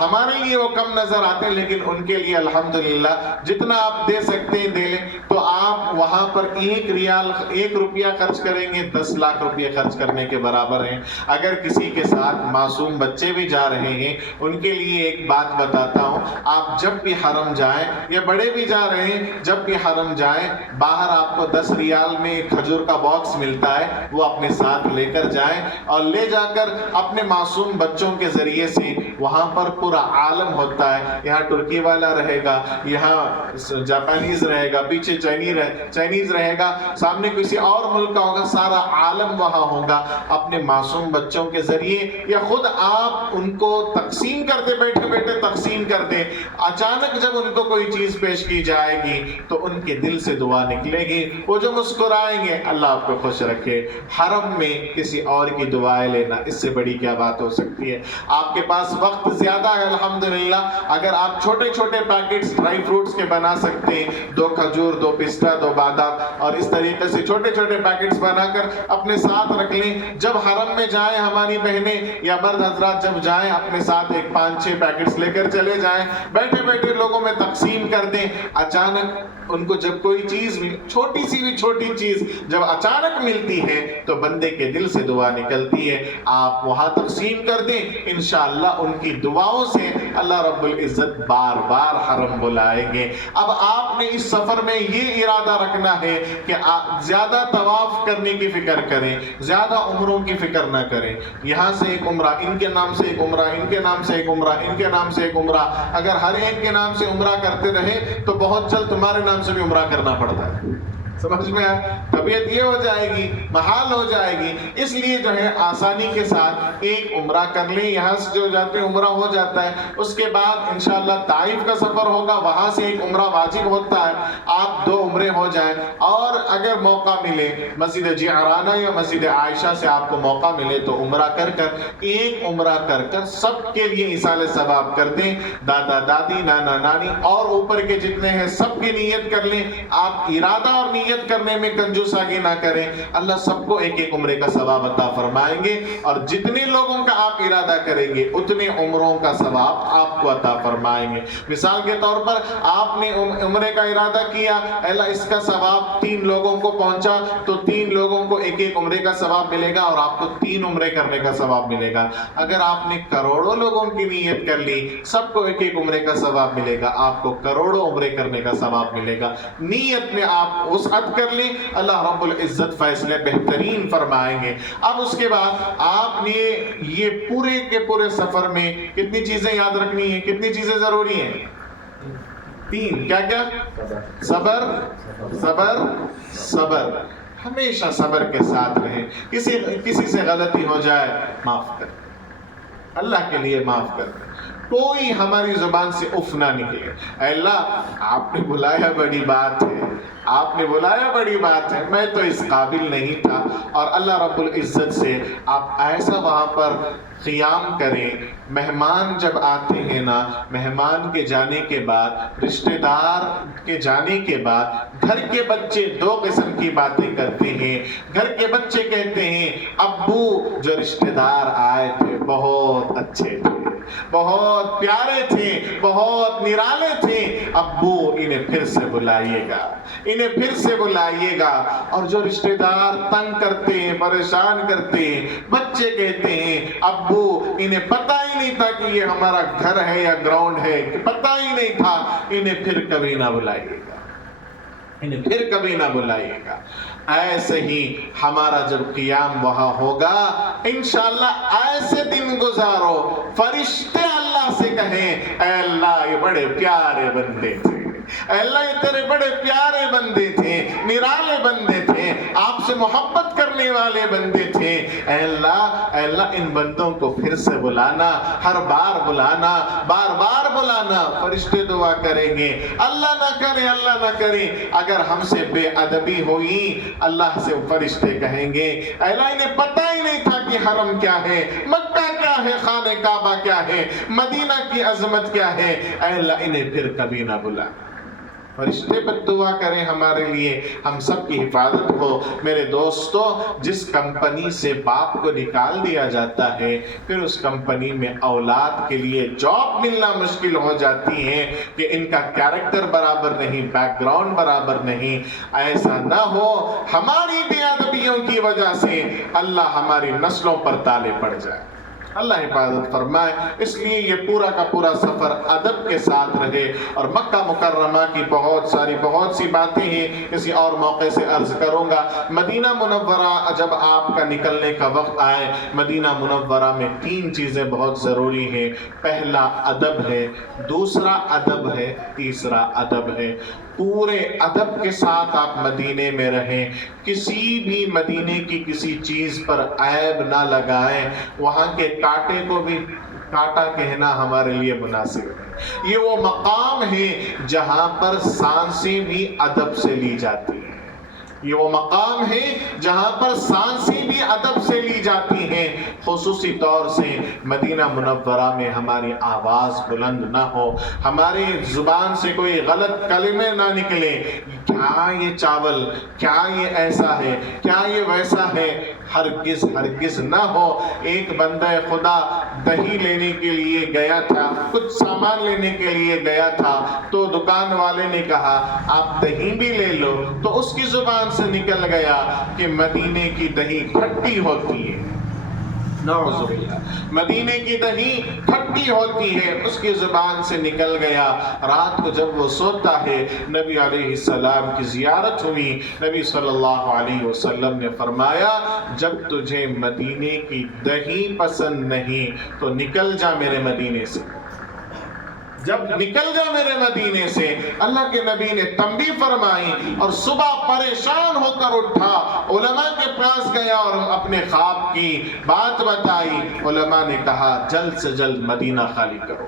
ہمارے لیے وہ کم نظر آتے ہیں، لیکن ان کے لیے الحمدللہ جتنا آپ دے سکتے ہیں دے لیں. تو آپ وہاں پر 1 روپیہ خرچ کریں گے 10 لاکھ روپے خرچ کرنے کے برابر ہیں. اگر کسی کے ساتھ معصوم بچے بھی جا رہے ہیں ان کے لیے ایک بات بتاتا ہوں، آپ جب بھی حرم جائیں یا بڑے بھی جا رہے ہیں جب بھی حرم جائیں باہر آپ کو 10 ریال میں کھجور کا باکس ملتا ہے، وہ اپنے ساتھ لے کر جائیں اور لے جا کر اپنے معصوم بچوں کے ذریعے سے وہاں پر پورا عالم ہوتا ہے. یہاں ترکی والا رہے گا، یہاں جاپانیز رہے گا، پیچھے چائنیز رہے گا، سامنے کسی اور ملک کا ہوگا، سارا عالم وہاں ہوگا. اپنے معصوم بچوں کے ذریعے یا خود آپ ان کو تقسیم کرتے بیٹھے بیٹھے تقسیم کر دیں. اچانک جب ان کو کوئی چیز پیش کی جائے گی تو ان کے دل سے دعا نکلے گی، وہ جو مسکرائیں گے اللہ آپ کو خوش رکھے. حرم میں کسی اور کی دعائیں لینا اس سے بڑی کیا بات ہو سکتی ہے. آپ کے پاس وقت زیادہ ہے الحمدللہ، اگر آپ چھوٹے چھوٹے پیکٹس ڈرائی فروٹس کے بنا سکتے ہیں، 2 کھجور 2 پستا 2 بادام اور اس طریقے سے چھوٹے چھوٹے پیکٹس بنا کر اپنے ساتھ رکھ لیں. جب حرم میں جائیں ہماری بہنیں یا مرد حضرات جب جائیں اپنے ساتھ 5-6 پیکٹس لے کر چلے جائیں, بیٹھے بیٹھے لوگوں میں تقسیم کر دیں. اچانک ان کو جب کوئی چیز چھوٹی سی بھی چھوٹی چیز جب اچانک ملتی ہے تو بندے کے دل سے دعا نکلتی ہے. آپ وہاں تقسیم کر دیں, انشاءاللہ ان کی دعاؤں سے اللہ رب العزت بار بار حرم بلائیں گے. اب آپ نے اس سفر میں یہ ارادہ رکھنا ہے کہ زیادہ طواف کرنے کی فکر کریں, زیادہ عمروں کی فکر نہ کریں. یہاں سے ایک عمرہ, ان کے نام سے ایک عمرہ, ان کے نام سے ایک عمرہ, ان کے نام سے ایک عمرہ. اگر ہر ایک کے نام سے عمرہ کرتے رہے تو بہت جلد تمہارے نام سے بھی عمرہ کرنا پڑتا ہے. سمجھ میں آیا؟ طبیعت یہ ہو جائے گی, محال ہو جائے گی. اس لیے جو ہے آسانی کے ساتھ ایک عمرہ کر لیں. یہاں سے جو جاتے ہیں عمرہ ہو جاتا ہے, اس کے بعد انشاءاللہ طائف کا سفر ہوگا, وہاں سے ایک عمرہ واجب ہوتا ہے. آپ 2 عمرے ہو جائیں, اور اگر موقع ملے مسجد جعرانہ یا مسجد عائشہ سے آپ کو موقع ملے تو عمرہ کر کر ایک عمرہ کر کر سب کے لیے ایصال ثواب کر دیں. دادا دادی, نانا نانی اور اوپر کے جتنے ہیں سب کی نیت کر لیں. آپ ارادہ اور نیت کرنے میں کنجوساگی نہ کریں. اللہ سب کو ایک ایک عمرے کا ثواب عطا فرمائیں گے, اور جتنے لوگوں کا آپ ارادہ کریں گے اتنے عمروں کا ثواب آپ کو عطا فرمائیں گے. مثال کے طور پر آپ نے عمرے کا ارادہ کیا, اللہ اس کا ثواب 3 لوگوں کو پہنچا تو 3 لوگوں کو ایک ایک عمرے کا ثواب ملے گا, اور آپ کو 3 عمرے کرنے کا ثواب ملے گا. اگر آپ نے کروڑوں لوگوں کی نیت کر لی, سب کو ایک ایک عمرے کا ثواب ملے گا, آپ کو کروڑوں عمرے کرنے کا ثواب ملے گا. نیت میں آپ وسعت کر لیں, اللہ رب العزت فیصلے بہترین فرمائیں گے. اب اس کے بعد آپ نے یہ پورے کے پورے سفر میں کتنی چیزیں یاد رکھنی ہیں, کتنی چیزیں ضروری ہیں؟ 3. کیا کیا؟ صبر, صبر, صبر. ہمیشہ صبر کے ساتھ رہیں. کسی سے غلطی ہو جائے معاف کر, اللہ کے لیے معاف کر. کوئی ہماری زبان سے اف نہ نکلے. اے اللہ آپ نے بلایا بڑی بات ہے, آپ نے بلایا بڑی بات ہے, میں تو اس قابل نہیں تھا. اور اللہ رب العزت سے آپ ایسا وہاں پر قیام کریں. مہمان جب آتے ہیں نا, مہمان کے جانے کے بعد, رشتہ دار کے جانے کے بعد گھر کے بچے 2 قسم کی باتیں کرتے ہیں. گھر کے بچے کہتے ہیں ابو جو رشتہ دار آئے تھے بہت اچھے تھے, بہت پیارے تھے, بہت نرالے تھے, ابو انہیں پھر سے بلائیے گا, انہیں پھر سے بلائیے گا. اور جو رشتہ دار تنگ کرتے ہیں, پریشان کرتے ہیں, بچے کہتے ہیں ابو انہیں پتہ ہی نہیں تھا کہ یہ ہمارا گھر ہے یا گراؤنڈ ہے, پتہ ہی نہیں تھا, انہیں پھر کبھی نہ بلائیے گا, انہیں پھر کبھی نہ بلائیے گا. ایسے ہی ہمارا جب قیام وہاں ہوگا انشاءاللہ ایسے دن گزارو فرشتے اللہ سے کہیں اے اللہ یہ بڑے پیارے بندے تھے, اے اللہ یہ تیرے بڑے پیارے بندے تھے, نرالے بندے تھے, آپ سے محبت کرنے والے بندے تھے. اے اللہ ان بندوں کو پھر سے بلانا, ہر بار بلانا, بار بار بلانا. فرشتے دعا کریں گے. اللہ نہ کرے, اللہ نہ کرے اگر ہم سے بے ادبی ہوئی, اللہ سے فرشتے کہیں گے اے اللہ انہیں پتہ ہی نہیں تھا کہ حرم کیا ہے, مکہ کیا ہے, خانہ کعبہ کیا ہے, مدینہ کی عظمت کیا ہے, اے اللہ انہیں پھر کبھی نہ بلا. فرشتے پر دعا کریں ہمارے لیے, ہم سب کی حفاظت ہو. میرے دوستو, جس کمپنی سے باپ کو نکال دیا جاتا ہے پھر اس کمپنی میں اولاد کے لیے جاب ملنا مشکل ہو جاتی ہے کہ ان کا کیریکٹر برابر نہیں, بیک گراؤنڈ برابر نہیں. ایسا نہ ہو ہماری بے ادبیوں کی وجہ سے اللہ ہماری نسلوں پر تالے پڑ جائے. اللہ حفاظت فرمائے. اس لیے یہ پورا کا پورا سفر ادب کے ساتھ رہے. اور مکہ مکرمہ کی بہت سی باتیں ہیں, کسی اور موقع سے عرض کروں گا. مدینہ منورہ جب آپ کا نکلنے کا وقت آئے, مدینہ منورہ میں 3 چیزیں بہت ضروری ہیں. پہلا ادب ہے, دوسرا ادب ہے, تیسرا ادب ہے. پورے ادب کے ساتھ آپ مدینے میں رہیں. کسی بھی مدینے کی کسی چیز پر عیب نہ لگائیں. وہاں کے کانٹے کو بھی کانٹا کہنا ہمارے لیے مناسب ہے. یہ وہ مقام ہے جہاں پر سانسیں بھی ادب سے لی جاتی ہیں. یہ وہ مقام ہے جہاں پر سانسیں بھی ادب سے لی جاتی ہیں. خصوصی طور سے مدینہ منورہ میں ہماری آواز بلند نہ ہو, ہماری زبان سے کوئی غلط کلمے نہ نکلے. کیا یہ چاول، کیا یہ ایسا ہے، کیا یہ ویسا ہے، ہرگز ہرگز نہ ہو۔ ایک بندہ خدا دہی لینے کے لیے گیا تھا، کچھ سامان لینے کے لیے گیا تھا، تو دکان والے نے کہا آپ دہی بھی لے لو، تو اس کی زبان سے نکل گیا کہ مدینے کی دہی کھٹی ہوتی ہے۔ نعوذ باللہ، مدینے کی دہی کھٹی ہوتی ہے، اس کی زبان سے نکل گیا۔ رات کو جب وہ سوتا ہے، نبی علیہ السلام کی زیارت ہوئی۔ نبی صلی اللہ علیہ وسلم نے فرمایا جب تجھے مدینے کی دہی پسند نہیں تو نکل جا میرے مدینے سے، جب نکل جا میرے مدینے سے۔ اللہ کے نبی نے تنبیہ فرمائی اور صبح پریشان ہو کر اٹھا، علماء کے پاس گیا اور اپنے خواب کی بات بتائی۔ علماء نے کہا جلد سے جلد مدینہ خالی کرو،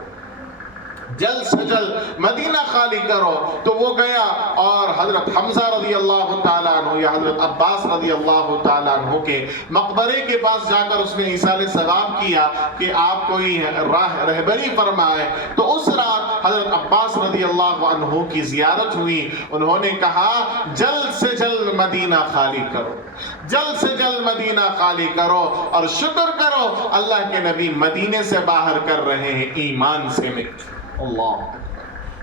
جلد سے جلد مدینہ خالی کرو۔ تو وہ گیا اور حضرت حمزہ رضی اللہ تعالیٰ عنہ یا حضرت عباس رضی اللہ تعالیٰ عنہ کے مقبرے کے پاس جا کر اس نے ایصال ثواب کیا کہ آپ کوئی راہ رہبری فرمائے۔ تو اس رات حضرت عباس رضی اللہ عنہ کی زیارت ہوئی۔ انہوں نے کہا جلد سے جلد مدینہ خالی کرو، جلد سے جلد مدینہ خالی کرو، اور شکر کرو اللہ کے نبی مدینے سے باہر کر رہے ہیں ایمان سے مت۔ اللہ،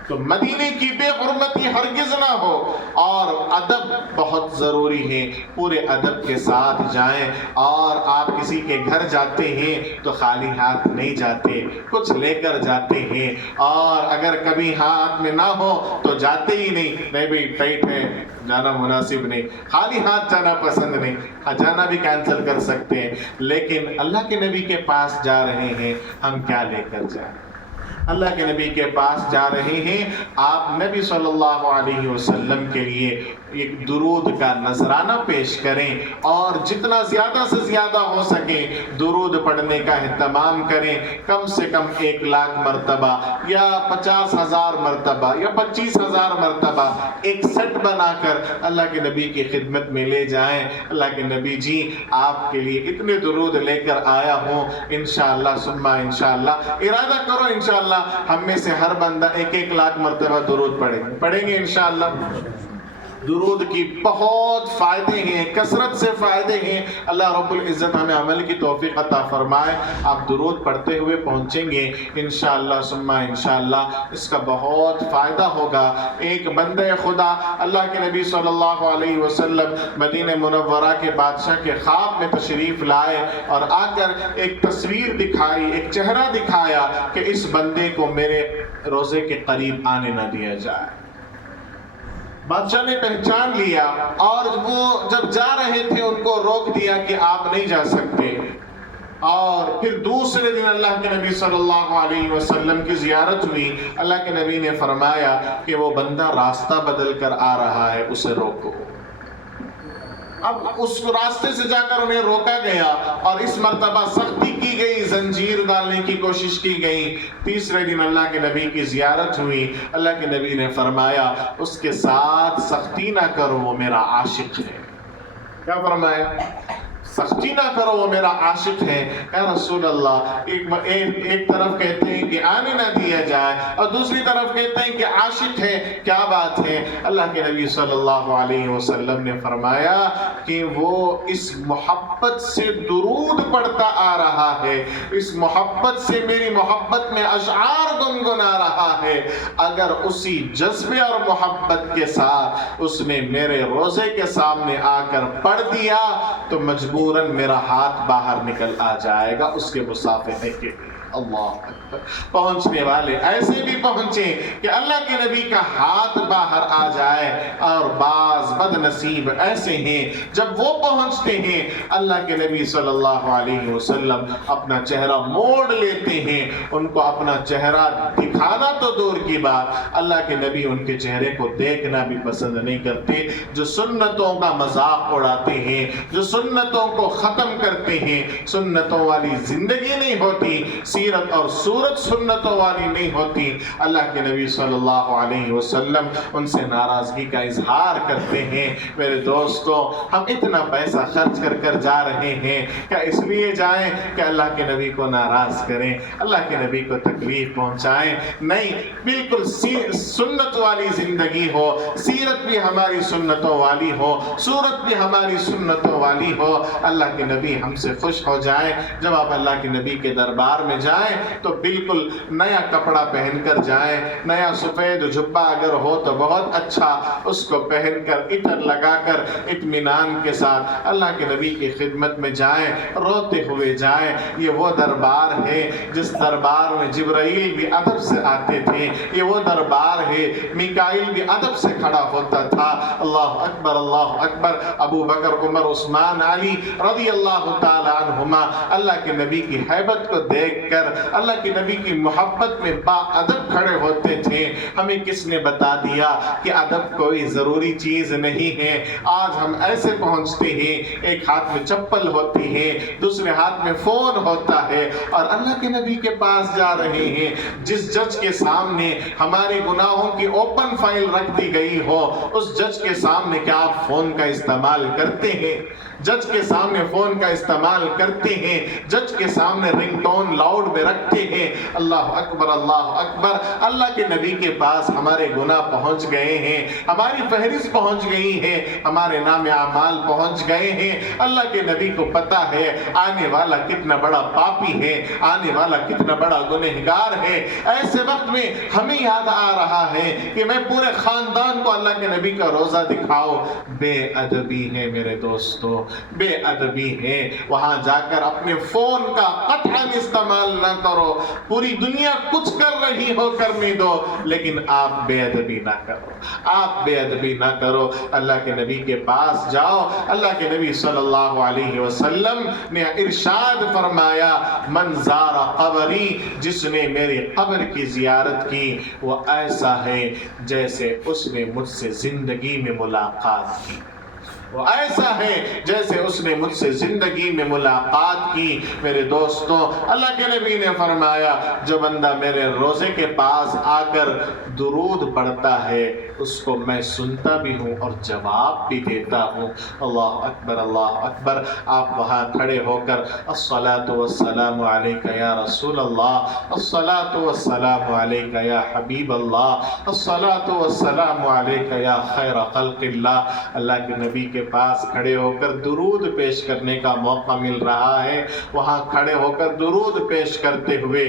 تو مدینے کی بے حرمتی ہرگز نہ ہو، اور ادب بہت ضروری ہے، پورے ادب کے ساتھ جائیں۔ اور آپ کسی کے گھر جاتے ہیں تو خالی ہاتھ نہیں جاتے، کچھ لے کر جاتے ہیں، اور اگر کبھی ہاتھ میں نہ ہو تو جاتے ہی نہیں بھائی ٹائٹ ہے جانا مناسب نہیں، خالی ہاتھ جانا پسند نہیں، جانا بھی کینسل کر سکتے ہیں۔ لیکن اللہ کے نبی کے پاس جا رہے ہیں، ہم کیا لے کر جائیں؟ اللہ کے نبی کے پاس جا رہے ہیں، آپ نبی صلی اللہ علیہ وسلم کے لیے ایک درود کا نذرانہ پیش کریں، اور جتنا زیادہ سے زیادہ ہو سکے درود پڑھنے کا اہتمام کریں۔ کم سے کم 1,00,000 مرتبہ یا 50,000 مرتبہ یا 25,000 مرتبہ ایک سیٹ بنا کر اللہ کے نبی کی خدمت میں لے جائیں۔ اللہ کے نبی جی آپ کے لیے اتنے درود لے کر آیا ہوں، انشاءاللہ ثم انشاءاللہ ارادہ کرو انشاءاللہ ہم میں سے ہر بندہ 1,00,000 مرتبہ درود پڑھیں گے انشاءاللہ۔ درود کی بہت فائدے ہیں، کثرت سے فائدے ہیں۔ اللہ رب العزت ہمیں عمل کی توفیق عطا فرمائے۔ آپ درود پڑھتے ہوئے پہنچیں گے انشاءاللہ ثم انشاءاللہ، اس کا بہت فائدہ ہوگا۔ ایک بندہ خدا اللہ کے نبی صلی اللہ علیہ وسلم مدینہ منورہ کے بادشاہ کے خواب میں تشریف لائے اور آ کر ایک تصویر دکھائی، ایک چہرہ دکھایا کہ اس بندے کو میرے روزے کے قریب آنے نہ دیا جائے۔ بادشاہ نے پہچان لیا، اور وہ جب جا رہے تھے ان کو روک دیا کہ آپ نہیں جا سکتے۔ اور پھر دوسرے دن اللہ کے نبی صلی اللہ علیہ وسلم کی زیارت ہوئی۔ اللہ کے نبی نے فرمایا کہ وہ بندہ راستہ بدل کر آ رہا ہے، اسے روکو۔ اب اس راستے سے جا کر انہیں روکا گیا، اور اس مرتبہ سختی کی گئی، زنجیر ڈالنے کی کوشش کی گئی۔ تیسرے دن اللہ کے نبی کی زیارت ہوئی۔ اللہ کے نبی نے فرمایا اس کے ساتھ سختی نہ کرو، وہ میرا عاشق ہے۔ کیا فرمایا؟ سختی نہ کرو، وہ میرا عاشق ہے۔ یا رسول اللہ، ایک طرف کہتے ہیں کہ آنے نہ دیا جائے، اور دوسری طرف کہتے ہیں کہ عاشق ہے، کیا بات ہے؟ اللہ کے نبی صلی اللہ علیہ وسلم نے فرمایا کہ وہ اس محبت سے درود پڑھتا آ رہا ہے، اس محبت سے میری محبت میں اشعار گنگنا رہا ہے۔ اگر اسی جذبے اور محبت کے ساتھ اس نے میرے روزے کے سامنے آ کر پڑھ دیا تو مجبوراً میرا ہاتھ باہر نکل آ جائے گا اس کے مصافحے کے لیے۔ اللہ اکبر۔ پہنچنے والے ایسے بھی پہنچے کہ اللہ کے نبی کا ہاتھ باہر آ جائے، اور بعض بد نصیب ایسے ہیں جب وہ پہنچتے ہیں اللہ کے نبی صلی اللہ علیہ وسلم اپنا چہرہ موڑ لیتے ہیں، ان کو اپنا چہرہ دکھانا تو دور کی بات، اللہ کے نبی ان کے چہرے کو دیکھنا بھی پسند نہیں کرتے۔ جو سنتوں کا مذاق اڑاتے ہیں، جو سنتوں کو ختم کرتے ہیں، سنتوں والی زندگی نہیں ہوتی، سیرت اور صورت سنتوں والی نہیں ہوتی، اللہ کے نبی صلی اللہ علیہ وسلم ان سے ناراضگی کا اظہار کرتے ہیں۔ میرے دوستوں، ہم اتنا پیسہ خرچ کر کر جا رہے ہیں، کیا اس لیے جائیں کہ اللہ کے نبی کو ناراض کریں، اللہ کے نبی کو تکلیف پہنچائیں؟ نہیں، بالکل سنت والی زندگی ہو، سیرت بھی ہماری سنتوں والی ہو، صورت بھی ہماری سنتوں والی ہو، اللہ کے نبی ہم سے خوش ہو جائیں۔ جب آپ اللہ کے نبی کے دربار میں جائیں تو بالکل نیا کپڑا پہن کر جائیں، نیا سفید جبہ اگر ہو تو بہت اچھا، اس کو پہن کر عطر لگا کر اطمینان کے ساتھ اللہ کے نبی کی خدمت میں جائیں، روتے ہوئے جائیں۔ یہ وہ دربار ہے جس دربار میں جبرائیل بھی ادب سے آتے تھے، یہ وہ دربار ہے میکائیل بھی ادب سے کھڑا ہوتا تھا۔ اللہ اکبر، اللہ اکبر۔ ابو بکر، عمر، عثمان، علی رضی اللہ تعالی عنہما اللہ کے نبی کی ہیبت کو دیکھ کر اللہ کے نبی کی محبت میں با ادب کھڑے ہوتے تھے۔ ہمیں کس نے بتا دیا کہ ادب کوئی ضروری چیز نہیں ہے؟ آج ہم ایسے پہنچتے ہیں، ایک ہاتھ میں چپل ہوتی ہے، دوسرے ہاتھ میں فون ہوتا ہے، اور اللہ کے نبی کے پاس جا رہے ہیں۔ جس جج کے سامنے ہمارے گناہوں کی اوپن فائل رکھ دی گئی ہو، اس جج کے سامنے کیا آپ فون کا استعمال کرتے ہیں؟ جج کے سامنے فون کا استعمال کرتے ہیں، جج کے سامنے رنگ ٹون لاؤڈ میں رکھتے ہیں۔ اللہ اکبر، اللہ اکبر۔ اللہ کے نبی کے پاس ہمارے گناہ پہنچ گئے ہیں، ہماری فہرست پہنچ گئی ہے، ہمارے نام اعمال پہنچ گئے ہیں۔ اللہ کے نبی کو پتا ہے آنے والا کتنا بڑا پاپی ہے، آنے والا کتنا بڑا گنہگار ہے۔ ایسے وقت میں ہمیں یاد آ رہا ہے کہ میں پورے خاندان کو اللہ کے نبی کا روزہ دکھاؤ۔ بے ادبی ہے میرے دوستو، بے ادبی ہے۔ وہاں جا کر اپنے فون کا قطعاً استعمال نہ کرو، پوری دنیا کچھ کر رہی ہو کرنے دو، لیکن آپ بے ادبی نہ کرو، آپ بے ادبی نہ کرو۔ اللہ کے نبی کے پاس جاؤ۔ اللہ کے نبی صلی اللہ علیہ وسلم نے ارشاد فرمایا، من زار قبری، جس نے میری قبر کی زیارت کی، وہ ایسا ہے جیسے اس نے مجھ سے زندگی میں ملاقات کی، وہ ایسا ہے جیسے اس نے مجھ سے زندگی میں ملاقات کی۔ میرے دوستوں، اللہ کے نبی نے فرمایا، جو بندہ میرے روزے کے پاس آ کر درود پڑھتا ہے، اس کو میں سنتا بھی ہوں اور جواب بھی دیتا ہوں۔ اللہ اکبر، اللہ اکبر۔ آپ وہاں کھڑے ہو کر الصلاۃ والسلام علیک یا رسول اللہ، الصلاۃ والسلام علیک یا حبیب اللہ، الصلاۃ والسلام علیک یا خیر خلق اللہ، اللہ کے نبی کے پاس کھڑے ہو کر درود پیش کرنے کا موقع مل رہا ہے۔ وہاں کھڑے ہو کر درود پیش کرتے ہوئے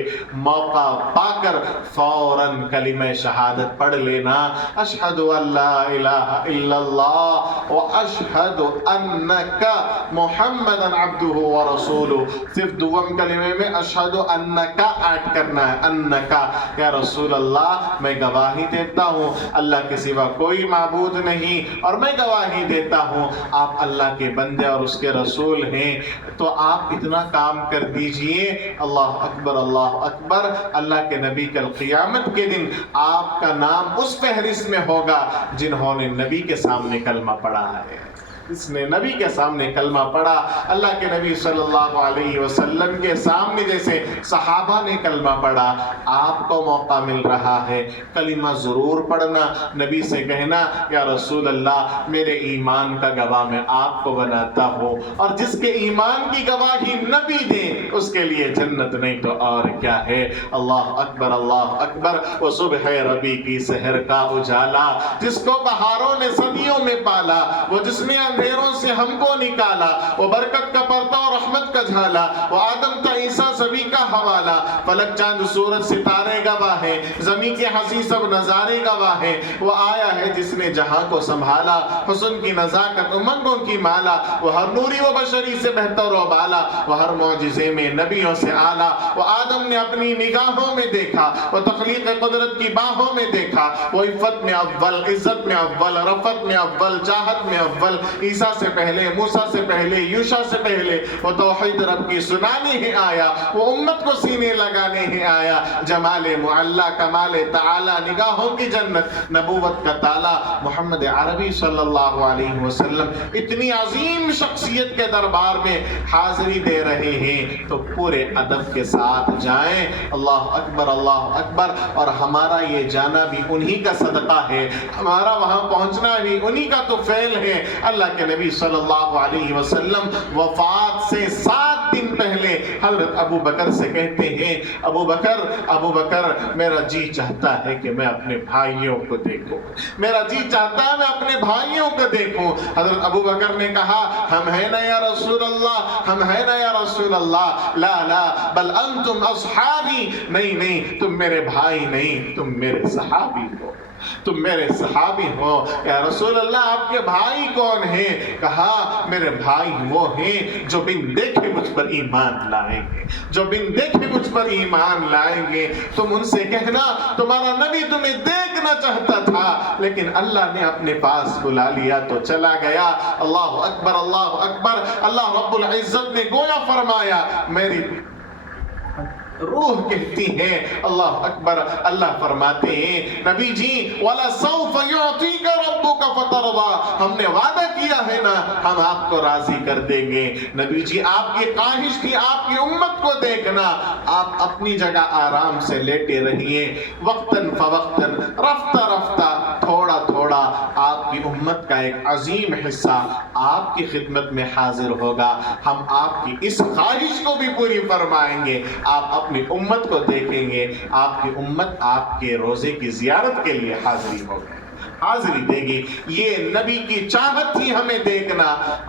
موقع پا کر فوراً کلمہ شہادت پڑھ لینا، اشہد ان لا الہ الا اللہ و اشہد انک محمد عبدہ و رسولہ۔ صرف دوم کلمے میں اشہد انک ایڈ کرنا ہے، انک، یا رسول اللہ میں گواہی دیتا ہوں اللہ کے سوا کوئی معبود نہیں، اور میں گواہی دیتا ہوں آپ اللہ کے بندے اور اس کے رسول ہیں۔ تو آپ اتنا کام کر دیجئے۔ اللہ اکبر، اللہ اکبر۔ اللہ کے نبی کل قیامت کے دن آپ کا نام اس فہرست میں ہوگا جنہوں نے نبی کے سامنے کلمہ پڑھا ہے۔ اس نے نبی کے سامنے کلمہ پڑھا، اللہ کے نبی صلی اللہ علیہ وسلم کے سامنے جیسے صحابہ نے کلمہ پڑھا، آپ کو موقع مل رہا ہے کلمہ ضرور پڑھنا، نبی سے کہنا یا رسول اللہ میرے ایمان کا گواہ میں آپ کو بناتا ہوں، اور جس کے ایمان کی گواہی نبی دے اس کے لیے جنت نہیں تو اور کیا ہے۔ اللہ اکبر، اللہ اکبر۔ وہ صبح ربی کی سحر کا اجالا، جس کو بہاروں نے صدیوں میں پالا، وہ جس نے اندھیروں سے ہم کو نکالا، وہ برکت کا پرتا اور رحمت کا جھالا، وہ آدم تا عیسیٰ سبھی کا حوالہ، فلک چاند سورج ستارے گواہ ہیں، زمین کے ہنسی سب نظارے گواہ ہیں، وہ آیا ہے جس نے جہاں کو سنبھالا، حسن کی نزاکت امنگوں کی مالا، وہ ہر نوری و بشری سے بہتر و بالا، وہ ہر معجزے میں نبیوں سے اعلیٰ، وہ آدم نے اپنی نگاہوں میں دیکھا، وہ تخلیق قدرت کی باہوں میں دیکھا، وہ عفت میں اول، عزت میں اول، رفت میں اول، چاہت میں اول، عیسیٰ سے پہلے، موسیٰ سے پہلے، یوشع سے پہلے وہ توحید رب کی سنانے ہی آیا، وہ امت کو سینے لگانے ہی آیا۔ جمال معلا، کمال تعالی، نگاہوں کی جنت، نبوت کا تالا محمد عربی صلی اللہ علیہ وسلم اتنی عظیم شخصیت کے دربار میں حاضری دے رہے ہیں تو پورے ادب کے ساتھ جائیں۔ اللہ اکبر، اللہ اکبر۔ اور ہمارا یہ جانا بھی انہی کا صدقہ ہے، ہمارا وہاں پہنچنا بھی انہی کا تو فعل ہے۔ اللہ کے نبی صلی اللہ علیہ وسلم وفات سے 7 دن پہلے حضرت ابو بکر سے کہتے ہیں، ابو بکر میرا جی چاہتا ہے کہ میں اپنے بھائیوں کو دیکھوں، میرا جی چاہتا ہے میں اپنے بھائیوں کو دیکھوں۔ حضرت ابو بکر نے کہا ہم ہیں نا یا رسول اللہ، ہم ہیں نا یا رسول اللہ، لا لا بل انتم اصحابی، نہیں تم میرے بھائی نہیں، تم میرے صحابی ہو، تم میرے صحابی ہو۔ یا رسول اللہ آپ کے بھائی کون ہیں؟ کہا میرے بھائی وہ ہیں جو بن دیکھے مجھ پر ایمان لائیں گے، جو بن دیکھے مجھ پر ایمان لائیں گے۔ تم ان سے کہنا تمہارا نبی تمہیں دیکھنا چاہتا تھا لیکن اللہ نے اپنے پاس بلا لیا تو چلا گیا۔ اللہ اکبر، اللہ اکبر۔ اللہ رب العزت نے گویا فرمایا، میری روح کہتی ہے اللہ اکبر، اللہ فرماتے ہیں نبی جی وَلَسَوْفَ يُعْطِيكَ رَبُّكَ فَتَرْضَىٰ، ہم نے وعدہ کیا ہے نا ہم آپ کو راضی کر دیں گے۔ نبی جی آپ کی خواہش تھی آپ کی امت کو دیکھنا، آپ اپنی جگہ آرام سے لیٹے رہیے، وقتاً فوقتاً، رفتہ رفتہ، تھوڑا تھوڑا آپ کی امت کا ایک عظیم حصہ آپ کی خدمت میں حاضر ہوگا۔ ہم آپ کی اس خواہش کو بھی پوری فرمائیں گے، آپ اپنی امت کو دیکھیں گے، آپ کی امت آپ کے روزے کی زیارت کے لیے حاضری دے گی۔ یہ نبی کی چاہت تھی ہمیں دیکھنا۔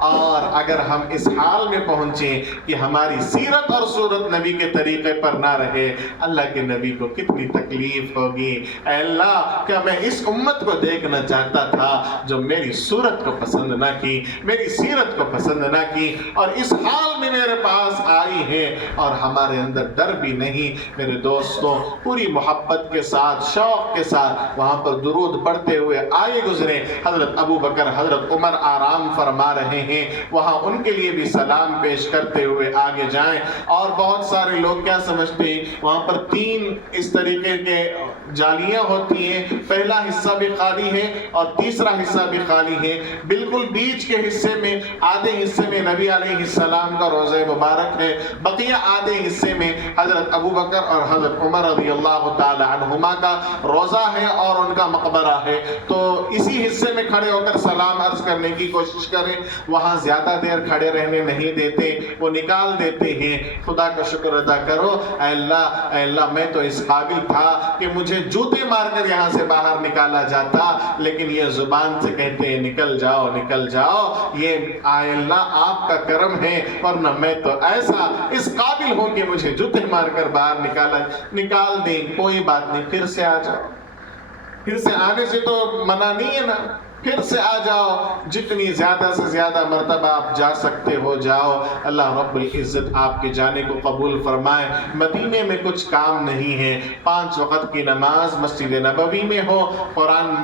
اور اگر ہم اس حال میں پہنچیں کہ ہماری سیرت اور صورت نبی کے طریقے پر نہ رہے، اللہ کے نبی کو کتنی تکلیف ہوگی۔ اے اللہ کیا میں اس امت کو دیکھنا چاہتا تھا جو میری صورت کو پسند نہ کی، میری سیرت کو پسند نہ کی، اور اس حال میں میرے پاس آئی ہے اور ہمارے اندر ڈر بھی نہیں۔ میرے دوستوں پوری محبت کے ساتھ، شوق کے ساتھ وہاں پر درود پڑھتے ہوئے آئے گزرے۔ حضرت ابو بکر، حضرت عمر آرام فرما رہے ہیں، وہاں ان کے لیے بھی سلام پیش کرتے ہوئے آگے جائیں۔ اور بہت سارے لوگ کیا سمجھتے ہیں وہاں پر 3 اس طریقے کے جالیاں ہوتی ہیں، پہلا حصہ بھی خالی ہے اور تیسرا حصہ بھی خالی ہے۔ بالکل بیچ کے حصے میں، آدھے حصے میں نبی علیہ السلام کا روضہ مبارک ہے، بقیہ آدھے حصے میں حضرت ابو بکر اور حضرت عمر رضی اللہ تعالی عنہما کا روضہ ہے اور ان کا مقبرہ ہے۔ تو اسی حصے میں کھڑے ہو کر سلام عرض کرنے کی کوشش کریں، وہاں زیادہ دیر کھڑے رہنے نہیں دیتے، وہ نکال دیتے ہیں۔ خدا کا شکر ادا کرو، اے اللہ میں تو اس قابل تھا کہ مجھے جوتے مار کر یہاں سے باہر نکالا جاتا، لیکن یہ زبان سے کہتے ہیں نکل جاؤ نکل جاؤ۔ یہ اے اللہ آپ کا کرم ہے، ورنہ میں تو ایسا اس قابل ہوں کہ مجھے جوتے مار کر باہر نکال دیں۔ کوئی بات نہیں، پھر سے آ جاؤ، پھر سے آنے سے تو منع نہیں ہے نا، پھر سے آ جاؤ، جتنی زیادہ سے زیادہ مرتبہ آپ جا سکتے ہو جاؤ۔ اللہ رب العزت آپ کے جانے کو قبول فرمائے۔ مدینے میں کچھ کام نہیں ہے، 5 وقت کی نماز مسجد نبوی میں ہو، قرآن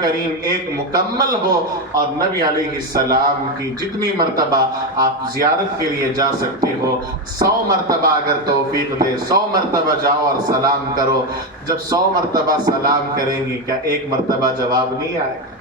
کریم ایک مکمل ہو، اور نبی علیہ السلام کی جتنی مرتبہ آپ زیارت کے لیے جا سکتے ہو، 100 مرتبہ اگر توفیق دے 100 مرتبہ جاؤ اور سلام کرو۔ جب 100 مرتبہ سلام کریں گے کیا 1 مرتبہ جواب نہیں آئے گا؟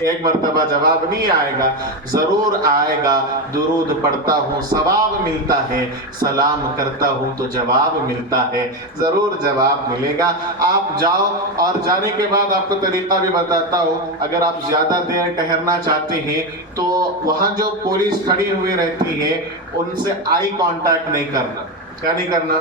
1 مرتبہ جواب نہیں آئے گا، ضرور آئے گا۔ درود پڑھتا ہوں ثواب ملتا ہے، سلام کرتا ہوں تو جواب ملتا ہے، ضرور جواب ملے گا۔ آپ جاؤ، اور جانے کے بعد آپ کو طریقہ بھی بتاتا ہوں، اگر آپ زیادہ دیر ٹہرنا چاہتے ہیں تو وہاں جو پولیس کھڑی ہوئی رہتی ہے ان سے آئی کانٹیکٹ نہیں کرنا۔ کیا نہیں کرنا؟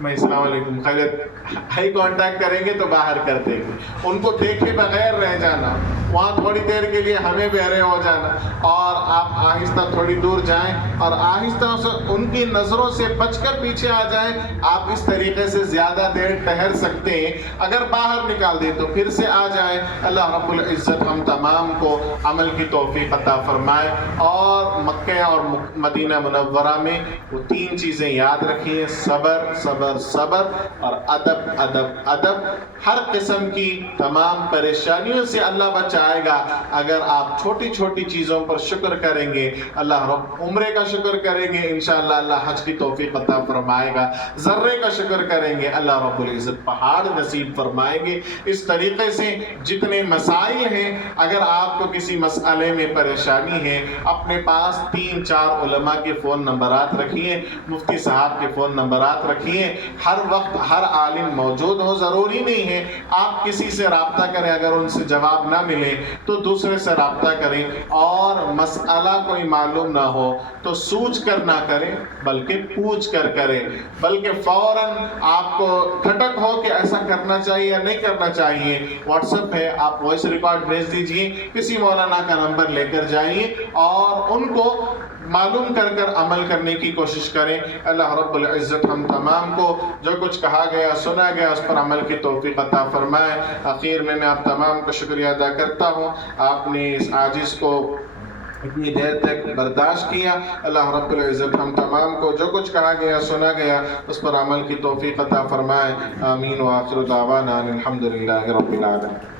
میں السلام علیکم خیریت، آئی کانٹیکٹ کریں گے تو باہر کر دیں گے، ان کو دیکھے بغیر رہ جانا، وہاں تھوڑی دیر کے لیے ہمیں بہرے ہو جانا، اور آپ آہستہ تھوڑی دور جائیں اور آہستہ سے ان کی نظروں سے بچ کر پیچھے آ جائیں. آپ اس طریقے سے زیادہ دیر ٹھہر سکتے ہیں. اگر باہر نکال دیں تو پھر سے آ جائیں. اللہ رب العزت ہم تمام کو عمل کی توفیق عطا فرمائے. اور مکہ اور مدینہ منورہ میں وہ 3 چیزیں یاد رکھیے: صبر صبر صبر اور ادب ادب ادب. ہر قسم کی تمام پریشانیوں سے اللہ بچائے گا اگر آپ چھوٹی چھوٹی چیزوں پر شکر کریں گے. اللہ رب عمرے کا شکر کریں گے انشاءاللہ اللہ حج کی توفیق عطا فرمائے گا. ذرے کا شکر کریں گے اللہ رب العزت پہاڑ نصیب فرمائیں گے. اس طریقے سے جتنے مسائل ہیں، اگر آپ کو کسی مسئلے میں پریشانی ہے، اپنے پاس 3-4 علماء کے فون نمبرات رکھیے، مفتی صاحب کے فون نمبرات رکھیے. ہر وقت ہر عالم موجود ہو ضروری نہیں ہے. آپ کسی سے رابطہ کریں، اگر ان سے جواب نہ ملے تو دوسرے سے رابطہ کریں. اور مسئلہ کوئی معلوم نہ ہو تو سوچ کر نہ کریں بلکہ پوچھ کر کریں. بلکہ فوراً آپ کو کھٹک ہو کہ ایسا کرنا چاہیے یا نہیں کرنا چاہیے، واٹس ایپ ہے، آپ وائس ریکارڈ بھیج دیجئے، کسی مولانا کا نمبر لے کر جائیے اور ان کو معلوم کر کر عمل کرنے کی کوشش کریں. اللہ رب العزت ہم تمام کو جو کچھ کہا گیا سنا گیا اس پر عمل کی توفیق عطا فرمائے. اخیر میں آپ تمام کا شکریہ ادا کرتا ہوں، آپ نے اس عاجز کو اتنی دیر تک برداشت کیا. اللہ رب العزت ہم تمام کو جو کچھ کہا گیا سنا گیا اس پر عمل کی توفیق عطا فرمائے. آمین. وآخر دعوانا الحمدللہ رب العالمین.